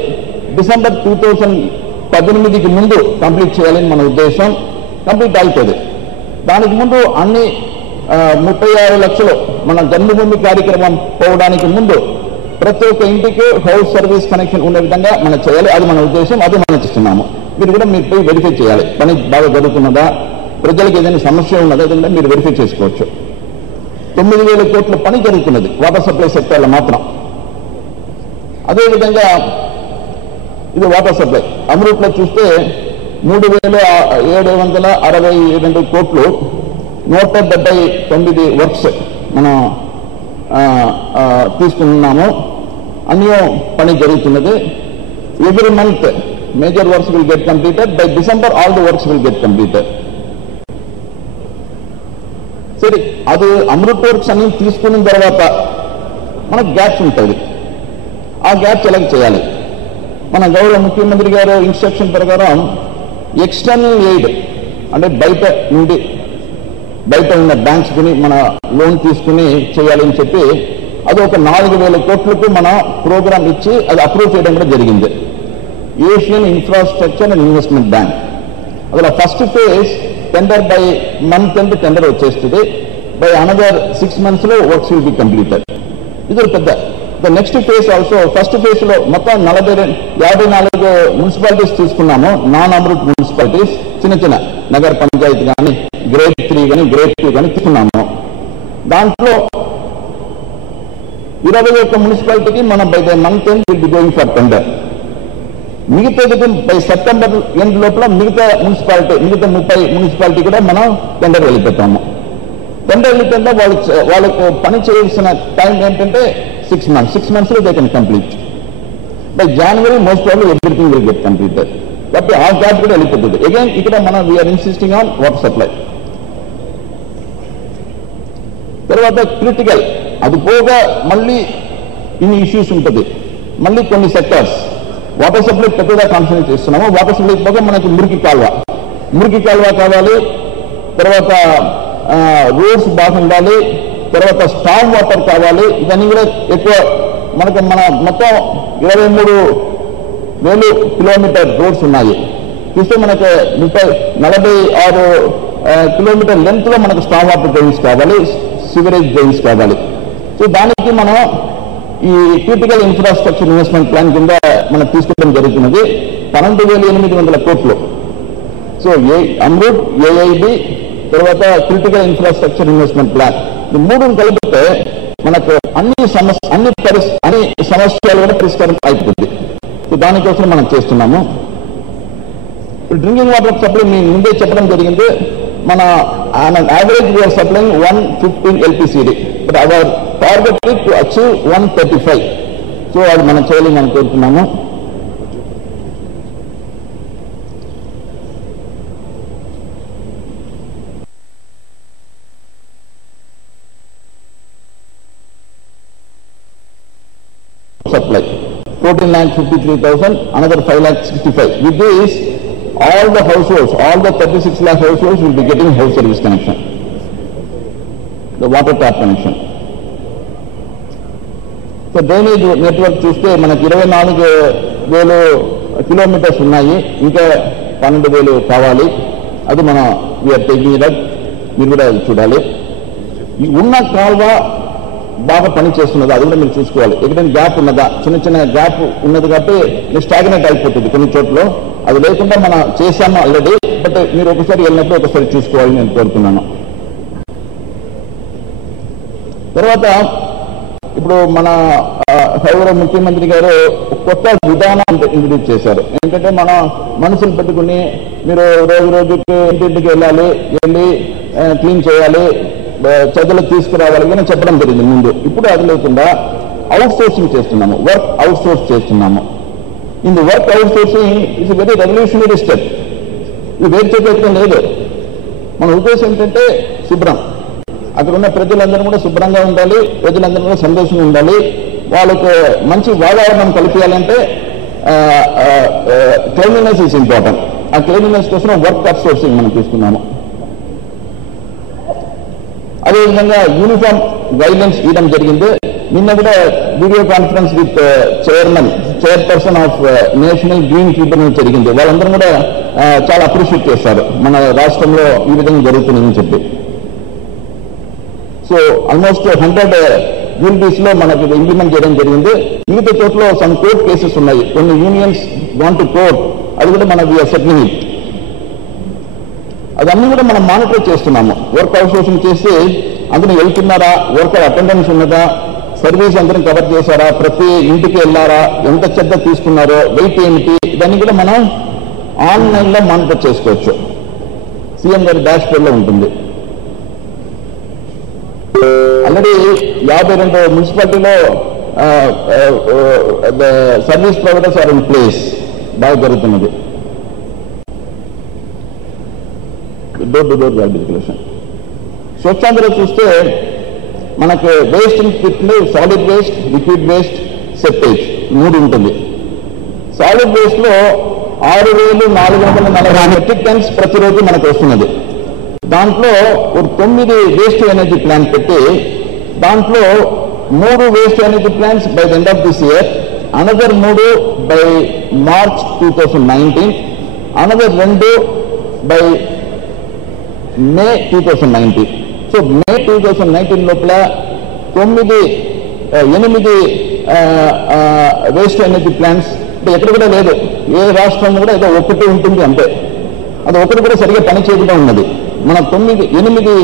డిసెంబర్ 2018కి ముందు కంప్లీట్ చేయాలని మన ఉద్దేశం. కంప్లీట్ అవుతుంది. దానికి ముందు అన్ని 36 లక్షలు మన జన్మభూమి కార్యక్రమం పోవడానికి ముందు ప్రతి ఒక్క ఇంటికి హౌస్ సర్వీస్ కనెక్షన్ ఉండే విధంగా మనం చేయాలి. అది మన ఉద్దేశం, అది మనం చేస్తున్నాము. మీరు కూడా మీరు పోయి వెరిఫై చేయాలి, పని బాగా జరుగుతున్నదా, ప్రజలకు ఏదైనా సమస్య ఉన్నదా, ఏదైనా మీరు వెరిఫై చేసుకోవచ్చు. 9,000 కోట్ల పని జరుగుతున్నది వాటర్ సప్లై సెక్టర్లో మాత్రం. అదేవిధంగా ఇది వాటర్ సప్లై అమృత్లో చూస్తే 3,762 కోట్లు 179 వర్క్స్ మనం తీసుకున్నాము. అన్ని పని జరుగుతున్నది. Every month major works will get completed. By December all the works will get completed. సరే, అది అమృత్ వర్క్స్ అన్ని తీసుకున్న తర్వాత మనకు గ్యాప్స్ ఉంటుంది. ఆ గ్యాప్స్ ఎలా చేయాలి? మన గౌరవ ముఖ్యమంత్రి గారు ఇన్స్ట్రక్షన్ ప్రకారం ఎక్స్టర్నల్ ఎయిడ్ అంటే బయట ఉన్న బ్యాంక్స్ కొని మన లోన్ తీసుకుని చేయాలని చెప్పి అది ఒక 4,000 కోట్లకు మన ప్రోగ్రామ్ ఇచ్చి అది అప్రూవ్ చేయడం కూడా జరిగింది. Asian infrastructure and investment bank అందులో first phase tender by month end tender వచ్చేస్తుంది. బై అనదర్ 6 months లో వర్క్స్ విల్ బి కంప్లీటెడ్. ఇది పెద్ద next phase also. First phase లో మొత్తం 54 మున్సిపాలిటీస్ తీసుకున్నాము. నాన్ అమృత్ మున్సిపాలిటీస్, చిన్న చిన్న నగర పంచాయతీ కానీ గ్రేడ్ 3 కానీ గ్రేడ్ 2 కానీ తీసుకున్నాము. దాంట్లో 21 మున్సిపాలిటీకి మనం by the month end will be going for tender. మిగతా బై సెప్టెంబర్ ఎండ్ లోపల మిగతా 30 మున్సిపాలిటీ కూడా మనం టెండర్ వెళ్ళిపోతాము. టెండర్ వెళ్ళిపోతే వాళ్ళకు పని చేయాల్సిన టైం ఏంటంటే 6 months. 6 months లో they can complete. By January most probably everything will get completed. కాబట్టి ఆ గ్యాప్ కూడా వెళ్ళిపోతుంది. అగైన్ ఇక్కడ మనం we're insisting on water supply. తర్వాత క్రిటికల్ అది పోగా మళ్ళీ ఇన్ని ఇష్యూస్ ఉంటుంది. మళ్ళీ కొన్ని సెక్టర్స్ వాటర్ సప్లై పెద్దగా కాన్సన్ట్రేట్ చేస్తున్నాము. వాటర్ సప్లై పోగా మనకి మురికి కాలువ కావాలి. తర్వాత రోడ్స్ బాగుండాలి. తర్వాత స్టామ్ వాటర్ కావాలి. ఇవన్నీ కూడా ఎక్కువ మన మొత్తం 23,000 కిలోమీటర్ రోడ్స్ ఉన్నాయి. చూస్తే మనకు 46 కిలోమీటర్ లెంత్ లో మనకు స్టామ్ వాటర్ డ్రైన్స్ కావాలి, సివరేజ్ డ్రైన్స్ కావాలి. సో దానికి మనం ఈ క్రిటికల్ ఇన్ఫ్రాస్ట్రక్చర్ ఇన్వెస్ట్మెంట్ ప్లాన్ కింద మనం తీసుకోవడం జరుగుతున్నది 12,800 కోట్లు. సో అమృత్, ఏఐబి, తర్వాత క్రిటికల్ ఇన్ఫ్రాస్ట్రక్చర్ ఇన్వెస్ట్మెంట్ ప్లాన్ ఈ మూడుని కలిపితే మనకు అన్ని సమస్యలు కూడా పరిష్కారం అయిపోతుంది. సో దానికోసం మనం చేస్తున్నాము. డ్రింకింగ్ వాటర్ సప్లై మీ ముందే చెప్పడం జరిగింది. మన average we're supplying 115 LPCD. But our target to achieve 135. So అది మనం చేయాలని మనం కోరుతున్నాము. Supply 14,53,000, another 5,65,000. With this, all the households, all the 36 lakh households will be getting house service connection, the water tap connection. So drainage network చూస్తే మనకి 24,000 kilometres ఉన్నాయి. ఇంకా 12,000 కావాలి. అది మన వీఆర్ టేకింగ్ ఇట్ అప్. మీరు కూడా చూడాలి. ఈ ఉన్న కాల్వ బాగా పని చేస్తున్నదా అది కూడా మీరు చూసుకోవాలి. ఎక్కడైనా గ్యాప్ ఉన్నదా, చిన్న గ్యాప్ ఉన్నది కాబట్టి స్టాగ్నేట్ అయిపోతుంది కొన్ని చోట్ల. అది లేకుండా మనం చేశాము ఆల్రెడీ. బట్ మీరు ఒకసారి వెళ్ళినప్పుడు ఒకసారి చూసుకోవాలని నేను కోరుతున్నాను. తర్వాత ఇప్పుడు మన గౌరవ ముఖ్యమంత్రి గారు కొత్త విధానం ఇంట్రడ్యూస్ చేశారు. ఏంటంటే మన మనుషులు పెట్టుకుని మీరు రోజుకి ఇంటింటికి వెళ్ళి క్లీన్ చేయాలి, చదువులు తీసుకురావాలి అని చెప్పడం జరిగింది ముందు. ఇప్పుడు అది లేకుండా అవుట్ సోర్సింగ్ చేస్తున్నాము, వర్క్ అవుట్ సోర్స్ చేస్తున్నాము. In the work out sourcing is very revolutionary step. ఇది వేరు చేయడం లేదు. మన ఉద్దేశం ఏంటంటే శుభ్రం. అక్కడ ఉన్న ప్రజలందరూ కూడా శుభ్రంగా ఉండాలి, ప్రజలందరూ కూడా సంతోషంగా ఉండాలి. వాళ్ళకు మంచి వాతావరణం కల్పించాలంటే క్లీన్లీనెస్ ఈజ్ ఇంపార్టెంట్. ఆ క్లీన్లీనెస్ కోసం వర్క్ అవుట్ సోర్సింగ్ మనం తీసుకున్నాము. అదేవిధంగా యూనిఫామ్ గైడ్లైన్స్ ఇవ్వడం జరిగింది. నిన్న కూడా video conference with chairperson of national green tribunal జరిగింది. వాళ్ళందరూ కూడా చాలా అప్రిషియేట్ చేస్తారు మన రాష్ట్రంలో ఈ విధంగా జరుగుతుందని చెప్పి. సో ఆల్మోస్ట్ 100 యూనిటీస్ లో మనకి ఇంప్లిమెంట్ చేయడం జరిగింది. మిగతా చోట్ల సమ్ కోర్ట్ కేసెస్ ఉన్నాయి. కొన్ని యూనియన్స్ వాంట్ టు కోర్ట్, అది కూడా మనకి సెటిల్. అదన్నీ కూడా మనం మానిటర్ చేస్తున్నాము. వర్క్ అవుట్సోర్సింగ్ చేసి అందరూ వెళ్తున్నారా, వర్కర్ అటెండెన్స్ ఉన్నదా, సర్వీస్ అందరం కవర్ చేశారా, ప్రతి ఇంటికి వెళ్ళారా, ఎంత చెత్త తీసుకున్నారో, వెయిట్ ఏమిటి, ఇవన్నీ కూడా మనం ఆన్లైన్ లో మానిటర్ చేసుకోవచ్చు. సీఎం గారి డాష్ బోర్డ్ లో ఉంటుంది. ఆల్రెడీ 52 మున్సిపాలిటీలో service providers are in place. బాగా జరుగుతున్నది. Door to door verification. స్వచ్ఛాంధ్రలో చూస్తే మనకు waste solid waste, liquid waste, septage 3 ఉంటుంది. సాలిడ్ వేస్ట్ లో 6,440 మెట్రిక్ టన్స్ ప్రతిరోజు మనకు వస్తున్నది. దాంట్లో ఒక 9 వేస్ట్ ఎనర్జీ ప్లాంట్ పెట్టి దాంట్లో 3 waste energy plants by the end of this year, another 3 by March 2019, another 2 by May 2019. So May 2019 లోపల 8 వేస్ట్ ఎనర్జీ ప్లాంట్స్ ఎక్కడ కూడా లేదు. ఏ రాష్ట్రం కూడా ఏదో ఒకటి ఉంటుంది అంతే. అది ఒకటి కూడా సరిగ్గా పని చేయకుండా ఉన్నది. మన 8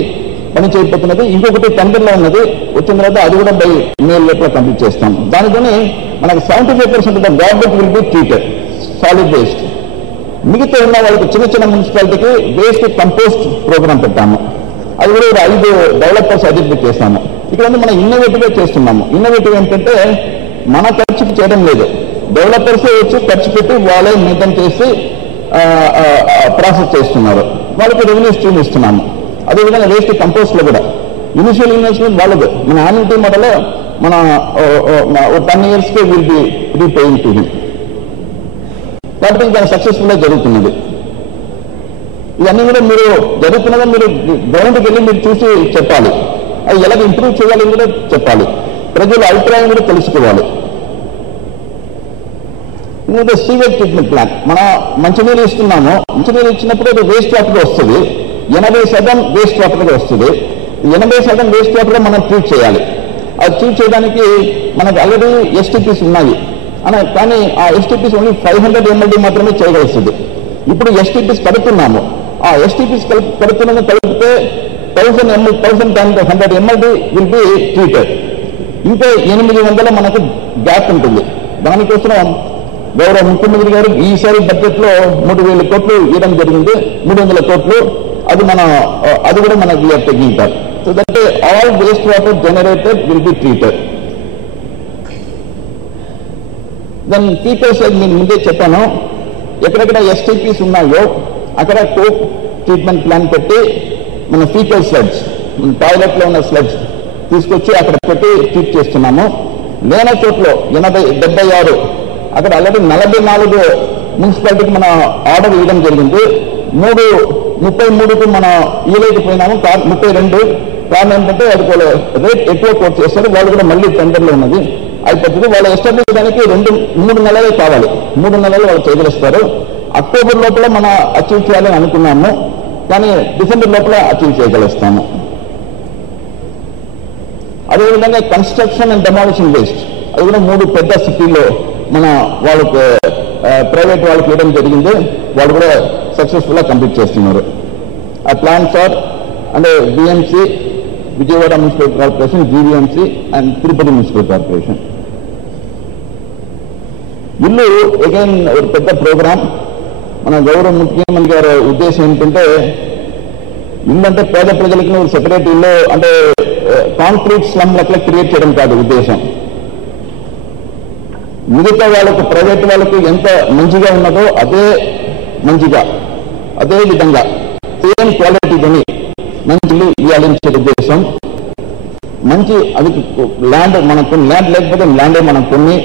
పని చేయబోతున్నది. ఇంకొకటి టెండర్లో ఉన్నది. వచ్చిన తర్వాత అది కూడా బై మే లోపల కంప్లీట్ చేస్తాం. దానితోనే మనకు 75% of the garbage will be treated solid waste. మిగతా ఉన్న వాళ్ళకి చిన్న చిన్న మున్సిపాలిటీకి వేస్ట్ కంపోస్ట్ ప్రోగ్రామ్ పెట్టాము. అది కూడా 5 డెవలపర్స్ ఐడెంటిఫై చేస్తాము. ఇక్కడ మనం ఇన్నోవేటివ్ గా చేస్తున్నాము. ఇన్నోవేటివ్ ఏంటంటే మన ఖర్చుకి చేయడం లేదు, డెవలపర్సే వచ్చి ఖర్చు పెట్టి వాళ్ళే మెయింటైన్ చేసి ప్రాసెస్ చేస్తున్నారు. వాళ్ళకి రెవెన్యూ స్ట్రీమ్ ఇస్తున్నాము. అదేవిధంగా వేస్ట్ కంపోస్ట్ లో కూడా ఇనిషియల్ ఇన్వెస్ట్మెంట్ వాళ్ళది. మన యాన్యుటీ మోడల్ మన 10 years కి will be repaying to him. కాబట్టి దాని సక్సెస్ఫుల్ గా జరుగుతున్నది. ఇవన్నీ కూడా మీరు జరుగుతున్నదని మీరు గవర్నమెంట్కి వెళ్ళి మీరు చూసి చెప్పాలి. అది ఎలాగ ఇంప్రూవ్ చేయాలని కూడా చెప్పాలి. ప్రజల అభిప్రాయం కూడా తెలుసుకోవాలి. సీవేజ్ ట్రీట్మెంట్ ప్లాంట్ మన మంచినీరు ఇస్తున్నాము. మంచినీరు ఇచ్చినప్పుడు అది వేస్ట్ వాటర్ వస్తుంది. 80% వేస్ట్ వాటర్ వస్తుంది. 80% వేస్ట్ వాటర్ మనం ట్రీట్ చేయాలి. అది ట్రీట్ చేయడానికి మనకు ఆల్రెడీ ఎస్టీపీస్ ఉన్నాయి. కానీ ఆ ఎస్టీపీస్ ఓన్లీ 500 mld మాత్రమే చేయగలుగుతుంది. ఇప్పుడు ఎస్టీపీస్ కడుతున్నాము. ఆ ఎస్టీపీస్ కడుతున్న కలిపితే 1,100 mld విల్ బి ట్రీటెడ్. ఇంకా 800 మనకు గ్యాప్ ఉంటుంది. దానికోసం గౌరవ ముఖ్యమంత్రి గారు ఈసారి బడ్జెట్ లో 3,000 కోట్లు ఇవ్వడం జరిగింది. 300 కోట్లు అది కూడా మనకు we're taking that. So that all waste water generated will be treated. దాని ఫీకల్ సైడ్ నేను ముందే చెప్పాను. ఎక్కడెక్కడ ఎస్టీపీస్ ఉన్నాయో అక్కడ కోక్ ట్రీట్మెంట్ ప్లాన్ పెట్టి మన ఫీకల్ స్లడ్స్, మన టాయిలెట్ లో ఉన్న స్లడ్స్ తీసుకొచ్చి అక్కడ పెట్టి ట్రీట్ చేస్తున్నాము. లేని చోట్ల 76 అక్కడ ఆల్రెడీ 44 మున్సిపాలిటీకి మన ఆర్డర్ ఇవ్వడం జరిగింది. 33కు మనం ఇవ్వలేకపోయినాము. 32 కారణం ఏంటంటే అది రేట్ ఎక్కువ కోట్ చేస్తారు. వాళ్ళు కూడా మళ్ళీ టెండర్లో ఉన్నది అయిపోతుంది. వాళ్ళు ఎస్టాబ్లిష్ చేయడానికి 2-3 నెలలే కావాలి. 3 నెలలు వాళ్ళు చేయగలుస్తారు. అక్టోబర్ లోపల మనం అచీవ్ చేయాలని అనుకున్నాము. కానీ డిసెంబర్ లోపల అచీవ్ చేయగలుస్తాము. అదేవిధంగా కన్స్ట్రక్షన్ అండ్ డెమాలిషన్ వేస్ట్ అది కూడా 3 పెద్ద సిటీల్లో మన వాళ్ళకు ప్రైవేట్ వాళ్ళకి ఇవ్వడం జరిగింది. వాళ్ళు కూడా సక్సెస్ఫుల్ గా కంప్లీట్ చేస్తున్నారు. ఆ ప్లాన్స్ ఆర్ అంటే BMC, Vijayawada municipal corporation, GVMC and Tirupati municipal corporation. ఇల్లు అగైన్ ఒక పెద్ద ప్రోగ్రామ్. మన గౌరవ ముఖ్యమంత్రి గారి ఉద్దేశం ఏంటంటే ఇల్లు అంటే పేద ప్రజలకి ఒక సెపరేట్ ఇల్లు అంటే కాంక్రీట్ స్లమ్ లెక్కల క్రియేట్ చేయడం కాదు ఉద్దేశం. మిగతా వాళ్ళకు ప్రైవేట్ వాళ్ళకు ఎంత మంచిగా ఉన్నదో అదే విధంగా సేమ్ క్వాలిటీతోని మంచి ఇల్లు ఇవ్వాలని ఉద్దేశం. మంచి అది ల్యాండ్ మనకు ల్యాండ్ లేకపోతే ల్యాండే మనం కొన్ని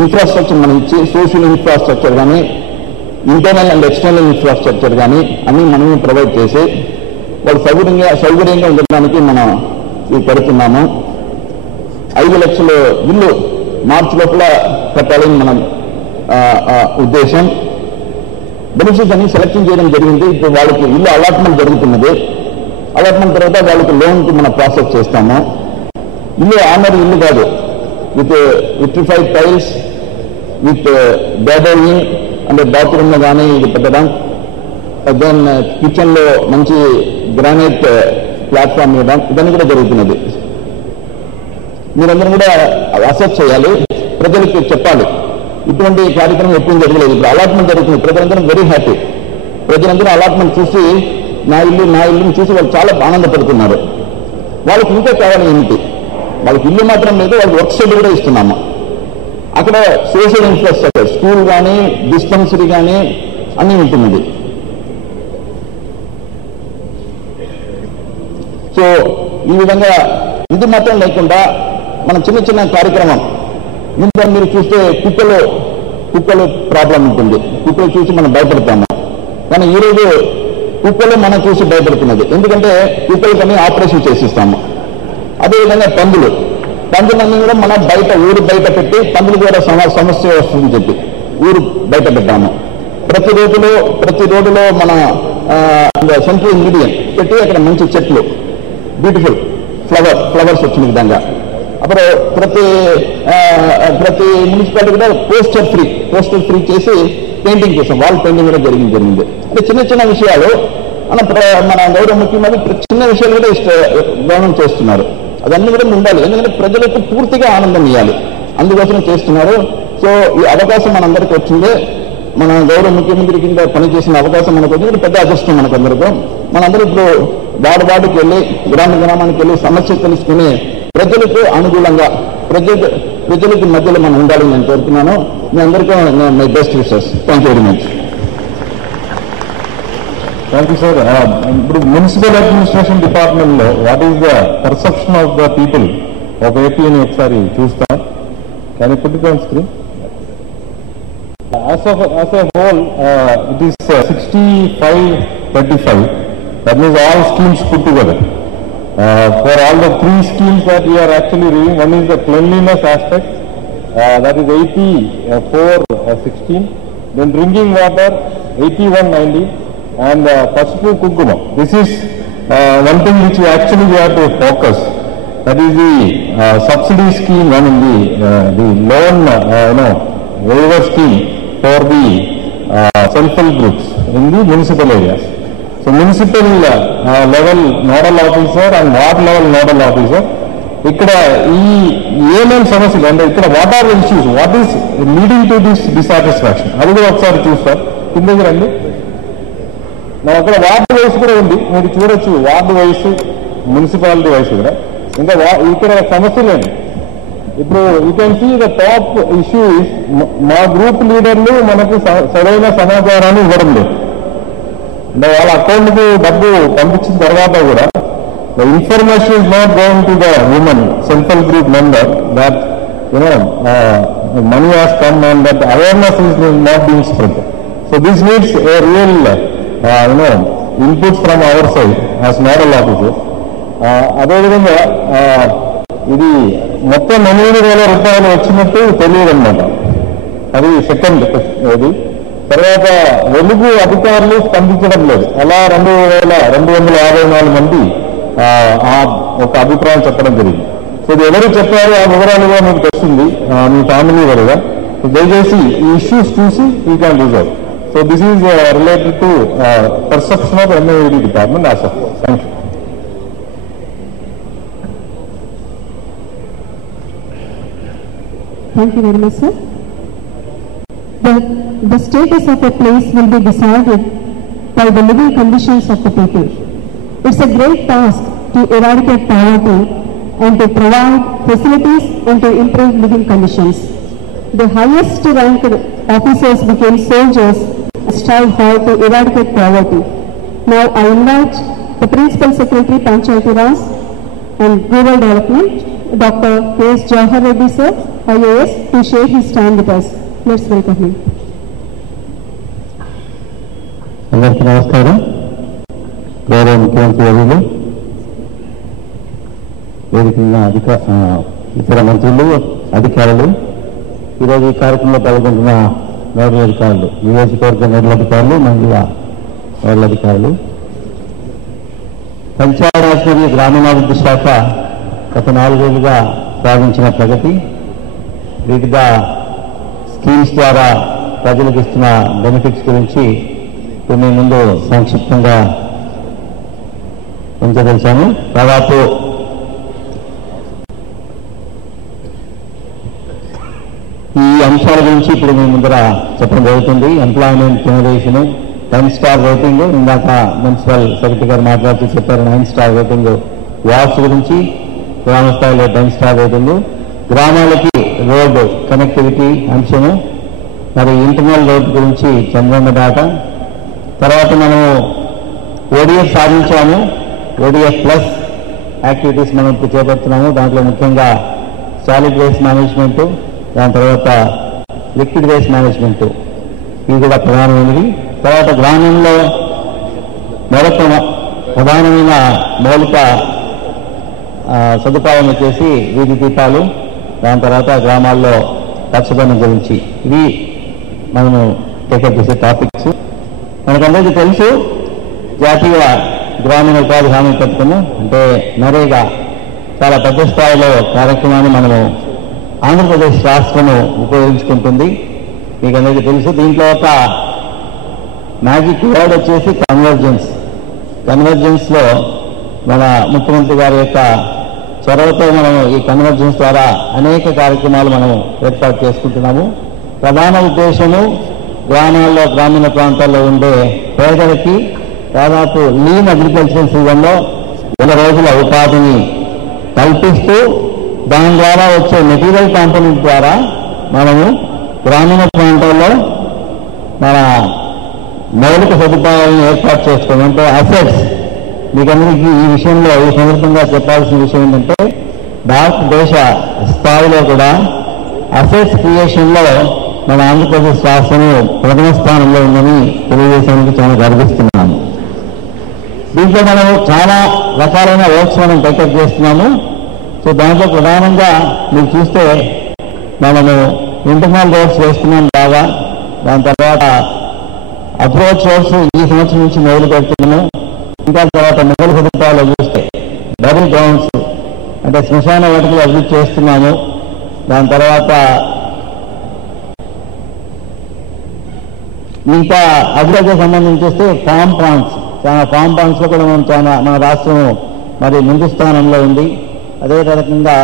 ఇన్ఫ్రాస్ట్రక్చర్ మనం ఇచ్చి సోషల్ ఇన్ఫ్రాస్ట్రక్చర్ కానీ ఇంటర్నల్ అండ్ ఎక్స్టర్నల్ ఇన్ఫ్రాస్ట్రక్చర్ కానీ అన్ని మనమే ప్రొవైడ్ చేసి వాళ్ళు సౌకర్యంగా ఉండడానికి మనం కడుతున్నాము. 5 లక్షల ఇల్లు మార్చి లోపల కట్టాలని మనం ఉద్దేశం. బెనిఫిషరీస్ అన్ని సెలెక్షన్ చేయడం జరిగింది. ఇప్పుడు వాళ్ళకి ఇల్లు అలాట్మెంట్ జరుగుతున్నది. అలాట్మెంట్ తర్వాత వాళ్ళకి లోన్కి మనం ప్రాసెస్ చేస్తాము. ఇల్లు ఆనర్ ఇల్లు కాదు, విత్ విట్రిఫైడ్ టైల్స్, విత్ బెడరింగ్ అంటే బాత్రూమ్లో కానీ ఇది పెట్టడం, దెన్ కిచెన్లో మంచి గ్రానైట్ ప్లాట్ఫామ్ ఇవ్వడం, ఇవన్నీ కూడా జరుగుతున్నది. మీరందరూ కూడా అసెస్ చేయాలి, ప్రజలకు చెప్పాలి. ఇటువంటి కార్యక్రమం ఎప్పుడు జరగలేదు. ఇప్పుడు అలాట్మెంట్ జరుగుతుంది, ప్రజలందరూ వెరీ హ్యాపీ. ప్రజలందరూ అలాట్మెంట్ చూసి నా ఇల్లుని చూసి వాళ్ళు చాలా ఆనందపడుతున్నారు. వాళ్ళకి ఇంకా కావాలి ఏమిటి, వాళ్ళకి ఇల్లు మాత్రం లేదు, వాళ్ళకి వర్క్ షెడ్ కూడా ఇస్తున్నాము. అక్కడ సోషల్ ఇన్ఫ్రాస్ట్రక్చర్, స్కూల్ కానీ డిస్పెన్సరీ కానీ అన్నీ ఉంటున్నది. సో ఈ విధంగా ఇది మాత్రం లేకుండా మన చిన్న చిన్న కార్యక్రమం ఇంట్లో మీరు చూస్తే కుక్కలు ప్రాబ్లం ఉంటుంది. కుక్కలు చూసి మనం భయపడతాము. కానీ ఈరోజు కుక్కలు మనం చూసి భయపడుతున్నది. ఎందుకంటే కుక్కలకన్నీ ఆపరేషన్ చేసిస్తాము. అదేవిధంగా పందులన్నీ కూడా మనం ఊరు బయట పెట్టి పందుల ద్వారా సమస్య వస్తుందని చెప్పి ఊరు బయట పెట్టాము. ప్రతి రోడ్డులో మన సెంట్రల్ మీడియం పెట్టి అక్కడ మంచి చెట్లు, బ్యూటిఫుల్ ఫ్లవర్స్ వచ్చిన విధంగా. అప్పుడు ప్రతి మున్సిపాలిటీ కూడా పోస్టర్ ఫ్రీ చేసి పెయింటింగ్ చేసాం. వాల్ పెయింటింగ్ కూడా జరిగింది. అంటే చిన్న చిన్న విషయాలు మన గౌరవ ముఖ్యమంత్రి చిన్న విషయాలు కూడా గౌరవం చేస్తున్నారు. అవన్నీ కూడా ఉండాలి. ఎందుకంటే ప్రజలకు పూర్తిగా ఆనందం ఇవ్వాలి, అందుకోసం చేస్తున్నారు. సో ఈ అవకాశం మనందరికీ వచ్చిందే. మన గౌరవ ముఖ్యమంత్రి కింద పనిచేసిన అవకాశం మనకు వచ్చింది. పెద్ద అదృష్టం మనకందరికీ. మనందరూ ఇప్పుడు వార్డుకి వెళ్ళి గ్రామానికి వెళ్ళి సమస్య తెలుసుకుని ప్రజలకు అనుకూలంగా ప్రజలకు మధ్యలో మనం ఉండాలని నేను కోరుతున్నాను. మీ అందరికీ my best wishes. Thank you very much. Thank you sir. ఇప్పుడు మున్సిపల్ అడ్మినిస్ట్రేషన్ డిపార్ట్మెంట్ లో what is the perception of the people of AP అని ఒకసారి చూస్తాం. Can you put it on screen? As a whole, it is 65-35. That means all schemes put together. For all the 3 schemes that we are actually reviewing, one is the cleanliness aspect, that is 84-16. Then drinking water 81-90, and Pasupu Kukuma. This is one thing which we actually have to focus. That is the subsidy scheme, I mean the loan, waiver scheme for the self-help groups in the municipal areas. So municipal level nodal officer and ward level nodal officer, ఇక్కడ ఈ ఏమేమి సమస్యలు అంటే ఇక్కడ what are issues, what is leading to this dissatisfaction, అది కూడా ఒకసారి చూస్తారు. కిందకి రండి. నా అక్కడ వార్డు వైస్ కూడా ఉంది, మీరు చూడొచ్చు. వార్డు వైస్, మున్సిపాలిటీ వైస్ కూడా ఇంకా ఇక్కడ సమస్యలేండి. ఇప్పుడు you can see the top issue is మా గ్రూప్ లీడర్లు మనకు సరైన సమాచారాన్ని ఇవ్వడం లేదు. అంటే వాళ్ళ అకౌంట్కు డబ్బు పంపించిన తర్వాత కూడా the information is not going to the women self help group member that money has come and that awareness is not being spread. So this needs a real input from our side as nodal officers. అదేవిధంగా ఇది మొత్తం 8,000 రూపాయలు వచ్చినట్టు తెలియదు అనమాట. అది second. అది తర్వాత వెలుగు అధికారులు స్పందించడం లేదు. అలా 2,254 మంది ఒక అభిప్రాయం చెప్పడం జరిగింది. సో ఇది ఎవరు చెప్పారు ఆ వివరాలుగా మీకు తెలుస్తుంది మీ ఫ్యామిలీ వరగా. దయచేసి ఈ ఇష్యూస్ చూసి you can reserve. So this is related to perception of MAD department as of. Thank you. Thank you very much, sir. The status of a place will be decided by the living conditions of the people. It's a great task to eradicate poverty and to provide facilities and to improve living conditions. The highest ranked officers became soldiers and strived hard to eradicate poverty. Now I invite the Principal Secretary Panchayati Raj and Rural Development, Dr. K.S. Jawahar Reddy sir, IAS, to share his time with us. Let's welcome him. అందరికీ నమస్కారం. గౌరవ ముఖ్యమంత్రి వర్యులు, వేదికగా ఇతర మంత్రులు, అధికారులు, ఈరోజు ఈ కార్యక్రమంలో పాల్గొంటున్న నోడల్ అధికారులు, నియోజకవర్గ నోడల్ అధికారులు, మండల నోడల్ అధికారులు. పంచాయతీరాజ్ మరియు గ్రామీణాభివృద్ధి శాఖ గత 4 ఏళ్లుగా సాధించిన ప్రగతి, వివిధ స్కీమ్స్ ద్వారా ప్రజలకు ఇస్తున్న బెనిఫిట్స్ గురించి కొన్ని ముందు సంక్షిప్తంగా ఉంచదలిచాను. దాదాపు ఈ అంశాల గురించి ఇప్పుడు మీ ముందర చెప్పడం జరుగుతుంది. ఎంప్లాయ్మెంట్ జనరేషన్, 10 స్టార్ రేటింగ్, ఇందాక మున్సిపల్ సెక్రటరీ గారు మాట్లాడుతూ చెప్పారు 9 స్టార్ రేటింగ్ వార్డ్స్ గురించి, గ్రామ స్థాయిలో 10 స్టార్ రేటింగ్, గ్రామాలకి రోడ్డు కనెక్టివిటీ అంశము, మరి ఇంటర్నల్ రోడ్ గురించి చంద్రన్న డాటా. తర్వాత మనము ఓడిఎఫ్ సాధించాము, ఓడిఎఫ్ ప్లస్ యాక్టివిటీస్ మనం ఇప్పుడు చేపడుతున్నాము. దాంట్లో ముఖ్యంగా సాలిడ్ వేస్ట్ మేనేజ్మెంట్, దాని తర్వాత లిక్విడ్ వేస్ట్ మేనేజ్మెంట్, ఇవి కూడా ప్రధానమైనవి. తర్వాత గ్రామంలో మరొక ప్రధానమైన మౌలిక సదుపాయం వచ్చేసి వీధి దీపాలు, దాని తర్వాత గ్రామాల్లో పచ్చదనం గురించి, ఇవి మనము టేకప్ చేసే టాపిక్స్. మనకందరికీ తెలుసు జాతీయ గ్రామీణ ఉపాధి హామీ పథకము అంటే నరేగా చాలా పెద్ద స్థాయిలో కార్యక్రమాన్ని మనము ఆంధ్రప్రదేశ్ రాష్ట్రము ఉపయోగించుకుంటుంది. మీకు అందరికీ తెలుసు. దీంట్లో ఒక మ్యాజిక్ వర్డ్ వచ్చేసి కన్వర్జెన్స్. కన్వర్జెన్స్ లో మన ముఖ్యమంత్రి గారి యొక్క చొరవతో మనం ఈ కన్వర్జెన్స్ ద్వారా అనేక కార్యక్రమాలు మనం ఏర్పాటు చేసుకుంటున్నాము. ప్రధాన ఉద్దేశము గ్రామాల్లో, గ్రామీణ ప్రాంతాల్లో ఉండే పేదలకి దాదాపు లీన్ అగ్రికల్చర్ సీజన్లో 100 రోజుల ఉపాధిని కల్పిస్తూ దాని ద్వారా వచ్చే మెటీరియల్ కాంపోనెంట్ ద్వారా మనము గ్రామీణ ప్రాంతాల్లో మన మౌలిక సదుపాయాలను ఏర్పాటు చేసుకోవడం అంటే అసెట్స్. మీకందరికీ ఈ విషయంలో ఈ సందర్భంగా చెప్పాల్సిన విషయం ఏంటంటే భారతదేశ స్థాయిలో కూడా అసెట్స్ క్రియేషన్లో మన ఆంధ్రప్రదేశ్ రాష్ట్రం ప్రథమ స్థానంలో ఉందని తెలియజేయడానికి చాలా గర్విస్తున్నాము. దీంట్లో మనం చాలా రకాలైన వర్క్స్ మనం టేకప్ చేస్తున్నాము. సో దాంట్లో ప్రధానంగా మీరు చూస్తే మనము ఇంటర్నల్ రోడ్స్ వేస్తున్నాం బాగా. దాని తర్వాత అప్రోచ్ రోడ్స్ ఈ సంవత్సరం నుంచి మొదలు పెడుతున్నాము. ఇంకా తర్వాత మొదల సదుపాయాలు చూస్తే డబుల్ గ్రౌండ్స్ అంటే శ్మశాన వాటికి అభివృద్ధి చేస్తున్నాము. దాని తర్వాత ఇంకా అభివృద్ధికి సంబంధించి చూస్తే ఫామ్ పాండ్స్, ఫామ్ పాండ్స్ లో కూడా మనం చాలా మన రాష్ట్రం మరి ముందు స్థానంలో ఉంది. అదే రకంగా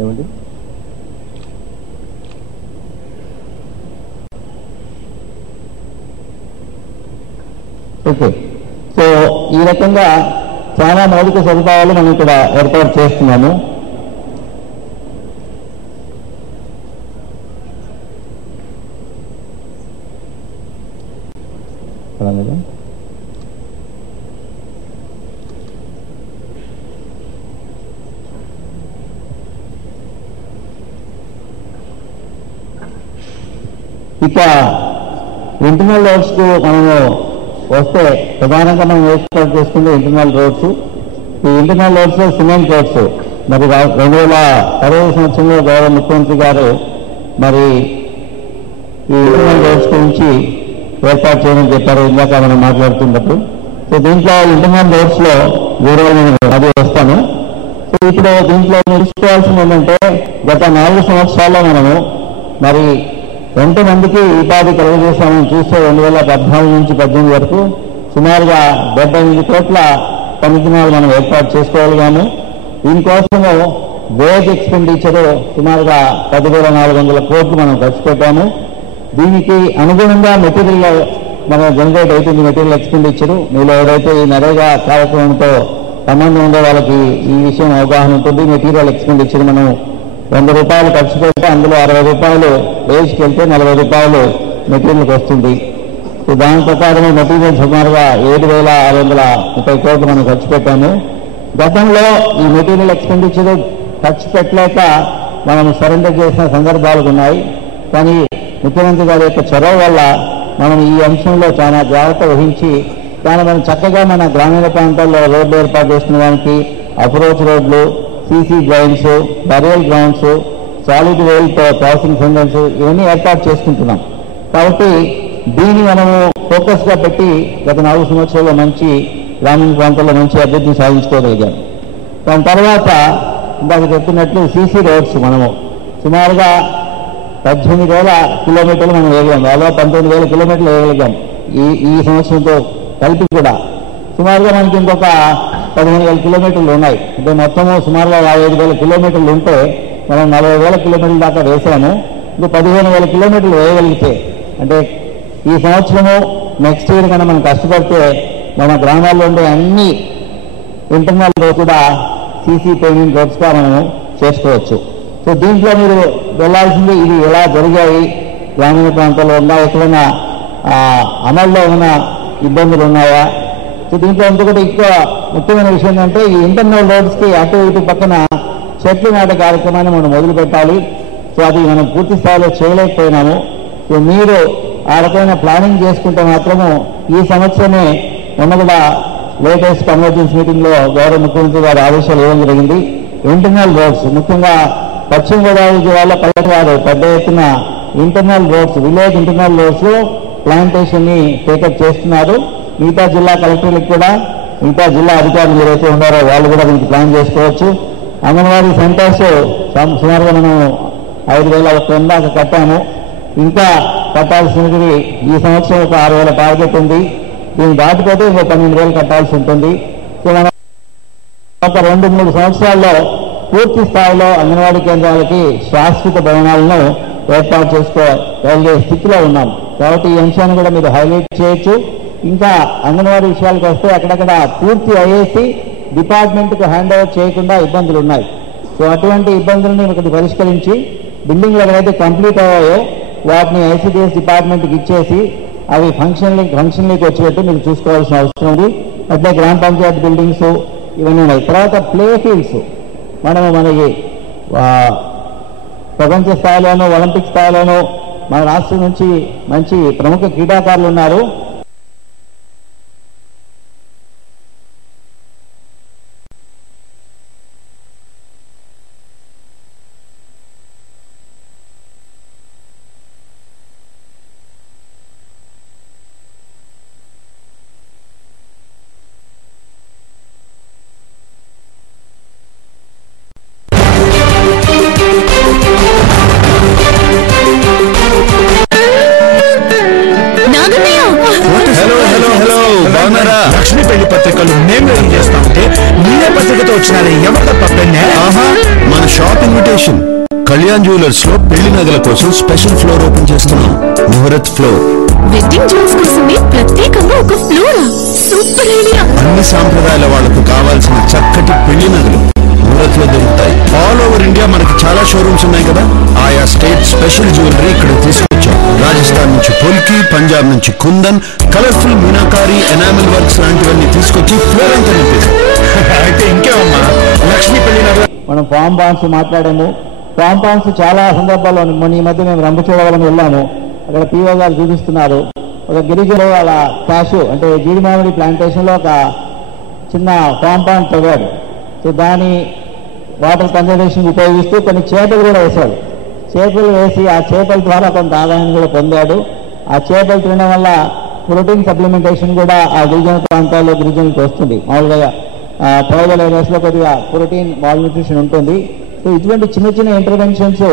ఏమండి ఓకే. సో ఈ రకంగా చాలా మౌలిక సదుపాయాలు మనం ఇక్కడ ఏర్పాటు చేస్తున్నాము. ఇక ఇంటర్నల్ రోడ్స్ కు మనము వస్తే ప్రధానంగా మనం ఏర్పాటు చేసుకుంటే ఇంటర్నల్ రోడ్స్. ఈ ఇంటర్నల్ రోడ్స్ లో సిమెంట్ రోడ్స్ మరి 2016 సంవత్సరంలో గౌరవ ముఖ్యమంత్రి గారు మరి ఈ ఇంటర్నల్ రోడ్స్ గురించి ఏర్పాటు చేయమని చెప్పారు ఇందాక మనం మాట్లాడుతున్నప్పుడు. సో దీంట్లో ఇంటర్నల్ రోడ్స్ లో అది వస్తాను. సో ఇప్పుడు దీంట్లో తెలుసుకోవాల్సింది ఏంటంటే గత 4 సంవత్సరాల్లో మనము మరి ఎంతమందికి ఉపాధి కలుగజేశామని చూస్తే 2014 నుంచి 18 వరకు సుమారుగా 78 కోట్ల పనిదినాలు మనం ఏర్పాటు చేసుకోగలిగాము. దీనికోసము వేజ్ ఎక్స్పెండిచర్ సుమారుగా 10,400 కోట్లు మనం ఖర్చు పెట్టాము. దీనికి అనుగుణంగా మెటీరియల్ మనం జనరేట్ అవుతుంది. మెటీరియల్ ఎక్స్పెండిచర్ మీలో ఎవరైతే ఈ నరేగా కార్యక్రమంతో సంబంధం ఉండే వాళ్ళకి ఈ విషయం అవగాహన ఉంటుంది. మెటీరియల్ ఎక్స్పెండిచర్ మనం 100 రూపాయలు ఖర్చు పెడితే అందులో 60 రూపాయలు వేజ్కి వెళ్తే 40 రూపాయలు మెటీరియల్కి వస్తుంది. సో దాని ప్రకారం మెటీరియల్ సుమారుగా 7,630 కోట్లు మనం ఖర్చు పెట్టాము. గతంలో ఈ మెటీరియల్ ఎక్స్పెండిచర్ ఖర్చు పెట్టలేక మనం సరెండర్ చేసిన సందర్భాలు ఉన్నాయి. కానీ ముఖ్యమంత్రి గారి యొక్క చొరవ వల్ల మనం ఈ అంశంలో చాలా జాగ్రత్త వహించి దాన్ని మనం చక్కగా మన గ్రామీణ ప్రాంతాల్లో రోడ్లు ఏర్పాటు చేసుకునే దానికి అప్రోచ్ రోడ్లు, CC drains, burial grounds, solid వేల్తో ప్రాసెసింగ్ సెంటర్స్ ఇవన్నీ ఏర్పాటు చేసుకుంటున్నాం. కాబట్టి దీన్ని మనము ఫోకస్గా పెట్టి గత 4 సంవత్సరాల్లో మంచి గ్రామీణ ప్రాంతాల్లో మంచి అభివృద్ధిని సాధించుకోగలిగాం. దాని తర్వాత ఇందాక చెప్తున్నట్లు సీసీ రోడ్స్ మనము సుమారుగా 18,000 కిలోమీటర్లు మనం వేయగలం. దాదాపు 19,000 కిలోమీటర్లు వేయగలిగాం ఈ సంవత్సరంతో కలిపి కూడా. సుమారుగా మనకి ఇంకొక 15,000 కిలోమీటర్లు ఉన్నాయి. అంటే మొత్తము సుమారుగా 55,000 కిలోమీటర్లు ఉంటే మనం 40,000 కిలోమీటర్ల దాకా వేసాము. ఇంకా 15,000 కిలోమీటర్లు వేయగలిగితే అంటే ఈ సంవత్సరము నెక్స్ట్ ఇయర్ కన్నా మనం కష్టపడితే మన గ్రామాల్లో ఉండే అన్ని ఇంటర్నల్ రోడ్ కూడా సీసీ పేమెంట్ రోడ్స్గా మనము చేసుకోవచ్చు. సో దీంట్లో మీరు వెళ్లాల్సింది ఇది ఎలా జరిగాయి, గ్రామీణ ప్రాంతాల్లో ఉందా, ఎక్కడైనా అమల్లో ఏమైనా ఇబ్బందులు ఉన్నాయా. సో దీంట్లో ఇంకొకటి ఎక్కువ ముఖ్యమైన విషయం ఏంటంటే ఈ ఇంటర్నల్ రోడ్స్కి అటు ఇటు పక్కన చెట్లు నాటే కార్యక్రమాన్ని మనం మొదలు పెట్టాలి. సో అది మనం పూర్తి స్థాయిలో చేయలేకపోయినాము. సో మీరు ఆ రకమైన ప్లానింగ్ చేసుకుంటే మాత్రము ఈ సంవత్సరమే మొన్న కూడా లేటెస్ట్ కన్వర్జెన్స్ మీటింగ్లో గౌరవ ముఖ్యమంత్రి గారు ఆదేశాలు ఇవ్వడం జరిగింది. ఇంటర్నల్ రోడ్స్ ముఖ్యంగా పశ్చిమ గోదావరి జిల్లాలో పల్లెటూరు పెద్ద ఎత్తున internal roads village internal roads లో ప్లాంటేషన్ ని టేకప్ చేస్తున్నారు. మిగతా జిల్లా కలెక్టర్లకు కూడా మిగతా జిల్లా అధికారులు ఎవరైతే ఉన్నారో వాళ్ళు కూడా దీనికి ప్లాన్ చేసుకోవచ్చు. అంగన్వాడీ సెంటర్స్ సుమారుగా మనం 5,100 దాకా కట్టాము. ఇంకా కట్టాల్సినది ఈ సంవత్సరం ఒక 6,000 టార్గెట్ ఉంది. దీన్ని దాటిపోతే ఇంకో 12,000 కట్టాల్సి ఉంటుంది. సో మనం ఒక 2-3 సంవత్సరాల్లో పూర్తి స్థాయిలో అంగన్వాడీ కేంద్రాలకి శాశ్వత భవనాలను ఏర్పాటు చేసుకోగలిగే స్థితిలో ఉన్నాం. కాబట్టి ఈ అంశాన్ని కూడా మీరు హైలైట్ చేయొచ్చు. ఇంకా అంగన్వాడీ విషయాలకు వస్తే అక్కడక్కడ పూర్తి అయ్యేసి డిపార్ట్మెంట్కు హ్యాండ్ ఓవర్ చేయకుండా ఇబ్బందులు ఉన్నాయి. సో అటువంటి ఇబ్బందులని ఒకటి పరిష్కరించి బిల్డింగ్లు ఎక్కడైతే కంప్లీట్ అయ్యాయో వాటిని ఐసిడిఎస్ డిపార్ట్మెంట్కి ఇచ్చేసి అవి ఫంక్షన్లోకి వచ్చేటట్టు మీరు చూసుకోవాల్సిన అవసరం ఉంది. అట్లే గ్రామ పంచాయతీ బిల్డింగ్స్ ఇవన్నీ ఉన్నాయి. తర్వాత ప్లే ఫీల్డ్స్ మనకి ప్రపంచ స్థాయిలోనూ ఒలింపిక్ స్థాయిలోనూ మన రాష్ట్రం నుంచి మంచి ప్రముఖ క్రీడాకారులు ఉన్నారు. లక్ష్మీ పెళ్లి పత్రికలు మేము ఏం చేస్తామంటే మీరే పత్రికతో వచ్చినారే ఎవరు తప్ప పెన్నే. మన షాప్ ఇన్విటేషన్ కళ్యాణ్ జ్యువెలర్స్ లో పెళ్లి నగల కోసం స్పెషల్ ఫ్లోర్ ఓపెన్ చేస్తున్నాం. ముహూర్త్ ఫ్లోర్. వెడ్డింగ్ జ్యువెల్స్ కోసమే ప్రత్యేకంగా ఒక ఫ్లోర్. Super idea. అన్ని సాంప్రదాయాల వాళ్లకు కావాల్సిన చక్కటి పెళ్లి నగలు ముహూర్త్ లో దొరుకుతాయి. ఆల్ ఓవర్ ఇండియా మనకి చాలా షోరూమ్స్ ఉన్నాయి కదా. ఆయా స్టేట్ స్పెషల్ జ్యువెలరీ ఇక్కడ తీసుకొచ్చాం. రాజస్థాన్ నుంచి పొల్కి, పంజాబ్ నుంచి kundan, colourful meenakari, enamel works లాంటివన్నీ తీసుకొచ్చి ఫ్లోర్ అంతా నింపేది. అయితే ఇంకేమమ్మా లక్ష్మీ పెళ్లి నగల మనం ఫామ్ బాండ్స్ మాట్లాడాము. ఫామ్ బాండ్స్ చాలా సందర్భాల్లో మొన్న ఈ మధ్య మేము రంపచోడవరం వెళ్ళాము. అక్కడ పీఓ గారు చూపిస్తున్నారు. ఒక గిరిజన వాళ్ళ క్యాషు అంటే జీడి మామిడి ప్లాంటేషన్ లో ఒక చిన్న ఫామ్ బాండ్ తవ్వాడు. సో దాని వాటర్ కన్జర్వేషన్ ఉపయోగిస్తూ కొన్ని చేపలు కూడా వేశాడు. చేపలు వేసి ఆ చేపల ద్వారా కొంత ఆదాయాన్ని కూడా పొందాడు. ఆ చేపలు తినడం వల్ల ప్రోటీన్ సప్లిమెంటేషన్ కూడా ఆ గిరిజన ప్రాంతాల్లో గిరిజనులకు వస్తుంది. మామూలుగా ట్రైబల్ ఏరియాస్ లో కొద్దిగా ప్రోటీన్ మాల్ న్యూట్రిషన్ ఉంటుంది. సో ఇటువంటి చిన్న చిన్న ఇంటర్వెన్షన్స్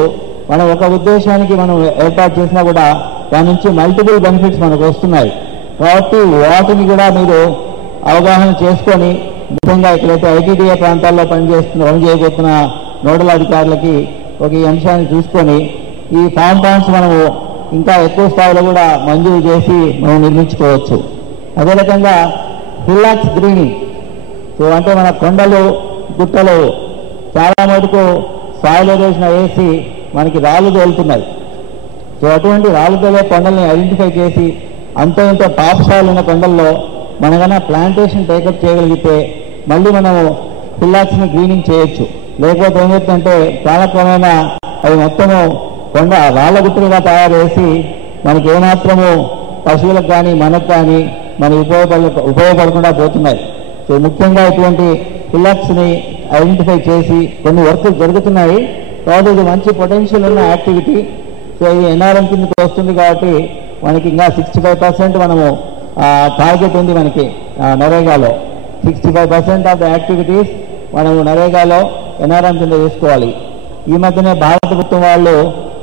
మనం ఒక ఉద్దేశానికి మనం ఏర్పాటు చేసినా కూడా దాని నుంచి మల్టిపుల్ బెనిఫిట్స్ మనకు వస్తున్నాయి. కాబట్టి వాటిని కూడా మీరు అవగాహన చేసుకొని ముఖ్యంగా ఎక్కడైతే ఐటీడీఏ ప్రాంతాల్లో పని చేయబోతున్న నోడల్ అధికారులకి ఒక ఈ అంశాన్ని చూసుకొని ఈ ఫామ్ బాండ్స్ మనము ఇంకా ఎక్కువ స్థాయిలో కూడా మంజూరు చేసి మనం నిర్మించుకోవచ్చు. అదే రకంగా హిల్లాక్స్ గ్రీనింగ్. సో అంటే మన కొండలు గుట్టలు చాలా మటుకు సాయిల్ ఎరోషన్ వేసి మనకి రాళ్ళు తేలుతున్నాయి. సో అటువంటి రాళ్ళు తేలే కొండల్ని ఐడెంటిఫై చేసి అంత ఇంత టాప్ సాయిల్ ఉన్న కొండల్లో మనకన్నా ప్లాంటేషన్ టేకప్ చేయగలిగితే మళ్ళీ మనము హిల్లాక్స్ని గ్రీనింగ్ చేయొచ్చు. లేకపోతే ఏమవుతుందంటే కాలక్రమేణా అవి మొత్తము కొండ రాళ్ల గుట్టలుగా తయారు చేసి మనకి ఏమాత్రము పశువులకు కానీ మనకు కానీ మనకి ఉపయోగపడకుండా పోతున్నాయి. సో ముఖ్యంగా ఇటువంటి హిల్లాక్స్ని ఐడెంటిఫై చేసి కొన్ని వర్కులు జరుగుతున్నాయి. కాబట్టి ఇది మంచి పొటెన్షియల్ ఉన్న యాక్టివిటీ. సో ఇది ఎన్ఆర్ఎం కిందకి వస్తుంది కాబట్టి మనకి ఇంకా 65% మనము టార్గెట్ ఉంది మనకి నరేగాలో. 65% ఆఫ్ ద యాక్టివిటీస్ మనము నరేగాలో ఎన్ఆర్ఎం కింద తీసుకోవాలి. ఈ మధ్యనే భారత ప్రభుత్వం వాళ్ళు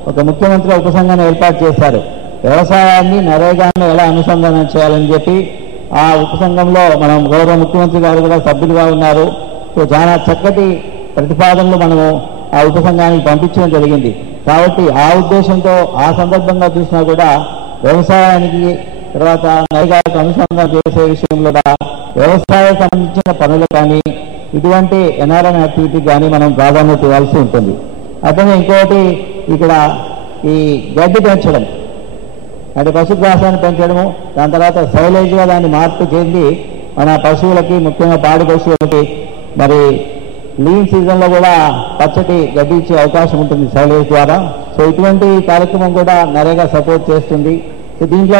ఒక ముఖ్యమంత్రి ఉపసంఘాన్ని ఏర్పాటు చేశారు. వ్యవసాయాన్ని నరేగాను ఎలా అనుసంధానం చేయాలని చెప్పి ఆ ఉపసంఘంలో మనం గౌరవ ముఖ్యమంత్రి గారు కూడా సభ్యులుగా ఉన్నారు. సో చాలా చక్కటి ప్రతిపాదనలు మనము ఆ ఉపసంఘానికి పంపించడం జరిగింది. కాబట్టి ఆ ఉద్దేశంతో ఆ సందర్భంగా చూసినా కూడా వ్యవసాయానికి తర్వాత నరేగాకు అనుసంధానం చేసే విషయంలో వ్యవసాయ సంబంధించిన పనులు కానీ ఇటువంటి ఎన్ఆర్ఎం యాక్టివిటీ కానీ మనం ప్రాధాన్యత ఇవ్వాల్సి ఉంటుంది. అతను ఇంకోటి ఇక్కడ ఈ గడ్డి పెంచడం అంటే పశుగ్రాసాన్ని పెంచడము, దాని తర్వాత సైలేజ్గా దాన్ని మార్పు చెంది మన పశువులకి ముఖ్యంగా పాడి పశువులకి మరి లీన్ సీజన్లో కూడా పచ్చటి గడ్డి ఇచ్చే అవకాశం ఉంటుంది సైలేజ్ ద్వారా. సో ఇటువంటి కార్యక్రమం కూడా నరేగా సపోర్ట్ చేస్తుంది. సో దీంట్లో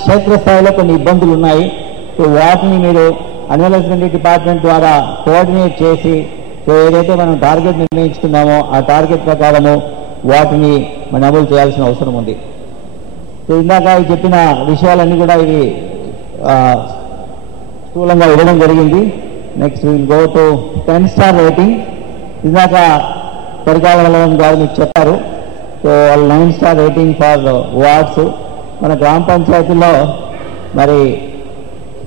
క్షేత్రస్థాయిలో కొన్ని ఇబ్బందులు ఉన్నాయి. సో వాటిని మీరు అనిమల్ హస్బెండరీ డిపార్ట్మెంట్ ద్వారా కోఆర్డినేట్ చేసి సో ఏదైతే మనం టార్గెట్ నిర్ణయించుకున్నామో ఆ టార్గెట్ ప్రకారము వాటిని మనం అమలు చేయాల్సిన అవసరం ఉంది. సో ఇందాక చెప్పిన విషయాలన్నీ కూడా ఇవి స్థూలంగా ఇవ్వడం జరిగింది. Next will go to 10 star rating. ఇందాక పరికాల వల్ల గారు మీకు చెప్పారు. సో వాళ్ళు 9 స్టార్ రేటింగ్ ఫర్ వార్డ్స్. మన గ్రామ పంచాయతీలో మరి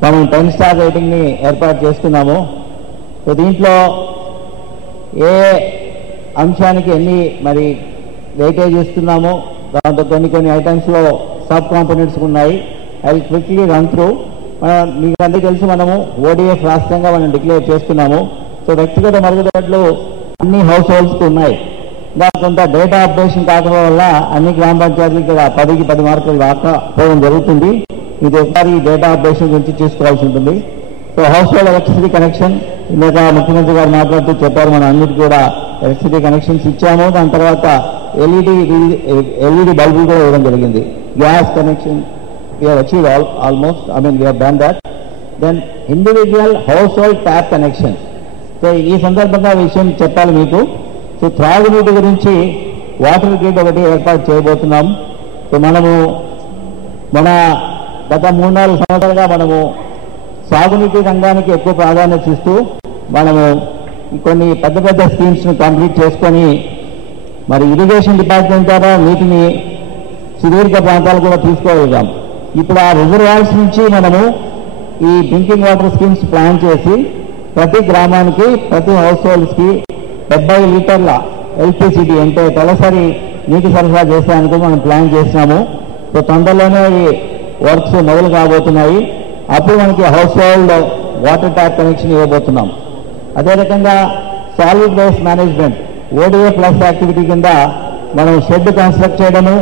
మనం 10 స్టార్ రేటింగ్ని ఏర్పాటు చేస్తున్నాము. సో దీంట్లో ఏ అంశానికి ఎన్ని మరి వెయిటేజ్ ఇస్తున్నామో దాంతో కొన్ని ఐటమ్స్లో సబ్ కాంపోనెంట్స్ ఉన్నాయి. I will quickly run through. మీకు అందరికీ తెలుసు మనము ఓడిఎఫ్ రాష్ట్రంగా మనం డిక్లేర్ చేస్తున్నాము. సో వ్యక్తిగత మరుగుదొడ్లు అన్ని హౌస్ హోల్డ్స్కి ఉన్నాయి. ఇంకా కొంత డేటా అప్డేషన్ కాకపోవడం వల్ల అన్ని గ్రామ పంచాయతీలు ఇక్కడ 10కి 10 మార్కులు రాకపోవడం జరుగుతుంది. ఇది ఒకసారి ఈ డేటా అప్డేషన్ గురించి చూసుకోవాల్సి ఉంటుంది. So house hold electricity connection ఇందాక ముఖ్యమంత్రి గారు మాట్లాడుతూ చెప్పారు, మనం అన్నిటి కూడా ఎలక్ట్రిసిటీ కనెక్షన్స్ ఇచ్చాము. దాని తర్వాత ఎల్ఈడి బల్బులు కూడా ఇవ్వడం జరిగింది. Gas connection we have achieved almost, we have done that. Then individual household tap connection. So ఈ సందర్భంగా విషయం చెప్పాలి మీకు. సో త్రాగునీటి గురించి వాటర్ గ్రిడ్ ఒకటి ఏర్పాటు చేయబోతున్నాం. సో మనము గత 3-4 సంవత్సరాలుగా మనము సాగునీటి రంగానికి ఎక్కువ ప్రాధాన్యత ఇస్తూ మనము కొన్ని పెద్ద పెద్ద స్కీమ్స్ను కంప్లీట్ చేసుకొని మరి ఇరిగేషన్ డిపార్ట్మెంట్ ద్వారా నీటిని సుదీర్ఘ ప్రాంతాలు కూడా తీసుకోగలిగాం. ఇప్పుడు ఆ రిజర్వాయర్స్ నుంచి మనము ఈ డ్రింకింగ్ వాటర్ స్కీమ్స్ ప్లాన్ చేసి ప్రతి గ్రామానికి ప్రతి హౌస్ హోల్డ్స్కి 70 లీటర్ల ఎల్పిసిటీ అంటే తలసరి నీటి సరఫరా చేసేందుకు మనం ప్లాన్ చేసినాము. సో తొందరలోనే ఈ వర్క్స్ మొదలు కాబోతున్నాయి. అప్పుడు మనకి household water tap connection ఇవ్వబోతున్నాం. అదే రకంగా solid waste management ODF plus activity కింద మనం షెడ్ కన్స్ట్రక్ట్ చేయడము,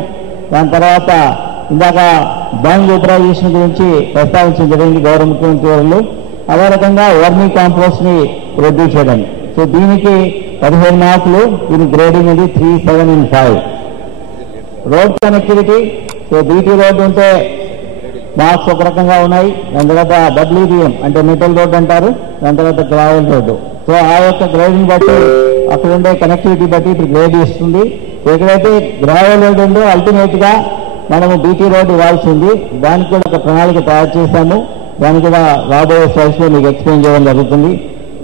దాని తర్వాత ఇందాక బ్యాంక్ యూటిలైజేషన్ గురించి ప్రస్తావించడం జరిగింది గౌరవ ముఖ్యమంత్రి వాళ్ళు. అదే రకంగా వర్మీ కాంపోస్ట్ ని ప్రొడ్యూస్ చేయడం. సో దీనికి 15 మార్కులు. దీని గ్రేడింగ్ ఉంది 3, 7 and 5. Road connectivity. So BT road ఉంటే మార్క్స్ ఒక రకంగా ఉన్నాయి. దాని తర్వాత డబ్ల్యూబిఎం అంటే మెటల్ రోడ్ అంటారు. దాని తర్వాత గ్రావెల్ రోడ్డు. సో ఆ యొక్క గ్రేడింగ్ బట్టి అక్కడ ఉండే కనెక్టివిటీ బట్టి ఇప్పుడు గ్రేడ్ ఇస్తుంది. ఎక్కడైతే గ్రావెల్ రోడ్ ఉందో అల్టిమేట్ గా మనము బీటీ రోడ్ ఇవ్వాల్సి ఉంది. దానికి కూడా ఒక ప్రణాళిక తయారు చేశాము. దాన్ని కూడా రాబోయే స్లైడ్స్ లో మీకు ఎక్స్ప్లెయిన్ చేయడం జరుగుతుంది.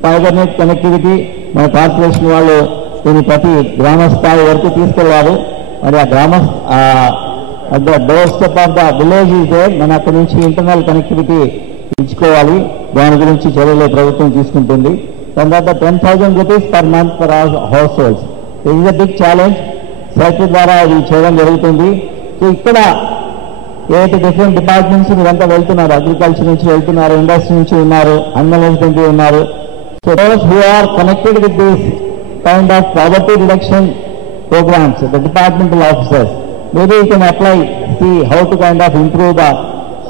ఫైబర్ నెట్ కనెక్టివిటీ మన కార్పొరేషన్ వాళ్ళు దీన్ని ప్రతి గ్రామ స్థాయి వరకు తీసుకెళ్లారు. మరి ఆ గ్రామ at the doorstep of the village is there. మనం అక్కడి నుంచి ఇంటర్నల్ కనెక్టివిటీ ఇచ్చుకోవాలి. దాని గురించి చర్యలు ప్రభుత్వం తీసుకుంటుంది. దాని తర్వాత 10,000 rupees per month for our households. This is a big challenge. Cycle ద్వారా ఇది చేయడం జరుగుతుంది. సో ఇక్కడ ఏదైతే డిఫరెంట్ డిపార్ట్మెంట్స్ మీరంతా వెళ్తున్నారు, అగ్రికల్చర్ నుంచి వెళ్తున్నారు, ఇండస్ట్రీ నుంచి ఉన్నారు, అనిమల్ హస్బెండరీ ఉన్నారు. So those who are connected with this kind of poverty reduction programs, the departmental officers, maybe you can apply, see how to kind of improve the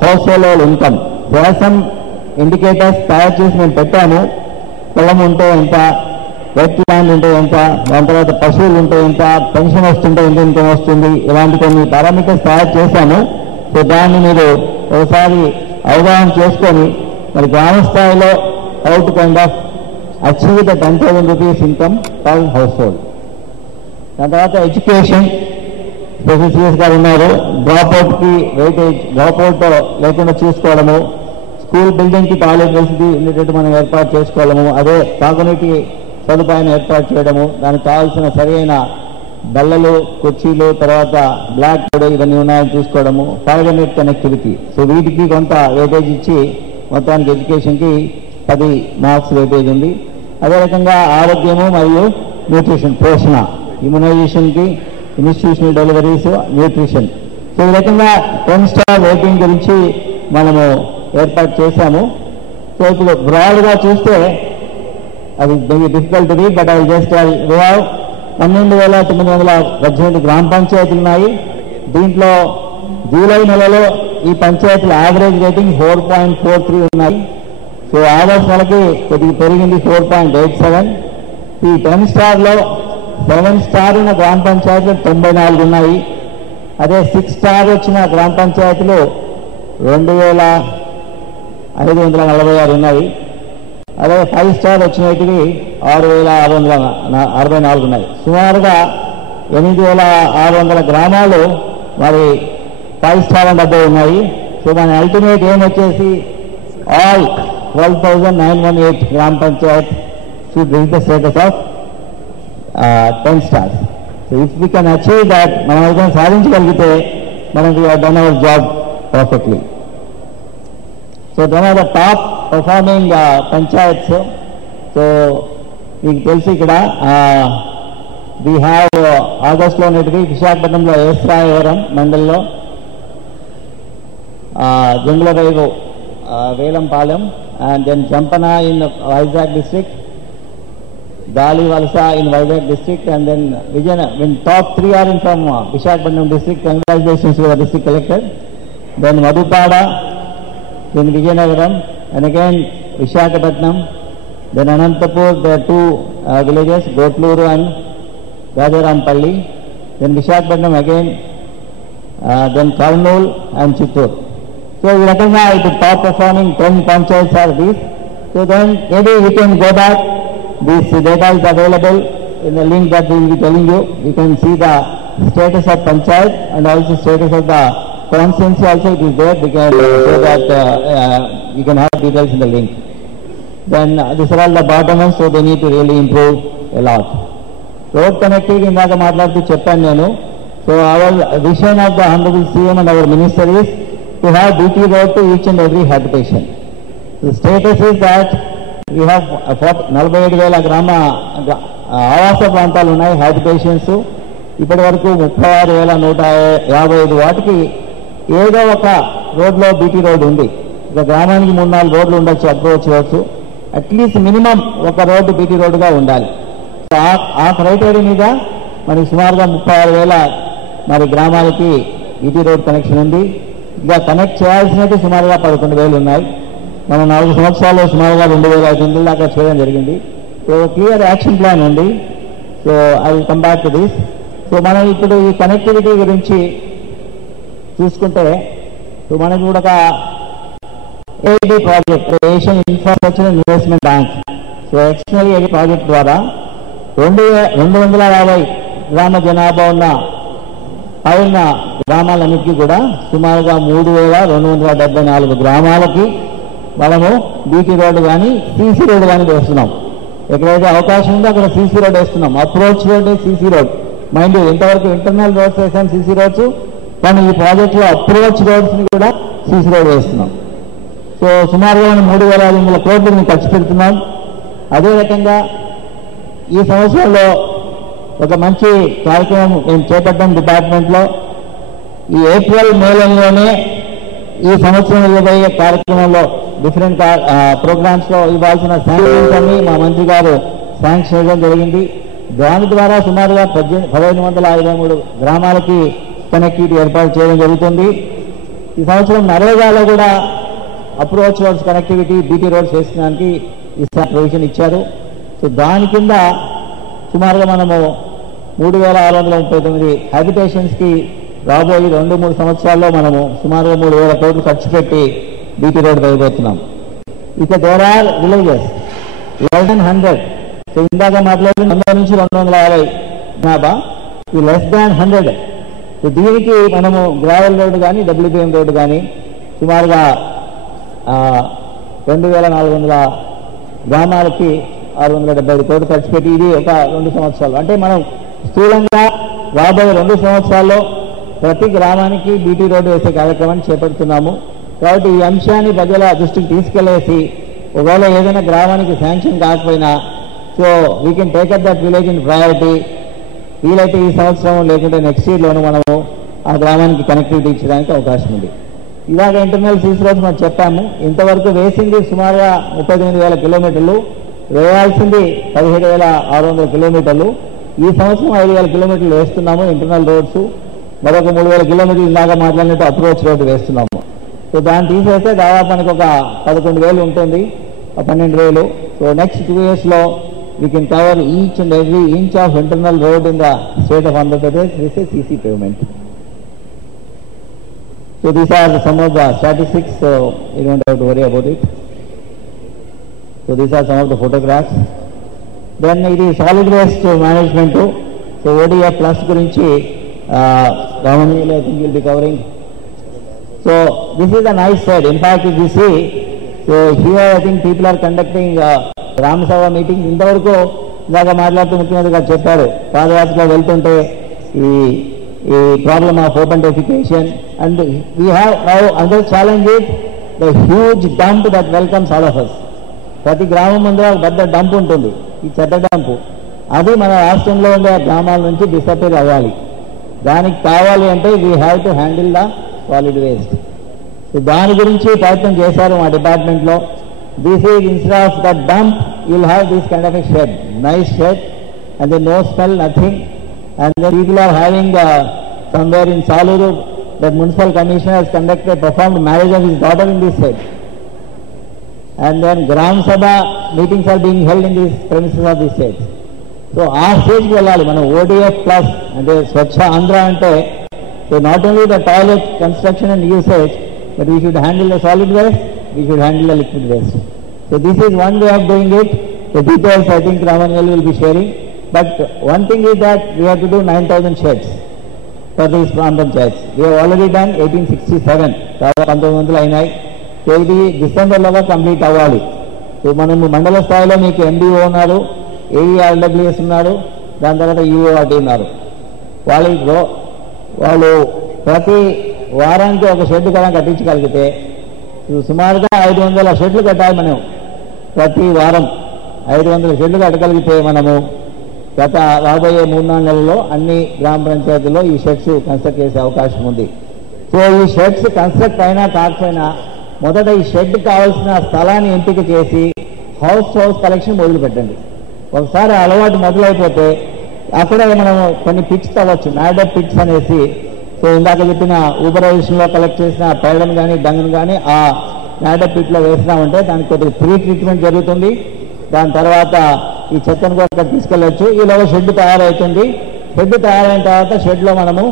household income. There are some indicators తయారు చేసి మేము పెట్టాము. పొలం ఉంటే ఎంత, wet land ఉంటే ఎంత, దాని తర్వాత పశువులు ఉంటే ఎంత, పెన్షన్ వస్తుంటే ఎంత ఇన్కమ్ వస్తుంది, ఇలాంటి కొన్ని పారామీటర్స్ తయారు చేశాము. సో దాన్ని మీరు ఒకసారి అవగాహన చేసుకొని మరి గ్రామ స్థాయిలో how to kind of achieve the 10,000 rupees income per house hold. దాని తర్వాత ఎడ్యుకేషన్ స్పెషల్ సిఎస్ గారు ఉన్నారు. డ్రాప్అవుట్కి వెయిటేజ్, డ్రాప్అవుట్ లేకుండా చూసుకోవడము, స్కూల్ బిల్డింగ్కి టాయిలెట్ ఫెసిలిటీ ఉండేటట్టు మనం ఏర్పాటు చేసుకోవడము, అదే తాగునీటి సదుపాయాన్ని ఏర్పాటు చేయడము, దానికి కావాల్సిన సరైన బల్లలు, కుర్చీలు, తర్వాత బ్లాక్ బోర్డ్ ఇవన్నీ ఉన్నాయని చూసుకోవడము, ఫైబర్ నెట్ కనెక్టివిటీ. సో వీటికి కొంత వెయిటేజ్ ఇచ్చి మొత్తానికి ఎడ్యుకేషన్కి 10 మార్క్స్ వెయిటేజ్ ఉంది. అదే రకంగా ఆరోగ్యము మరియు న్యూట్రిషన్, పోషణ, ఇమ్యునైజేషన్కి ఇన్స్టిట్యూషనల్ డెలివరీస్, న్యూట్రిషన్. సో ఈ రకంగా 10 స్టార్ రేటింగ్ గురించి మనము ఏర్పాటు చేశాము. సో ఇప్పుడు బ్రాడ్గా చూస్తే అది very difficult to read, but I just we have 12,918 గ్రామ పంచాయతీలు ఉన్నాయి. దీంట్లో జూలై నెలలో ఈ పంచాయతీల యావరేజ్ రేటింగ్ 4.43 ఉన్నాయి. సో ఆగస్ట్ నెలకి కొద్దిగా పెరిగింది 4.87. ఈ 10 స్టార్లో 7 స్టార్ ఉన్న గ్రామ పంచాయతీలు 94 ఉన్నాయి. అదే 6 స్టార్ వచ్చిన గ్రామ పంచాయతీలు 2,546 ఉన్నాయి. అదే 5 స్టార్ వచ్చినవి 6,664 ఉన్నాయి. సుమారుగా 8,600 గ్రామాలు మరి 5 స్టార్ అండ్ అబ్బో ఉన్నాయి. సో మన అల్టిమేట్ ఏం వచ్చేసి ఆల్ 12,918 గ్రామ Panchayat should reach the status of 10 stars. So if we can achieve that, మనం అయితే సాధించగలిగితే మనం we have done our job perfectly. So one of the top performing panchayats. So మీకు తెలుసు ఇక్కడ we have ఆగస్టులో ఉన్నటువంటి విశాఖపట్నంలో ఏస్రాయవరం మండలంలో జంగులరైవు Velampalem, and then Champana in Vizag district, Dali Valsa in Vizag district, and then Vijayanagar. When top 3 are in from Visakhapatnam district, congratulations to the district collector. Then Madhupada, then Vijayanagaram, and again Visakhapatnam. Then Anantapur, there are 2 villages, Gotluru and Rajarampalli. Then Visakhapatnam again, then Karnool and Chittoor. So we recognize the top performing 10 panchayats are these. So then maybe we can go back. This data is available in the link that we will be telling you. You can see the status of panchayat and also status of the constituency also it is there. We can so that you can have details in the link. Then these are all the bottom ones, so they need to really improve a lot. Road connectivity in the maatladutu cheppanu nenu. So our vision of the Honorable CM and our Minister is to have BT road to each and every habitation. The status is that we have 47,000 గ్రామ ఆవాస ప్రాంతాలు ఉన్నాయి, habitations. ఇప్పటి వరకు 36,155 వాటికి ఏదో ఒక రోడ్లో BT road ఉంది. ఇక గ్రామానికి 3-4 రోడ్లు ఉండొచ్చు, అప్రోచ్ రోడ్స్. అట్లీస్ట్ మినిమం ఒక రోడ్డు బీటీ రోడ్డుగా ఉండాలి. ఆ క్రైటీరియా మీద మనకి సుమారుగా 36,000 మరి గ్రామాలకి బీటీ రోడ్ కనెక్షన్ ఉంది. ఇంకా కనెక్ట్ చేయాల్సినవి సుమారుగా 11,000 ఉన్నాయి. మనం 4 సంవత్సరాల్లో సుమారుగా 2,500 దాకా చేయడం జరిగింది. సో క్లియర్ యాక్షన్ ప్లాన్ ఉంది. So I will come back to this. So మనం ఇప్పుడు ఈ కనెక్టివిటీ గురించి చూసుకుంటే, సో మనకి కూడా ఒక AID project, Asian infrastructure investment bank, so external AID project ద్వారా 250 గ్రామ జనాభా ఉన్న పైన గ్రామాలన్నిటికీ కూడా సుమారుగా 3,274 గ్రామాలకి మనము బీటీ రోడ్డు కానీ సీసీ రోడ్డు కానీ వేస్తున్నాం. ఎక్కడైతే అవకాశం ఉందో అక్కడ సీసీ రోడ్ వేస్తున్నాం. Approach road, CC road. Mind ఇంతవరకు ఇంటర్నల్ రోడ్స్ వేసాం సీసీ రోడ్స్, కానీ ఈ ప్రాజెక్టులో అప్రోచ్ రోడ్స్ని కూడా సీసీ రోడ్ వేస్తున్నాం. సో సుమారుగా 3,500 కోట్లు ఖర్చు పెడుతున్నాం. అదే రకంగా ఈ సంవత్సరంలో ఒక మంచి కార్యక్రమం మేము చేపట్టాం డిపార్ట్మెంట్లో. ఈ ఏప్రిల్ మేలోనే ఈ సంవత్సరం ఇవ్వబోయే కార్యక్రమంలో డిఫరెంట్ ప్రోగ్రామ్స్లో ఇవ్వాల్సిన శాంక్షన్స్ అన్ని మా మంత్రి గారు శాంక్షన్ ఇవ్వడం జరిగింది. దాని ద్వారా సుమారుగా 1,553 గ్రామాలకి కనెక్టివిటీ ఏర్పాటు చేయడం జరుగుతుంది. ఈ సంవత్సరం నరేగాలో కూడా approach roads connectivity, BT roads వేసుకోవడానికి ఈ ప్రొవిజన్ ఇచ్చారు. సో దాని కింద సుమారుగా మనము 3,639 హ్యాబిటేషన్స్కి రాబోయే 2-3 సంవత్సరాల్లో మనము సుమారుగా 3,000 కోట్లు ఖర్చు పెట్టి బీటీ రోడ్ వేయబోతున్నాం. ఇక దేర్ ఆర్ విలేజెస్ 1100. సో ఇందాక మాట్లాడిన 100 నుంచి 250 జనాభా లెస్ దాన్ 100. సో దీనికి మనము గ్రావెల్ రోడ్డు కానీ WBM రోడ్డు కానీ సుమారుగా 2400 గ్రామాలకి 675 కోట్లు ఖర్చు పెట్టి ఇది ఒక 2 సంవత్సరాలు. అంటే మనం స్థూలంగా రాబోయే 2 సంవత్సరాల్లో ప్రతి గ్రామానికి బీటీ రోడ్డు వేసే కార్యక్రమాన్ని చేపడుతున్నాము. కాబట్టి ఈ అంశాన్ని ప్రజల దృష్టికి తీసుకెళ్లేసి ఒకవేళ ఏదైనా గ్రామానికి శాంక్షన్ కాకపోయినా so we can take up that village in priority. వీలైతే ఈ సంవత్సరం లేకుంటే నెక్స్ట్ ఇయర్లోనూ మనము ఆ గ్రామానికి కనెక్టివిటీ ఇచ్చడానికి అవకాశం ఉంది. ఇలాగ ఇంటర్నల్ సీసీ రోడ్స్ మనం చెప్పాము. ఇంతవరకు వేసింది సుమారుగా 39,000 కిలోమీటర్లు, వేయాల్సింది 17,600 కిలోమీటర్లు. ఈ సంవత్సరం 5,000 కిలోమీటర్లు వేస్తున్నాము ఇంటర్నల్ రోడ్స్. మరొక 3,000 కిలోమీటర్లు ఇందాక మాట్లాడినట్టు అప్రోచ్ రోడ్డు వేస్తున్నాము. సో దాన్ని తీసేస్తే దాదాపు మనకు ఒక 11,000 ఉంటుంది, 12,000. So next 2 yearsలో we can cover each and every inch of internal road in the state of Andhra Pradesh with a CC pavement. So these are some of the statistics, so you don't have to worry about it. So these are some of the photographs. Then it is solid waste management. So ODF plus gurinchi Ramani I think will be covering. So this is a nice shed. In fact, if you see, so here I think people are conducting gram sabha meeting. ఇంతవరకు ఇందాక మాట్లాడుతూ ముఖ్యమంత్రి గారు చెప్పారు, పాదయాత్రలో వెళ్తుంటే ఈ problem of open defecation. And we have now other challenge is the huge dump that welcomes all of us. ప్రతి గ్రామం ముందు ఒక పెద్ద డంప్ ఉంటుంది, ఈ చెత్త డంపు. అది మన రాష్ట్రంలో ఉండే గ్రామాల నుంచి డిసపేర్ అవ్వాలి. దానికి కావాలి అంటే we have to handle the solid waste. So దాని గురించి ప్రయత్నం చేశారు మా డిపార్ట్మెంట్లో. This is instead of the dump, you'll have this kind of a shed, nice shed, and then no smell, nothing. And then people are having somewhere in Saluru, that municipal commissioner has performed marriage of his daughter in this shed. And then Gram Sabha meetings are being held in these premises of this shed. So our stage vellali manu ODF plus ante Swachha Andhra ante, so not only the toilet construction and usage, but we should handle the solid waste, we should handle the liquid waste. So this is one way of doing it. The details I think Ramangal will be sharing. But one thing is that we have to do 9,000 sheds for these panchayats. We have already done 1867. 1900 అయినాయి. So ఇది డిసెంబర్లోగా complete అవ్వాలి. So మనము మండల స్థాయిలో మీకు MDO ఉన్నారు, AERWS ఉన్నారు, దాని తర్వాత UORD ఉన్నారు. వాళ్ళు ప్రతి వారానికి ఒక షెడ్ కూడా కట్టించగలిగితే సుమారుగా 500 షెడ్లు కట్టాలి. మనం ప్రతి వారం 500 షెడ్లు కట్టగలిగితే మనము గత రాబోయే 3-4 నెలల్లో అన్ని గ్రామ పంచాయతీల్లో ఈ షెడ్స్ కన్స్ట్రక్ట్ చేసే అవకాశం ఉంది. సో ఈ షెడ్స్ కన్స్ట్రక్ట్ అయినా కాకపోయినా మొదట ఈ షెడ్ కావాల్సిన స్థలాన్ని ఎంపిక చేసి హౌస్ కలెక్షన్ మొదలు పెట్టండి. ఒకసారి అలవాటు మొదలైపోతే అక్కడే మనం కొన్ని పిట్స్ తవ్వచ్చు, మ్యాడప్ పిట్స్ అనేసి. సో ఇందాక చెప్పిన ఊబరైజేషన్లో కలెక్ట్ చేసిన పేడను కానీ డంగను కానీ ఆ మ్యాడప్ పిట్లో వేసినామంటే దానికి కొద్దిగా ప్రీ ట్రీట్మెంట్ జరుగుతుంది. దాని తర్వాత ఈ చెత్తను కూడా అక్కడ తీసుకెళ్ళచ్చు. ఈలోగా షెడ్ తయారవుతుంది. షెడ్ తయారైన తర్వాత షెడ్లో మనము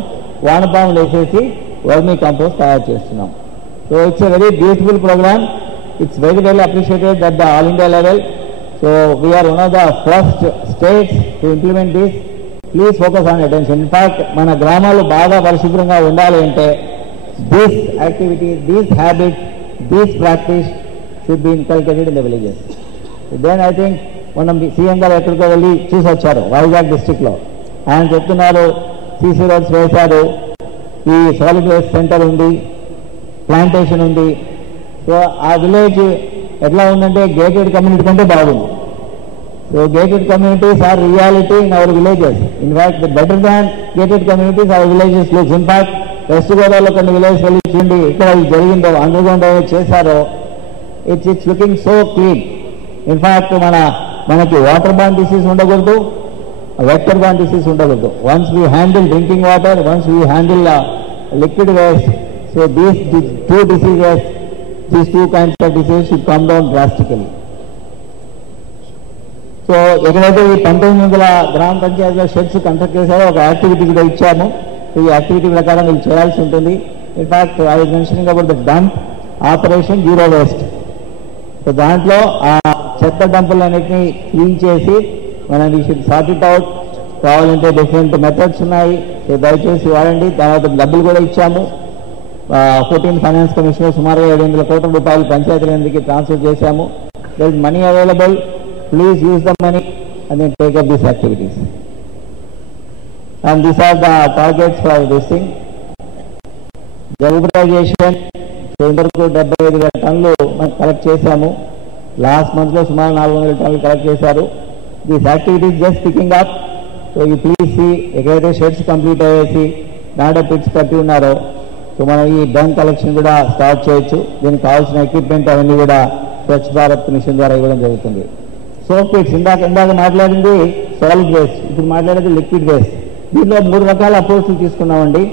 వానపాములు వేసేసి వర్మీ కంపోస్ట్ తయారు చేస్తున్నాం. So it's a very beautiful programme. It's very well appreciated at the all India level. So we're one of the first states to implement this. Please focus on attention. In fact మన గ్రామాలు బాగా పరిశుభ్రంగా ఉండాలి అంటే this activity, this habit, this practice should be inculcated in the villages. Then I think మనం CM గారు ఎక్కడికో వెళ్ళి చూసి వచ్చారు వైజాగ్ డిస్టిక్లో. ఆయన చెప్తున్నారు సీసీ రోడ్స్ వేశారు, ఈ సాలిడ్ వేస్ట్ సెంటర్ ఉంది, ప్లాంటేషన్ ఉంది. సో ఆ విలేజ్ ఎట్లా ఉందంటే గేటెడ్ కమ్యూనిటీ కంటే బాగుంది. So gated communities are reality in our villages. In fact, better than gated communities, our villages looks. In fact, West Godavarilo కొన్ని విలేజ్ వెళ్ళి చూడండి, ఇక్కడ జరిగిందో అండర్ గ్రౌండ్ చేశారో, it's looking so clean. In fact మనకి water బాన్ disease ఉండకూడదు, vector బాన్ disease ఉండకూడదు. Once we handle drinking water, once we handle liquid waste, so these two diseases, these two kinds of disease should come down drastically. So ఎక్కడైతే ఈ 1900 గ్రామ పంచాయతీలో sheds construct చేశారో ఒక activity కూడా ఇచ్చాము. ఈ యాక్టివిటీ ప్రకారం వీళ్ళు చేయాల్సి ఉంటుంది. In fact I was mentioning about the dump operation zero waste. So దాంట్లో ఆ చెత్త డంపులన్నింటినీ క్లీన్ చేసి మనం we should sort it out. కావాలంటే డిఫరెంట్ మెథడ్స్ ఉన్నాయి, సో దయచేసి వాడండి. తర్వాత డబ్బులు కూడా ఇచ్చాము. 14 ఫైనాన్స్ కమిషనర్ సుమారుగా 700 కోట్ల రూపాయలు పంచాయతీలకి ట్రాన్స్ఫర్ చేశాము. There is money available, please use the money and then take up these activities. And these are the targets for this thing. జబురైజేషన్ ఇంతవరకు 75,000 టన్నులు మనం కలెక్ట్ చేశాము. లాస్ట్ మంత్లో సుమారు 400 టన్నులు కలెక్ట్ చేశారు. These activities just picking up. So you please see, ఎక్కడైతే షెడ్స్ కంప్లీట్ అయ్యేసి నాడే పిట్స్ కట్టి ఉన్నారో సో మనం ఈ డంక్ కలెక్షన్ కూడా స్టార్ట్ చేయొచ్చు. దీనికి కావాల్సిన ఎక్విప్మెంట్ అవన్నీ కూడా స్వచ్ఛ భారత్ మిషన్ ద్వారా ఇవ్వడం జరుగుతుంది. సోప్ పిట్స్ ఇందాక మాట్లాడింది సాలిడ్ వేస్ట్, ఇప్పుడు మాట్లాడేది లిక్విడ్ వేస్ట్. దీంట్లో 3 రకాల అప్రోచ్లు తీసుకున్నామండి.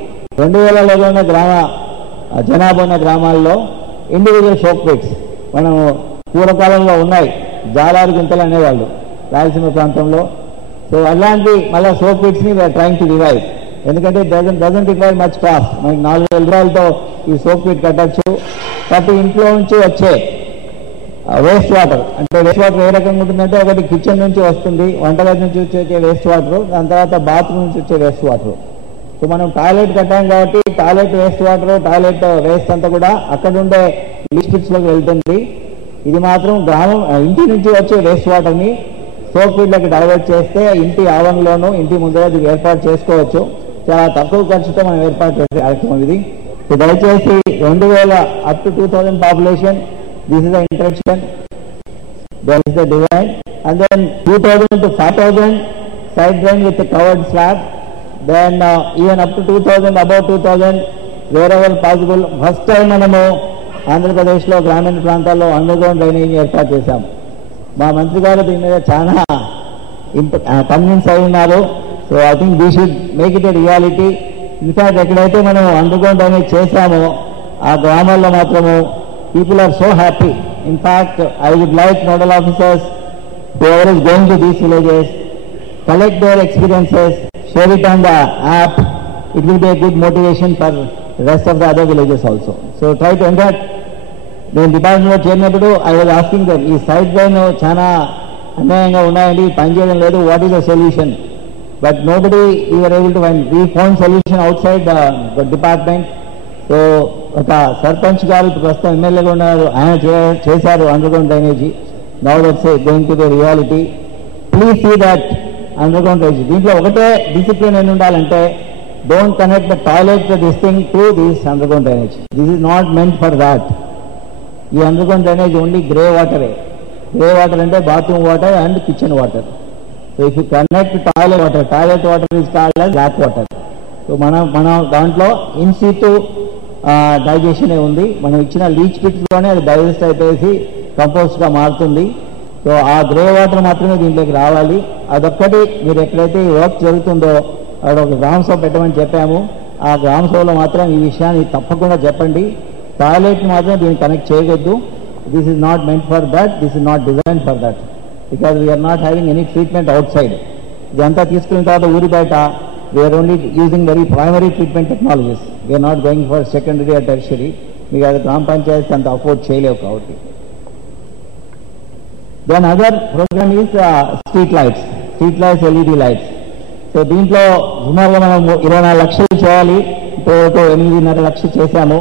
2000లో ఉన్న జనాభా ఉన్న గ్రామాల్లో ఇండివిజువల్ సోప్ పిట్స్ మనం పూర్వకాలంలో ఉన్నాయి, జాలారు గుంతలు అనేవాళ్ళు రాయలసీమ ప్రాంతంలో. సో అలాంటి మళ్ళీ సోప్ పిట్స్ని వీఆర్ ట్రైంగ్ టు రివైవ్. ఎందుకంటే డజంట్ రిక్వైర్ మచ్ కాస్ట్. మనకి 4,000 రూపాయలతో ఈ సోప్ పిట్ కట్టచ్చు. కాబట్టి ఇంట్లో నుంచి వచ్చే వేస్ట్ వాటర్, అంటే వేస్ట్ వాటర్ ఏ రకంగా ఉంటుందంటే ఒకటి కిచెన్ నుంచి వస్తుంది, వంటగది నుంచి వచ్చే వేస్ట్ వాటర్, దాని తర్వాత బాత్రూమ్ నుంచి వచ్చే వేస్ట్ వాటర్. సో మనం టాయిలెట్ కట్టాం కాబట్టి toilet waste water, toilet waste అంతా కూడా అక్కడ ఉండే లీచ్ పిట్స్లోకి వెళ్తుంది. ఇది మాత్రం ఇంటి నుంచి వచ్చే వేస్ట్ వాటర్ని సోప్ పిట్లోకి డైవర్ట్ చేస్తే ఇంటి ఆవరణలోనూ ఇంటి ముందర ఇది ఏర్పాటు చేసుకోవచ్చు. చాలా తక్కువ ఖర్చుతో మనం ఏర్పాటు చేసే కార్యక్రమం ఇది. సో దయచేసి 2000 up to 2000 population, this is the introduction, that is the design. And then 2000 to 5000 side drain with covered slab. Then even up to 2000, above 2000, wherever possible. First time మనము ఆంధ్రప్రదేశ్లో గ్రామీణ ప్రాంతాల్లో అండర్గ్రౌండ్ డ్రైనేజ్ ఏర్పాటు చేశాము. మా మంత్రి గారు దీని మీద చాలా కన్విన్స్ అయి ఉన్నారు. So I think we should make it a reality. In fact ఎక్కడైతే మనం అండర్గ్రౌండ్ డ్రైనేజ్ చేశామో ఆ గ్రామాల్లో మాత్రము people are so happy. In fact I would like nodal officers whoever is going to these villages, collect their experiences, share it on the app. It will be a good motivation for the rest of the other villages also. So try to enter. నేను డిపార్ట్మెంట్లో చేరినప్పుడు I was asking them, ఈ side drain చాలా అన్యాయంగా ఉన్నాయండి, పనిచేయడం లేదు, what is the solution? But nobody you're able to find. We found solution outside the department. So ఒక సర్పంచ్ గారు ఇప్పుడు ప్రస్తుతం ఎమ్మెల్యేగా ఉన్నారు, ఆయన చేశారు underground drainage. Now that's going to the reality. Please see that underground drainage. దీంట్లో ఒకటే డిసిప్లిన్ ఏమి ఉండాలంటే, don't connect the toilet this thing to this underground drainage. This is not meant for that. ఈ అండర్గ్రౌండ్ డ్రైనేజ్ ఓన్లీ గ్రే వాటరే. Grey water అంటే bathroom water and kitchen water. So if you connect toilet water is called as black water. So మనం దాంట్లో in seat digestion ఉంది. మనం ఇచ్చిన Leach పిట్స్లోనే అది digest అయిపోయేసి కంపోస్ట్గా మారుతుంది. సో ఆ గ్రే వాటర్ మాత్రమే దీంట్లోకి రావాలి. అదొక్కటి మీరు ఎక్కడైతే ఈ వర్క్ జరుగుతుందో అక్కడ ఒక గ్రామ సభ పెట్టమని చెప్పాము. ఆ గ్రామ సభలో మాత్రం ఈ విషయాన్ని తప్పకుండా చెప్పండి. టాయిలెట్ మాత్రం దీన్ని కనెక్ట్ చేయవద్దు. This is not meant for that, this is not design for that, because we're not having any treatment outside. ఇదంతా తీసుకున్న తర్వాత ఊరి బయట we're only using very primary treatment technologies. We're not going for secondary or tertiary. మీకు అది గ్రామ పంచాయతీ అంత afford చేయలేవు కాబట్టి. Then other program is street lights, LED lights. So దీంట్లో సుమారుగా మనం 24 లక్షలు చేయాలి. ఇప్పుడు 8.5 లక్షలు చేశాము.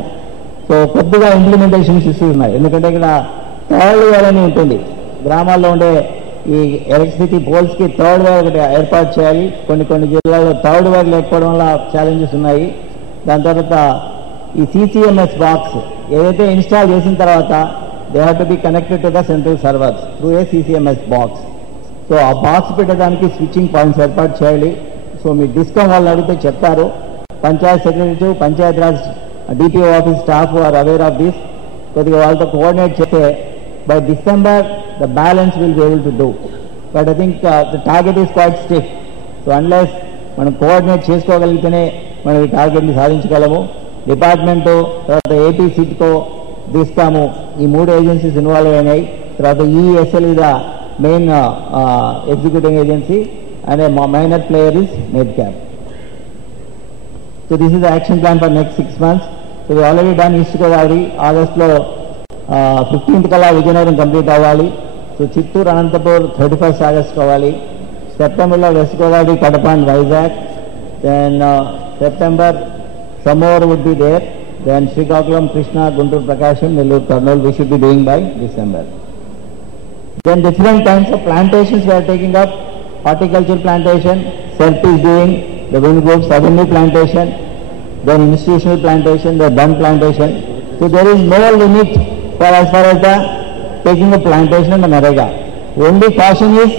సో కొద్దిగా ఇంప్లిమెంటేషన్ ఇష్యూస్ ఉన్నాయి. ఎందుకంటే ఇక్కడ థర్డ్ వైర్ అని ఉంటుంది. గ్రామాల్లో ఉండే ఈ ఎలక్ట్రిసిటీ పోల్స్కి థర్డ్ వైర్ ఒకటి ఏర్పాటు చేయాలి. కొన్ని జిల్లాల్లో థర్డ్ వైర్ లేకపోవడం వల్ల ఛాలెంజెస్ ఉన్నాయి. దాని తర్వాత ఈ CCMS బాక్స్ ఏదైతే ఇన్స్టాల్ చేసిన తర్వాత they have to be connected to the central servers through a CCMS box. So ఆ బాక్స్ పెట్టడానికి స్విచ్చింగ్ పాయింట్స్ ఏర్పాటు చేయాలి. సో మీ డిస్కౌంట్ వాళ్ళు అడిగితే చెప్తారు. Panchayat secretary, panchayat Raj DPO office staff are aware of this. కొద్దిగా వాళ్ళతో కోఆర్డినేట్ చేస్తే by December the balance will be able to do. But I think the target is quite stiff. So unless మనం కోఆర్డినేట్ చేసుకోగలిగితేనే మనం ఈ టార్గెట్ని సాధించగలము. డిపార్ట్మెంటు, తర్వాత AP సిట్కో, డిస్కాము, ఈ 3 agencies involve అయినాయి. తర్వాత ESL is the main executing agency and a minor player is Medcap. So this is the action plan for next 6 months. So we already done East Godavari. ఆగస్ట్లో 15th కల్లా Vizianagaram complete అవ్వాలి. So Chittoor, Anantapur 31st August కావాలి. September West Godavari, Kadapa and Vizag. Then September some more would be there. Then Srikakulam, Krishna, Guntur, Prakasham, Nellore, Kurnool we should be doing by December. Then different kinds of plantations we are taking up. Horticulture plantation, SERP is doing, the wind groups, avenue plantation, then institutional plantation, the bun plantation. So there is no limit for as far as the taking a plantation and the Narega. Only caution is,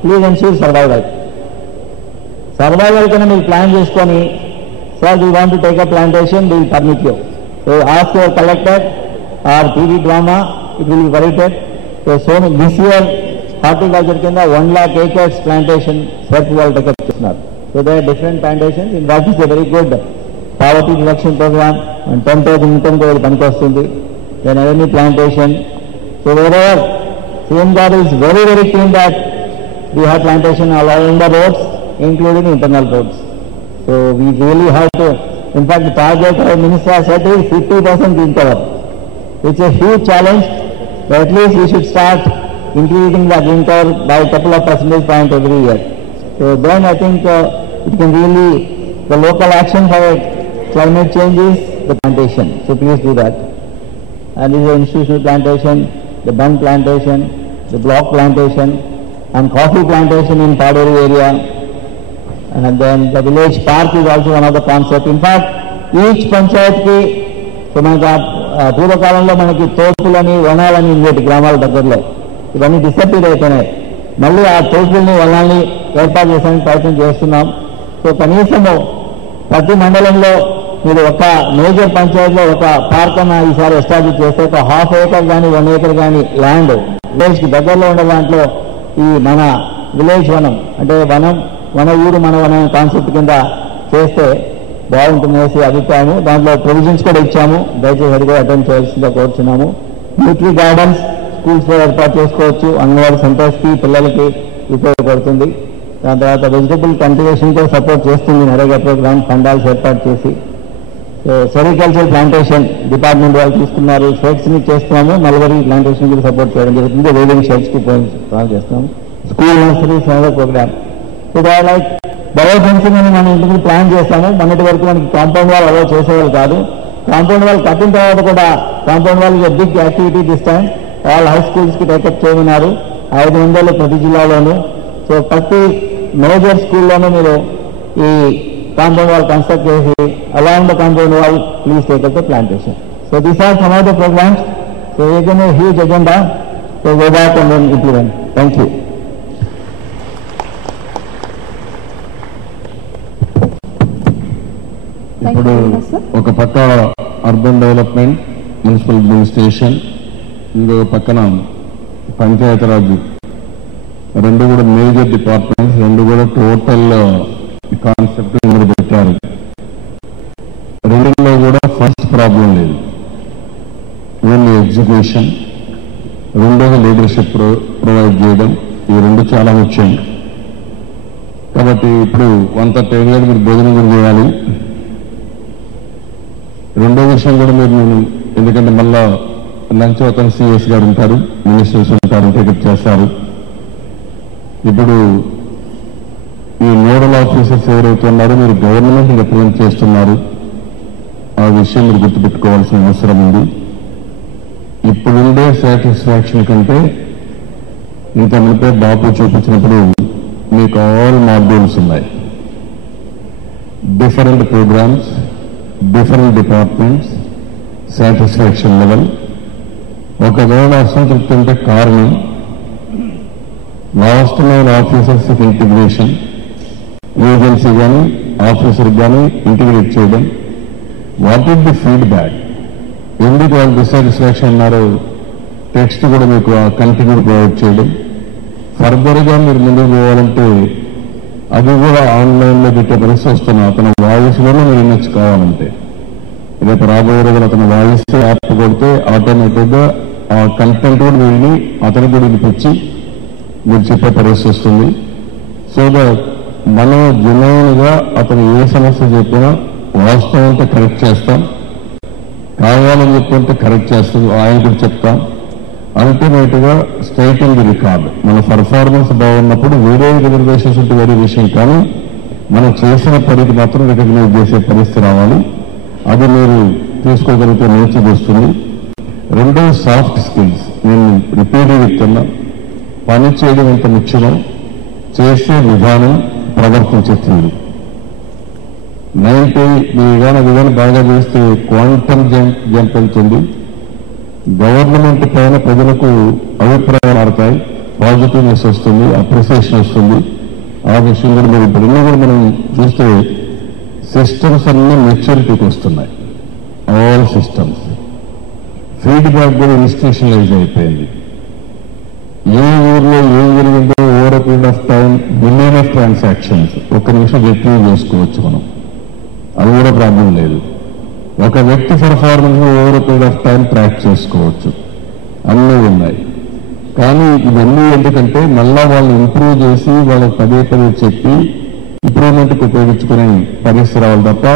please ensure survival. Survival can be planned cheskoni, sir, we want to take a plantation, we will permit you. So ask your collector or TV drama, it will be verified. So this year, horticulture కింద 1 lakh acres plantation SERP వాళ్ళు take చేస్తున్నారు. So there are different plantations. In fact, it's a very good poverty reduction program and 10,000 income కూడా పనికి వస్తుంది. Then avenue plantation. So wherever CM garu is very, very keen that we have plantation along the roads, including internal roads. So we really have to, in fact, the target our minister has said is 50% green cover. It's a huge challenge, but at least we should start increasing the green cover by a couple of percentage point every year. So then I think it can really, the local action for climate change is the plantation. So please do that. And this is the institutional plantation, the bun plantation, the block plantation, and coffee plantation in Paderi area. And then the village park is also one of the concepts. In fact, each panchayat ki, so manaki పూర్వకాలంలో మనకి తోపులని వనాలని ఉండేటి గ్రామాల దగ్గరలో ఇవన్నీ disappear అయిపోయినాయి. మళ్ళీ ఆ తోపుల్ని వనాల్ని ఏర్పాటు చేసడానికి ప్రయత్నం చేస్తున్నాం. సో కనీసము ప్రతి మండలంలో మీరు ఒక మేజర్ పంచాయతీలో ఒక పార్క్ అన్న ఈసారి ఎస్టాబ్లిష్ చేస్తే ఒక 1/2 acre కానీ 1 acre కానీ ల్యాండ్ విలేజ్కి దగ్గరలో ఉండే దాంట్లో ఈ మన విలేజ్ వనం అంటే మన ఊరు మన వనం కాన్సెప్ట్ కింద చేస్తే బాగుంటుందనేసి అభిప్రాయము. దాంట్లో ప్రొవిజన్స్ కూడా ఇచ్చాము. దయచేసి అది కూడా అటెండ్ చేయాల్సిందిగా కోరుచున్నాము. న్యూట్రీ గార్డెన్స్ స్కూల్స్లో ఏర్పాటు చేసుకోవచ్చు. అంగన్వాడీ సెంటర్స్కి పిల్లలకి ఉపయోగపడుతుంది. దాని తర్వాత వెజిటబుల్ కల్టివేషన్ కూడా సపోర్ట్ చేస్తుంది నరేగా ప్రోగ్రామ్ ఫండాల్స్ ఏర్పాటు చేసి. సో సెరికల్చర్ ప్లాంటేషన్ డిపార్ట్మెంట్ వాళ్ళు తీసుకున్నారు. షెడ్స్ని చేస్తున్నాము. మల్బరీ ప్లాంటేషన్ కూడా సపోర్ట్ చేయడం జరుగుతుంది. వేవింగ్ షెడ్స్కి ప్లాన్ చేస్తున్నాము. స్కూల్ నర్సరీస్ అనే programme. So they are like biofencing అని మనం ఇంటికి ప్లాన్ చేస్తాము. మొన్నటి వరకు మనకి కాంపౌండ్ వాల్ అలా చేసేవాళ్ళు కాదు. కాంపౌండ్ వాల్ కట్టిన తర్వాత కూడా compound wall is big activity this time. All high స్కూల్స్కి టేకప్ చేయమన్నారు. 500 ప్రతి జిల్లాలోనూ. సో ప్రతి మేజర్ స్కూల్లోనూ మీరు ఈ కాంపౌండ్ వాల్ కన్స్ట్రక్ట్ చేసి along the compound wall please take up the plantation. So these are some of the programmes. So ఏదైనా huge agenda. So go back and then implement. Thank you. ఇప్పుడు ఒక పక్క urban development, municipal administration, ఇంకో పక్కన పంచాయతీరాజ్, రెండు కూడా major departments, రెండు కూడా టోటల్ కాన్సెప్ట్ ఇందులో పెట్టారు. రెండులో కూడా ఫస్ట్ ప్రాబ్లం లేదు, ఓన్లీ ఎగ్జిక్యూషన్. రెండోది లీడర్షిప్ ప్రొవైడ్ చేయడం. ఈ రెండు చాలా ముఖ్యం. కాబట్టి ఇప్పుడు 130 ఏళ్ళు మీరు భోజనం కూడా చేయాలి. రెండో విషయం కూడా మీరు ఎందుకంటే మళ్ళా లంచ్ అవుతాను, సిఎస్ గారు ఉంటారు, మినిస్టర్స్ ఉంటారు, టేకప్ చేస్తారు. ఇప్పుడు ఈ నోడల్ ఆఫీసర్స్ ఎవరైతే ఉన్నారో మీరు గవర్నమెంట్ రిప్రజెంట్ చేస్తున్నారు. ఆ విషయం మీరు గుర్తుపెట్టుకోవాల్సిన అవసరం ఉంది. ఇప్పుడుండే సాటిస్ఫాక్షన్ కంటే ఇంత మునిపే బాపు చూపించినప్పుడు మీకు ఆల్ మాడ్యూల్స్ ఉన్నాయి. Different programmes, different departments, satisfaction level. ఒకవేళ అసంతృప్తి ఉంటే కారణం last line officers integration, agency కానీ ఆఫీసర్ కానీ ఇంటిగ్రేట్ చేయడం. What is the feedback? ఎందుకు వాళ్ళు డిసాటిస్ఫాక్షన్ ఉన్నారో టెక్స్ట్ కూడా మీకు కంటిన్యూ ప్రొవైడ్ చేయడం. ఫర్దర్గా మీరు ముందుకు పోవాలంటే అది కూడా ఆన్లైన్లో పెట్టే పరిస్థితి వస్తున్నా. అతని వాయిస్లోనే మీరు ఇమేజ్ కావాలంటే రేపు రాబోయే రోజులు అతని వాయిస్ యాప్ కొడితే ఆటోమేటిక్గా ఆ కంటెంట్ కూడా వెళ్ళి అతను కూడా వినిపించి మీరు చెప్పే పరిస్థితి వస్తుంది. సో దట్ మనం జెన్యూన్గా అతను ఏ సమస్య చెప్పినా వాస్తవం అంతా కరెక్ట్ చేస్తాం, కావాలని చెప్పుకుంటే కరెక్ట్ చేస్తాం, ఆయన కూడా చెప్తాం. అల్టిమేట్ గా స్ట్రైట్ ఇన్ ది రికార్డ్. మన పర్ఫార్మెన్స్ బాగున్నప్పుడు వేరే రిజర్వేషన్స్ ఉంటే వేరే విషయం, కానీ మనం చేసిన పనికి మాత్రం రికగ్నైజ్ చేసే పరిస్థితి రావాలి. అది మీరు తీసుకోగలిగితే మంచిది వస్తుంది. రెండో సాఫ్ట్ స్కిల్స్. నేను రిపీట్గా చెప్తున్నా, పని చేయడం ఎంత ముఖ్యమో చేసే విధానం, ప్రవర్తించే తీరు. 90 మీ విధానం బాగా చేస్తే క్వాంటమ్ జంప్ వెళ్తుంది. గవర్నమెంట్ పైన ప్రజలకు అభిప్రాయాలు ఆడతాయి, పాజిటివ్నెస్ వస్తుంది, అప్రిసియేషన్ వస్తుంది. ఆ విషయం కూడా మీరు ఇప్పుడు కూడా మనం చూస్తే సిస్టమ్స్ అన్నీ మెచ్యూరిటీకి వస్తున్నాయి. ఆల్ సిస్టమ్స్ ఫీడ్బ్యాక్ కూడా ఇన్స్టిట్యూషనలైజ్ అయిపోయింది. ఏ ఊర్లో ఏం జరిగిందో over period of time billion of transactions ఒక్క నిమిషం రిట్రీవ్ చేసుకోవచ్చు మనం, అది కూడా ప్రాబ్లం లేదు. ఒక వ్యక్తి performance over period of time track చేసుకోవచ్చు, అన్నీ ఉన్నాయి. కానీ ఇవన్నీ ఎందుకంటే మళ్ళా వాళ్ళు ఇంప్రూవ్ చేసి వాళ్ళకి పదే పదే చెప్పి ఇంప్రూవ్మెంట్కి ఉపయోగించుకునే పరిస్థితి రావాలి తప్ప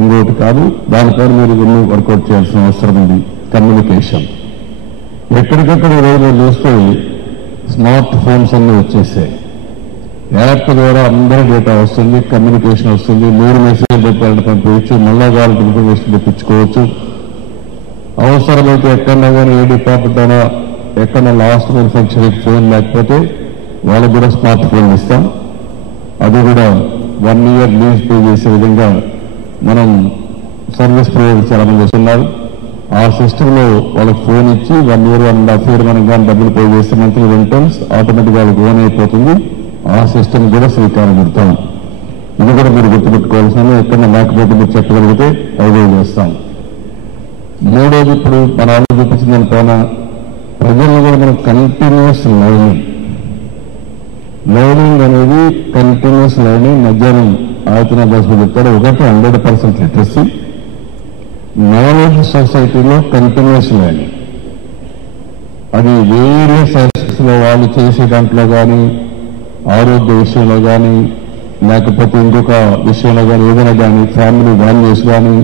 ఇంకోటి కాదు. దానిపైన మీరు ఇవన్నీ వర్కౌట్ చేయాల్సిన అవసరం ఉంది. కమ్యూనికేషన్ ఎక్కడికక్కడ ఈరోజు మీరు చూస్తే స్మార్ట్ ఫోన్స్ అన్నీ వచ్చేసాయి. యాప్ ద్వారా అందరి డేటా వస్తుంది, కమ్యూనికేషన్ వస్తుంది. 3 మెసేజ్ పెట్టాలని పంపించవచ్చు, మళ్ళా వాళ్ళకి ఇన్ఫర్మేషన్ తెప్పించుకోవచ్చు. అవసరమైతే ఎక్కడన్నా కానీ ఏ డిపార్ట్మెంట్ అయినా ఎక్కడన్నా లాస్ట్ మ్యానుఫ్యాక్చరింగ్ ఫోన్ లేకపోతే వాళ్ళకు కూడా స్మార్ట్ ఫోన్ ఇస్తాం. అది కూడా 1 year లీజ్ పే చేసే విధంగా మనం సర్వీస్ ప్రొవైడ్ చాలా మంది చేస్తున్నారు. ఆ సిస్టంలో వాళ్ళకి ఫోన్ ఇచ్చి 1 year 1.5 year మనం కానీ డబ్బులు పే చేస్తే మంత్లీ రెంటల్స్ ఆటోమేటిక్గా వాళ్ళకి ఓన్ అయిపోతుంది. ఆ సిస్టమ్ కూడా స్వీకారం పెడతాం. ఇది కూడా మీరు గుర్తుపెట్టుకోవాల్సిన, ఎక్కడన్నా లేకపోతే మీరు చెప్పగలిగితే అవే చేస్తాం. మూడోది, ఇప్పుడు మన వాళ్ళు చూపించిన దానిపైన ప్రజలను కూడా మనం కంటిన్యూస్ లెర్నింగ్ అనేది కంటిన్యూస్ లెర్నింగ్. మధ్యాహ్నం ఆయతన బస్సు చెప్తారు, ఒకటి 100% లిటరసీ. నాలెడ్జ్ సొసైటీలో కంటిన్యూస్ లెర్నింగ్, అది వేరియస్ ఆస్పెక్ట్స్ లో వాళ్ళు చేసే దాంట్లో కానీ, ఆరోగ్య విషయంలో కానీ, లేకపోతే ఇంకొక విషయంలో కానీ, ఏదైనా కానీ, ఫ్యామిలీ వాల్యూస్ కానీ,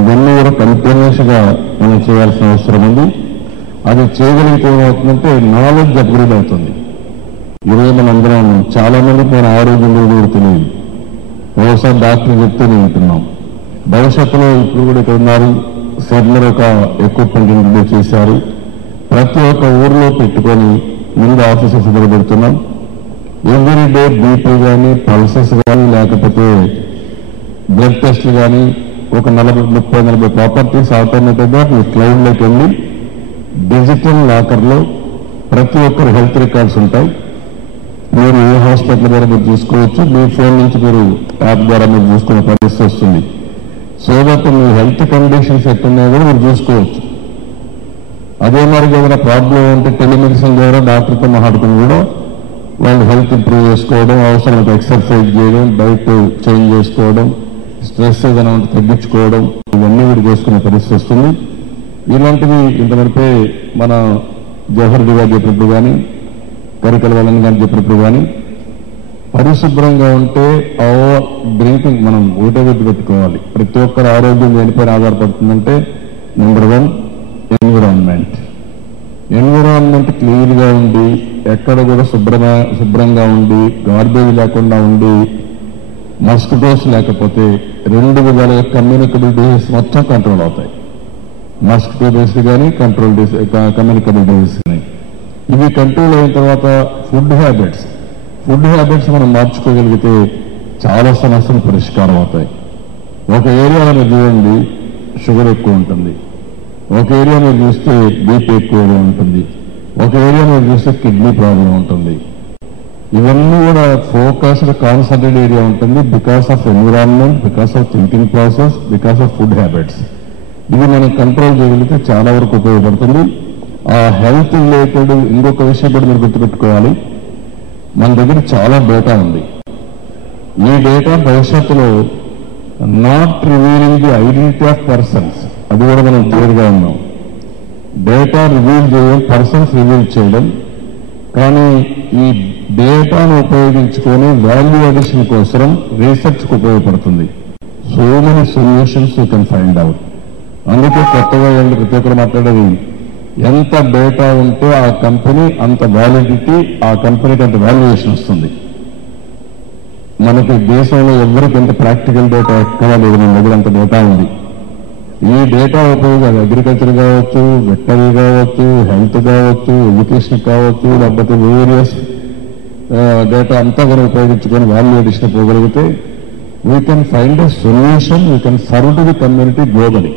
ఇవన్నీ కూడా కంటిన్యూస్ గా మనం చేయాల్సిన అవసరం ఉంది. అది చేయగలిగితే ఏమవుతుందంటే నాలెడ్జ్ అప్గ్రేడ్ అవుతుంది. ఈరోజు మనందరం చాలా మందికి మన ఆరోగ్యం కూడా తెలియదు. ఒకసారి డాక్టర్ చెప్తూనే ఉంటున్నాం. భవిష్యత్తులో ఇప్పుడు కూడా ఇక్కడ ఉన్నారు, సెర్లర్ ఒక ఎక్విప్మెంట్ ఇంట్రడ్యూస్ చేశారు. ప్రతి ఒక్క ఊర్లో పెట్టుకొని ముందు ఆఫీసెస్ పెడుతున్నాం. ఎవ్రీ డే బీపీ కానీ, పల్సెస్ కానీ, లేకపోతే బ్లడ్ టెస్ట్లు కానీ, ఒక 30-40 ప్రాపర్టీస్ ఆటోమేటిక్గా మీ క్లౌడ్లోకి వెళ్ళి డిజిటల్ లాకర్లో ప్రతి ఒక్కరు హెల్త్ రికార్డ్స్ ఉంటాయి. మీరు ఏ హాస్పిటల్ ద్వారా మీరు చూసుకోవచ్చు, మీ ఫోన్ నుంచి మీరు యాప్ ద్వారా మీరు చూసుకునే పరిస్థితి వస్తుంది. సో దట్ మీ హెల్త్ కండిషన్స్ ఎట్టున్నాయో కూడా మీరు చూసుకోవచ్చు. అదే మరి ఏదైనా ప్రాబ్లం ఉంటే టెలిమెడిసిన్ ద్వారా డాక్టర్తో మాట్లాడుకుని కూడా వాళ్ళు హెల్త్ ఇంప్రూవ్ చేసుకోవడం, అవసరమైతే ఎక్సర్సైజ్ చేయడం, డైట్ చేంజ్ చేసుకోవడం, స్ట్రెస్ ఏదైనా ఉంటే తగ్గించుకోవడం, ఇవన్నీ కూడా చేసుకునే పరిస్థితి వస్తుంది. ఇలాంటివి ఇంతవరకే మన జవహర్ రెడ్డి గారు చెప్పినప్పుడు కానీ, కరికల వాళ్ళని కానీ చెప్పినప్పుడు కానీ, పరిశుభ్రంగా ఉంటే డ్రింకింగ్ మనం ఒకటే గుర్తు పెట్టుకోవాలి. ప్రతి ఒక్కరి ఆరోగ్యం దేనిపైన ఆధారపడుతుందంటే నెంబర్ 1 ఎన్విరాన్మెంట్ క్లీన్ గా ఉండి, ఎక్కడ కూడా శుభ్రంగా ఉండి, గార్బేజ్ లేకుండా ఉండి, మస్కిటోస్ లేకపోతే 2 విధాలుగా కమ్యూనికబుల్ డిసీజెస్ మొత్తం కంట్రోల్ అవుతాయి. మస్కిటో డిసీజ్ కానీ, కమ్యూనికబుల్ డిసీజ్ కానీ. ఇవి కంట్రోల్ అయిన తర్వాత ఫుడ్ హ్యాబిట్స్ మనం మార్చుకోగలిగితే చాలా సమస్యలు పరిష్కారం అవుతాయి. ఒక ఏరియాలో మీరు చూడండి షుగర్ ఎక్కువ ఉంటుంది, ఒక ఏరియా మీరు చూస్తే బీపీ ఎక్కువగా ఉంటుంది, ఒక ఏరియా మీరు చూస్తే కిడ్నీ ప్రాబ్లం ఉంటుంది. ఇవన్నీ కూడా ఫోకస్డ్ కాన్సన్ట్రేట్ ఏరియా ఉంటుంది. Because of environment, because of thinking process, because of food habits. ఇది మనం కంట్రోల్ చేయగలిగితే చాలా వరకు ఉపయోగపడుతుంది. ఆ హెల్త్ రిలేటెడ్ ఇంకొక విషయం కూడా మీరు గుర్తుపెట్టుకోవాలి. మన దగ్గర చాలా డేటా ఉంది. ఈ డేటా భవిష్యత్తులో not revealing the identity of persons, అది కూడా మనం క్లియర్గా ఉన్నాం. డేటా రివీల్ చేయడం, పర్సన్స్ రివీల్ చేయడం, కానీ ఈ డేటాను ఉపయోగించుకొని వాల్యూ అడిషన్ కోసం రీసెర్చ్కు ఉపయోగపడుతుంది. So many solutions you can find out. అందుకే కొత్తగా ప్రతి ఒక్కరు మాట్లాడేది ఎంత డేటా ఉంటే ఆ కంపెనీ అంత వ్యాలిడిటీ, ఆ కంపెనీకి అంత వాల్యుయేషన్ వస్తుంది. మనకి దేశంలో ఎవరికి ఎంత ప్రాక్టికల్ డేటా ఎక్కడా లేదు, మన దగ్గర అంత డేటా ఉంది. ఈ డేటా ఉపయోగాలు అగ్రికల్చర్ కావచ్చు, వెటనరీ కావచ్చు, హెల్త్ కావచ్చు, ఎడ్యుకేషన్ కావచ్చు, లేకపోతే వేరియస్ డేటా అంతా కూడా ఉపయోగించుకొని వాల్యూ అడిషన్ పోగలిగితే we can find a solution, we can serve to the community globally.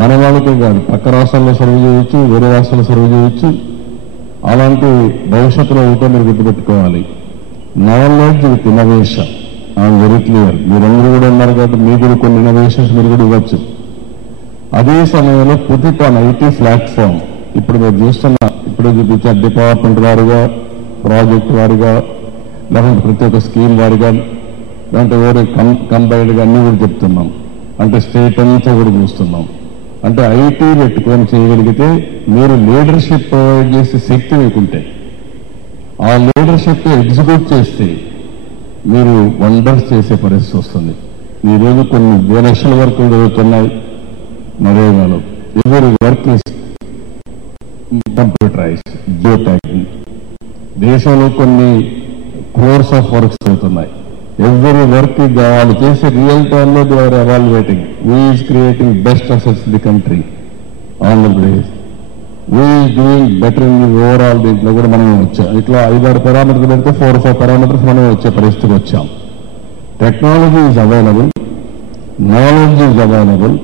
మన వాళ్ళకే కాదు, పక్క రాష్ట్రాల్లో సర్వ్ చేయొచ్చు, వేరే రాష్ట్రాల్లో సర్వ్ చేయొచ్చు. అలాంటి భవిష్యత్తులో ఉంటే మీరు గుర్తుపెట్టుకోవాలి. Knowledge with innovation, I'm very clear. మీరందరూ కూడా ఉన్నారు కాబట్టి మీకు కూడా కొన్ని ఇన్నోవేషన్స్ మీరు కూడా ఇవ్వచ్చు. అదే సమయంలో పుట్ ఆన్ ఐటీ ప్లాట్ఫామ్. ఇప్పుడు మీరు చూస్తున్న, ఇప్పుడు చూపించే డిపార్ట్మెంట్ వారిగా, ప్రాజెక్ట్ వారిగా, లేకపోతే ప్రతి ఒక్క స్కీమ్ వారిగా, లేదంటే వేరే కంబైన్డ్గా అన్ని కూడా చెప్తున్నాం. అంటే స్టేట్ అంతా కూడా చూస్తున్నాం. అంటే ఐటీ పెట్టుకొని చేయగలిగితే మీరు లీడర్షిప్ ప్రొవైడ్ చేసే శక్తి మీకుంటే, ఆ లీడర్షిప్ ఎగ్జిక్యూట్ చేస్తే మీరు వండర్స్ చేసే పరిస్థితి వస్తుంది. ఈరోజు కొన్ని లక్షల వర్కులు జరుగుతున్నాయి నరేగాలో. ఎవరి work is computerise, geo tagging. దేశంలో కొన్ని కోర్స్ ఆఫ్ వర్క్స్ జరుగుతున్నాయి. ఎవరి వర్క్ వాళ్ళు చేసే రియల్ టైంలో they are evaluating. We is creating best assets the country Andhra Pradesh. We is doing better in the overall. దీంట్లో కూడా మనం వచ్చాం. ఇట్లా 5-6 పారామీటర్లు పెడితే 4-5 పారామీటర్స్ మనం వచ్చే పరిస్థితికి వచ్చాం. Technology is available, knowledge is available.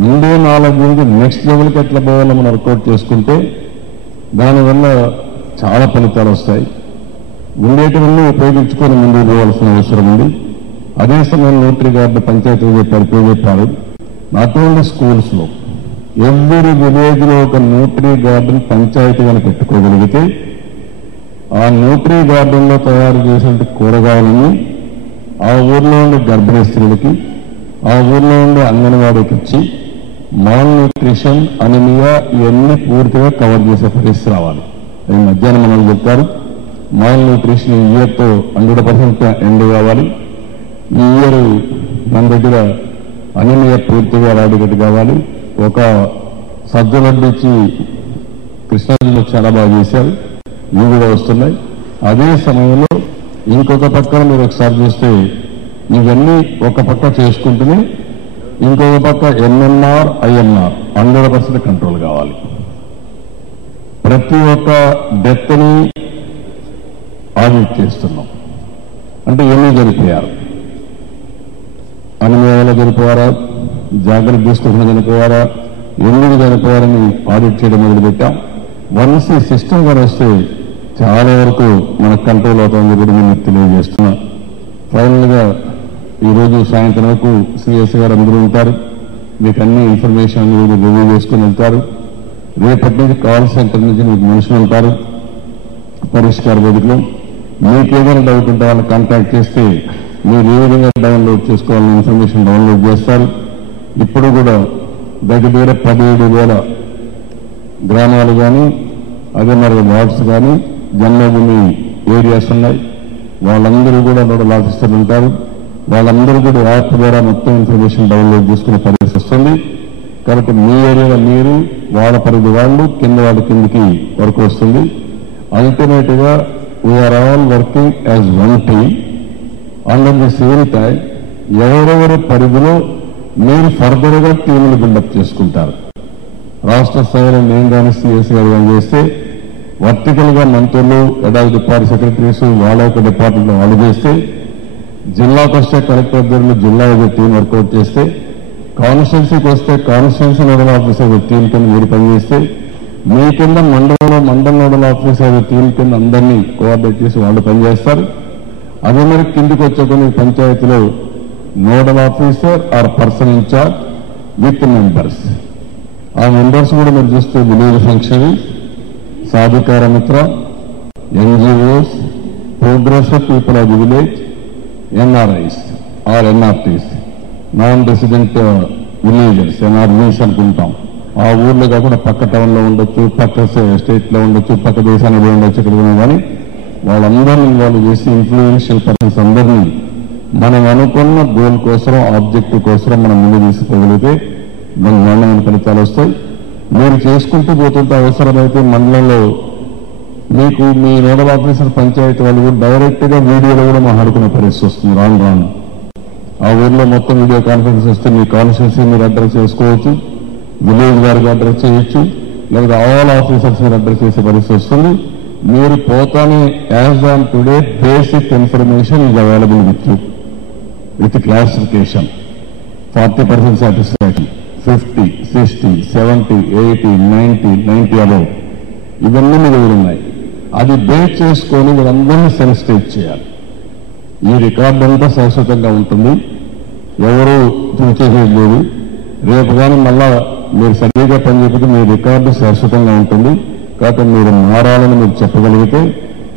ముందే నాలెడ్జ్ ఉంది, నెక్స్ట్ లెవెల్కి ఎట్లా పోవాలో మనం వర్కౌట్ చేసుకుంటే దానివల్ల చాలా ఫలితాలు వస్తాయి. ఉండేటివన్నీ ఉపయోగించుకొని ముందుకు పోవాల్సిన అవసరం ఉంది. అదే సమయంలో న్యూట్రీ గార్డు పంచాయతీలు చెప్పారు. నాట్ ఓన్లీ స్కూల్స్ లో, ఎవరి విలేజ్ లో ఒక న్యూట్రీ గార్డెన్ పంచాయతీగా పెట్టుకోగలిగితే ఆ న్యూట్రీ గార్డెన్ లో తయారు చేసిన కూరగాయలని ఆ ఊర్లో ఉండే గర్భిణీ స్త్రీలకి, ఆ ఊర్లో ఉండే అంగన్వాడీకి ఇచ్చి మాల్ న్యూట్రిషన్, అనిమియా ఇవన్నీ పూర్తిగా కవర్ చేసే పరిస్థితి రావాలి. అది మధ్యాహ్నం మనం చెప్పారు. మాల్ న్యూట్రిషన్ ఈ ఇయర్తో 100% ఎండ్ కావాలి. ఈ ఇయర్ మన దగ్గర అనిమియా పూర్తిగా రాడిగట్టు కావాలి. ఒక సజ్జలడ్డు ఇచ్చి కృష్ణా జిల్లా చాలా బాగా చేశారు, ఇవి కూడా వస్తున్నాయి. అదే సమయంలో ఇంకొక పక్కన మీరు ఒకసారి చూస్తే ఇవన్నీ ఒక పక్క చేసుకుంటూనే ఇంకొక పక్క ఎన్ఎన్ఆర్, ఐఎన్ఆర్ 100% కంట్రోల్ కావాలి. ప్రతి ఒక్క డెత్ని ఆడిట్ చేస్తున్నాం. అంటే ఎన్ని చనిపోయారు, అనిమేయాలో చనిపోయారా, జాగ్రత్త తీసుకోకుండా చనిపోయారా, ఎందుకు చనిపోయారని ఆడిట్ చేయడం మొదలుపెట్టాం. వన్స్ ఈ సిస్టమ్ కూడా వస్తే చాలా వరకు మనకు కంట్రోల్ అవుతుంది కూడా మీకు తెలియజేస్తున్నా. ఫైనల్ గా ఈరోజు సాయంత్రం వరకు సిఎస్ గారు అందరూ ఉంటారు. మీకు అన్ని ఇన్ఫర్మేషన్ రివ్యూ చేసుకుని వెళ్తారు. రేపటి నుంచి కాల్ సెంటర్ నుంచి మీకు మనుషులు ఉంటారు పరిష్కార వేదికలో. మీకు ఏదైనా డౌట్ ఉంటే వాళ్ళని కాంటాక్ట్ చేస్తే మీరు ఏ విధంగా డౌన్లోడ్ చేసుకోవాలని ఇన్ఫర్మేషన్ డౌన్లోడ్ చేస్తారు. ఇప్పుడు కూడా దగ్గర 17,000 గ్రామాలు కానీ, అదే మరి వార్డ్స్ కానీ, జన్మభూమి ఏరియాస్ ఉన్నాయి. వాళ్ళందరూ కూడా నోడల్ ఆఫీసర్లు ఉంటారు. వాళ్ళందరూ కూడా యాప్ ద్వారా మొత్తం ఇన్ఫర్మేషన్ డౌన్లోడ్ చేసుకునే పరిస్థితి వస్తుంది. కాబట్టి మీ ఏరియాలో మీరు, వాళ్ళ పరిధి వాళ్ళు, కింద వాళ్ళ కిందికి వరకు వస్తుంది. అల్టిమేట్ గా we're all working as one team under the same time. ఎవరెవరి పరిధిలో మీరు ఫర్దర్ గా టీంలు బిల్డప్ చేసుకుంటారు. రాష్ట్ర స్థాయిలో నేను కానీ సిఎస్ గారు కానీ చేస్తే, వర్టికల్ గా మంత్రులు, ఎడారి డిపార్ట్మెంట్ సెక్రటరీస్ వాళ్ళ యొక్క డిపార్ట్మెంట్ వాళ్ళు చేస్తే, జిల్లాకు వస్తే కలెక్టర్ దగ్గర జిల్లా టీం వర్కౌట్ చేస్తే, కాన్స్టిట్యున్సీకి వస్తే కాన్స్టిట్యున్సీ నోడల్ ఆఫీసర్ టీం కింద మీరు పనిచేస్తే, మీ కింద మండల నోడల్ ఆఫీసర్ టీం కింద అందరినీ కోఆర్డినేట్ చేసి వాళ్ళు పనిచేస్తారు. అదే మరి కిందికి వచ్చే కొన్ని పంచాయతీలో nodal officer or person in charge with members. ఆ మెంబర్స్ కూడా మీరు చూస్తే village function, Sadhikara Mitra, NGOs, progressive people of the village, NRIs or NRTs, non resident villagers, NRVs అనుకుంటాం. ఆ ఊర్లో కాకుండా పక్క టౌన్ లో ఉండొచ్చు, పక్క స్టేట్ లో ఉండొచ్చు, పక్క దేశానికి ఉండొచ్చు, ఇక్కడ కానీ వాళ్ళందరినీ ఇన్వాల్వ్ చేసి ఇన్ఫ్లుయెన్షియల్ పర్సన్స్ అందరినీ మనం అనుకున్న గోల్ కోసం, ఆబ్జెక్టివ్ కోసం మనం ముందు తీసుకుపోగలిగితే మనకు నాణ్యమైన ఫలితాలు వస్తాయి. మీరు చేసుకుంటూ పోతుంటే అవసరమైతే మండలంలో మీకు మీ నోడల్ ఆఫీసర్ పంచాయతీ వాళ్ళు కూడా డైరెక్ట్గా వీడియోలో కూడా మాట్లాడుకునే పరిస్థితి వస్తుంది రాను రాను. ఆ ఊర్లో మొత్తం వీడియో కాన్ఫరెన్స్ వస్తే మీ కాన్స్టిట్యూన్సీ మీరు అడ్రస్ చేసుకోవచ్చు, విలేజ్ వారికి అడ్రస్ చేయొచ్చు, లేదా ఆల్ ఆఫీసర్స్ మీరు అడ్రస్ చేసే పరిస్థితి వస్తుంది. మీరు పోతానే as on today basic information is available with you with classification. 40% satisfaction, 50, 60, 70, 80, 90 above ఇవన్నీ మీ దగ్గర ఉన్నాయి. అది బేస్ చేసుకొని మీరందరినీ సెన్సిటైజ్ చేయాలి. ఈ రికార్డు అంతా శాశ్వతంగా ఉంటుంది, ఎవరు చూసేసేది లేదు. రేపు కానీ మళ్ళా మీరు సరిగ్గా పనిచేపితే మీ రికార్డు శాశ్వతంగా ఉంటుంది. కాబట్టి మీరు మారాలని మీరు చెప్పగలిగితే,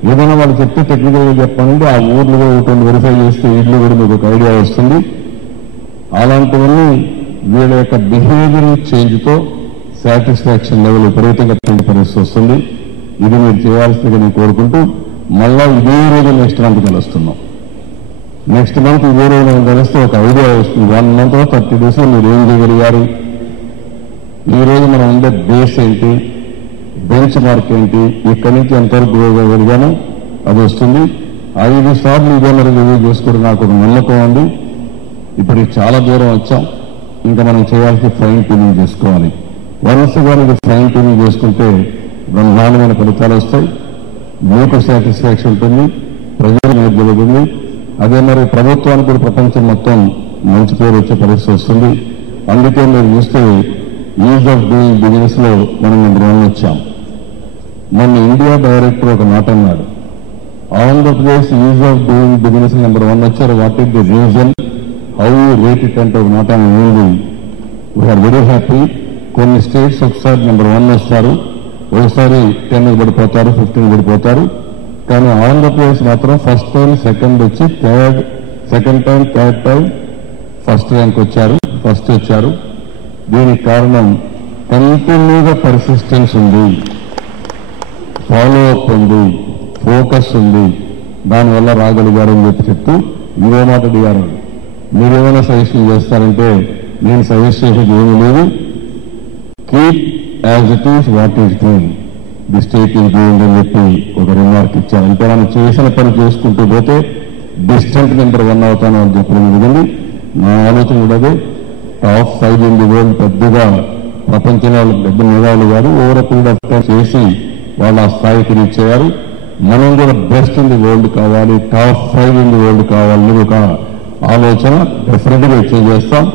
ఏదైనా వాళ్ళు చెప్తే టెక్నికల్గా చెప్పాలంటే ఆ ఊర్లు కూడా ఒకటి వెరిఫై చేస్తే ఇల్లు కూడా మీకు ఒక ఐడియా వస్తుంది. అలాంటివన్నీ వీళ్ళ యొక్క బిహేవియర్ చేంజ్తో సాటిస్ఫాక్షన్ లెవెల్ విపరీతంగా పెరిగే పరిస్థితి వస్తుంది. ఇది మీరు చేయాల్సిందిగా నేను కోరుకుంటూ, మళ్ళా ఇదే రోజు నెక్స్ట్ మంత్ కలుస్తున్నాం. నెక్స్ట్ మంత్ ఇదే రోజు మనం కలిస్తే ఒక ఐడియా వస్తుంది. 1 month 30 days మీరు ఏం చేయగలిగారు, ఈ రోజు మనం ఉండే బేస్ ఏంటి, బెంచ్ మార్క్ ఏంటి, ఇక్కడి నుంచి ఎంతవరకు పోగలిగాను అది వస్తుంది. 5 సార్లు ఇదే మరి రివ్యూ చేసుకోవడం నాకు ఒక నమ్మకం ఉంది. ఇప్పటికి చాలా దూరం వచ్చాం, ఇంకా మనం చేయాల్సి ఫైన్ ట్యూనింగ్ చేసుకోవాలి. వరుసగా ఇది ఫైన్ ట్యూనింగ్ చేసుకుంటే బ్రహ్మాండమైన ఫలితాలు వస్తాయి. మీకు సాటిస్ఫాక్షన్ ఉంటుంది, ప్రజలు మీద జరుగుతుంది. అదే మరి ప్రభుత్వానికి కూడా ప్రపంచం మొత్తం మంచి పేరు వచ్చే పరిస్థితి వస్తుంది. అందుకే మీరు చూస్తే ఈజ్ ఆఫ్ డూయింగ్ బిజినెస్ లో మనం నెంబర్ 1 వచ్చాం. మొన్న ఇండియా డైరెక్టర్ ఒక మాట అన్నాడు, Andhra Pradesh is of doing business number 1 వచ్చారు. What is the reason, how you rate it అంటే ఒక మాట ఉంది. We are very happy. కొన్ని స్టేట్స్ ఒకసారి నెంబర్ 1 వస్తారు, ఒకసారి 10 పడిపోతారు, 15 పడిపోతారు. కానీ ఆంధ్రప్రదేశ్ మాత్రం ఫస్ట్ టైం, సెకండ్ వచ్చి సెకండ్ టైం ఫస్ట్ ర్యాంక్ వచ్చారు, ఫస్ట్ వచ్చారు. దీనికి కారణం కంటిన్యూగా పర్సిస్టెన్స్ ఉంది, ఫాలో అప్ ఉంది, ఫోకస్ ఉంది. దానివల్ల రాగలిగారని చెప్తూ ఇంకో మాట అడిగారు, మీరేమైనా సజెషన్ చేస్తారంటే నేను సజెస్ట్ చేసేది ఏమీ లేదు. Keep as it is what is doing, the state is doing అని చెప్పి ఒక రిమార్క్ ఇచ్చారు. అంటే మనం చేసిన పని చేసుకుంటూ పోతే డిస్టెంట్ నెంబర్ 1 అవుతాను అని చెప్పడం జరిగింది. నా ఆలోచన కూడా టాప్ 5 ఇన్ ది వరల్డ్ పెద్దగా ప్రపంచంలో పెద్ద మేధావులు గారు ఓవర్ పీరియడ్ ఆఫ్ టైం చేసి వాళ్ళు ఆ స్థాయికి రీచ్ అయ్యారు. మనం కూడా బెస్ట్ ఇన్ ది వరల్డ్ కావాలి, టాప్ 5 ఇన్ ది వరల్డ్ కావాలని ఒక ఆలోచన డెఫినెట్ గా అచీవ్ చేస్తాం.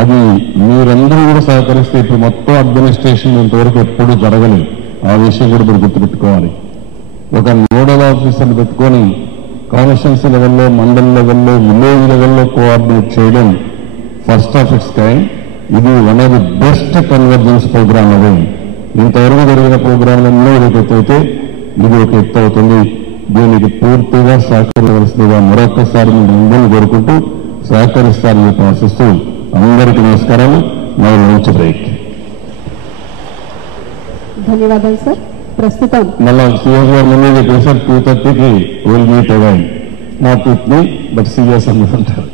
అది మీరందరూ కూడా సహకరిస్తే, ఇప్పుడు మొత్తం అడ్మినిస్ట్రేషన్ ఇంతవరకు ఎప్పుడూ జరగలేదు. ఆ విషయం కూడా మీరు గుర్తుపెట్టుకోవాలి. ఒక నోడల్ ఆఫీసర్ని పెట్టుకొని కాన్స్టిట్యున్సీ లెవెల్లో, మండల్ లెవెల్లో, విలేజ్ లెవెల్లో కోఆర్డినేట్ చేయడం ఫస్ట్ ఆఫ్ ఇట్స్ కైండ్. ఇది one of the best convergence programme. అది ఇంతవరకు జరిగిన ప్రోగ్రాంలన్నీ ఒక ఎత్తు అయితే ఇది ఒక ఎత్తు అవుతుంది. దీనికి పూర్తిగా సహకరించవలసిందిగా మరొకసారి మీరు అందరినీ కోరుకుంటూ సహకరిస్తారని ఆశిస్తూ అందరికీ నమస్కారాలు. నా లంచ్ బ్రేక్. ధన్యవాదాలు సార్. ప్రస్తుతం మళ్ళా సీఎస్ గారు ముందు చెప్పేసారు 2:30కి will meet again, not with me but CS అని అంటారు.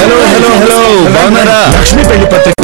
హలో హలో హలో, బాగున్నారా? లక్ష్మీ పెళ్లి పత్రిక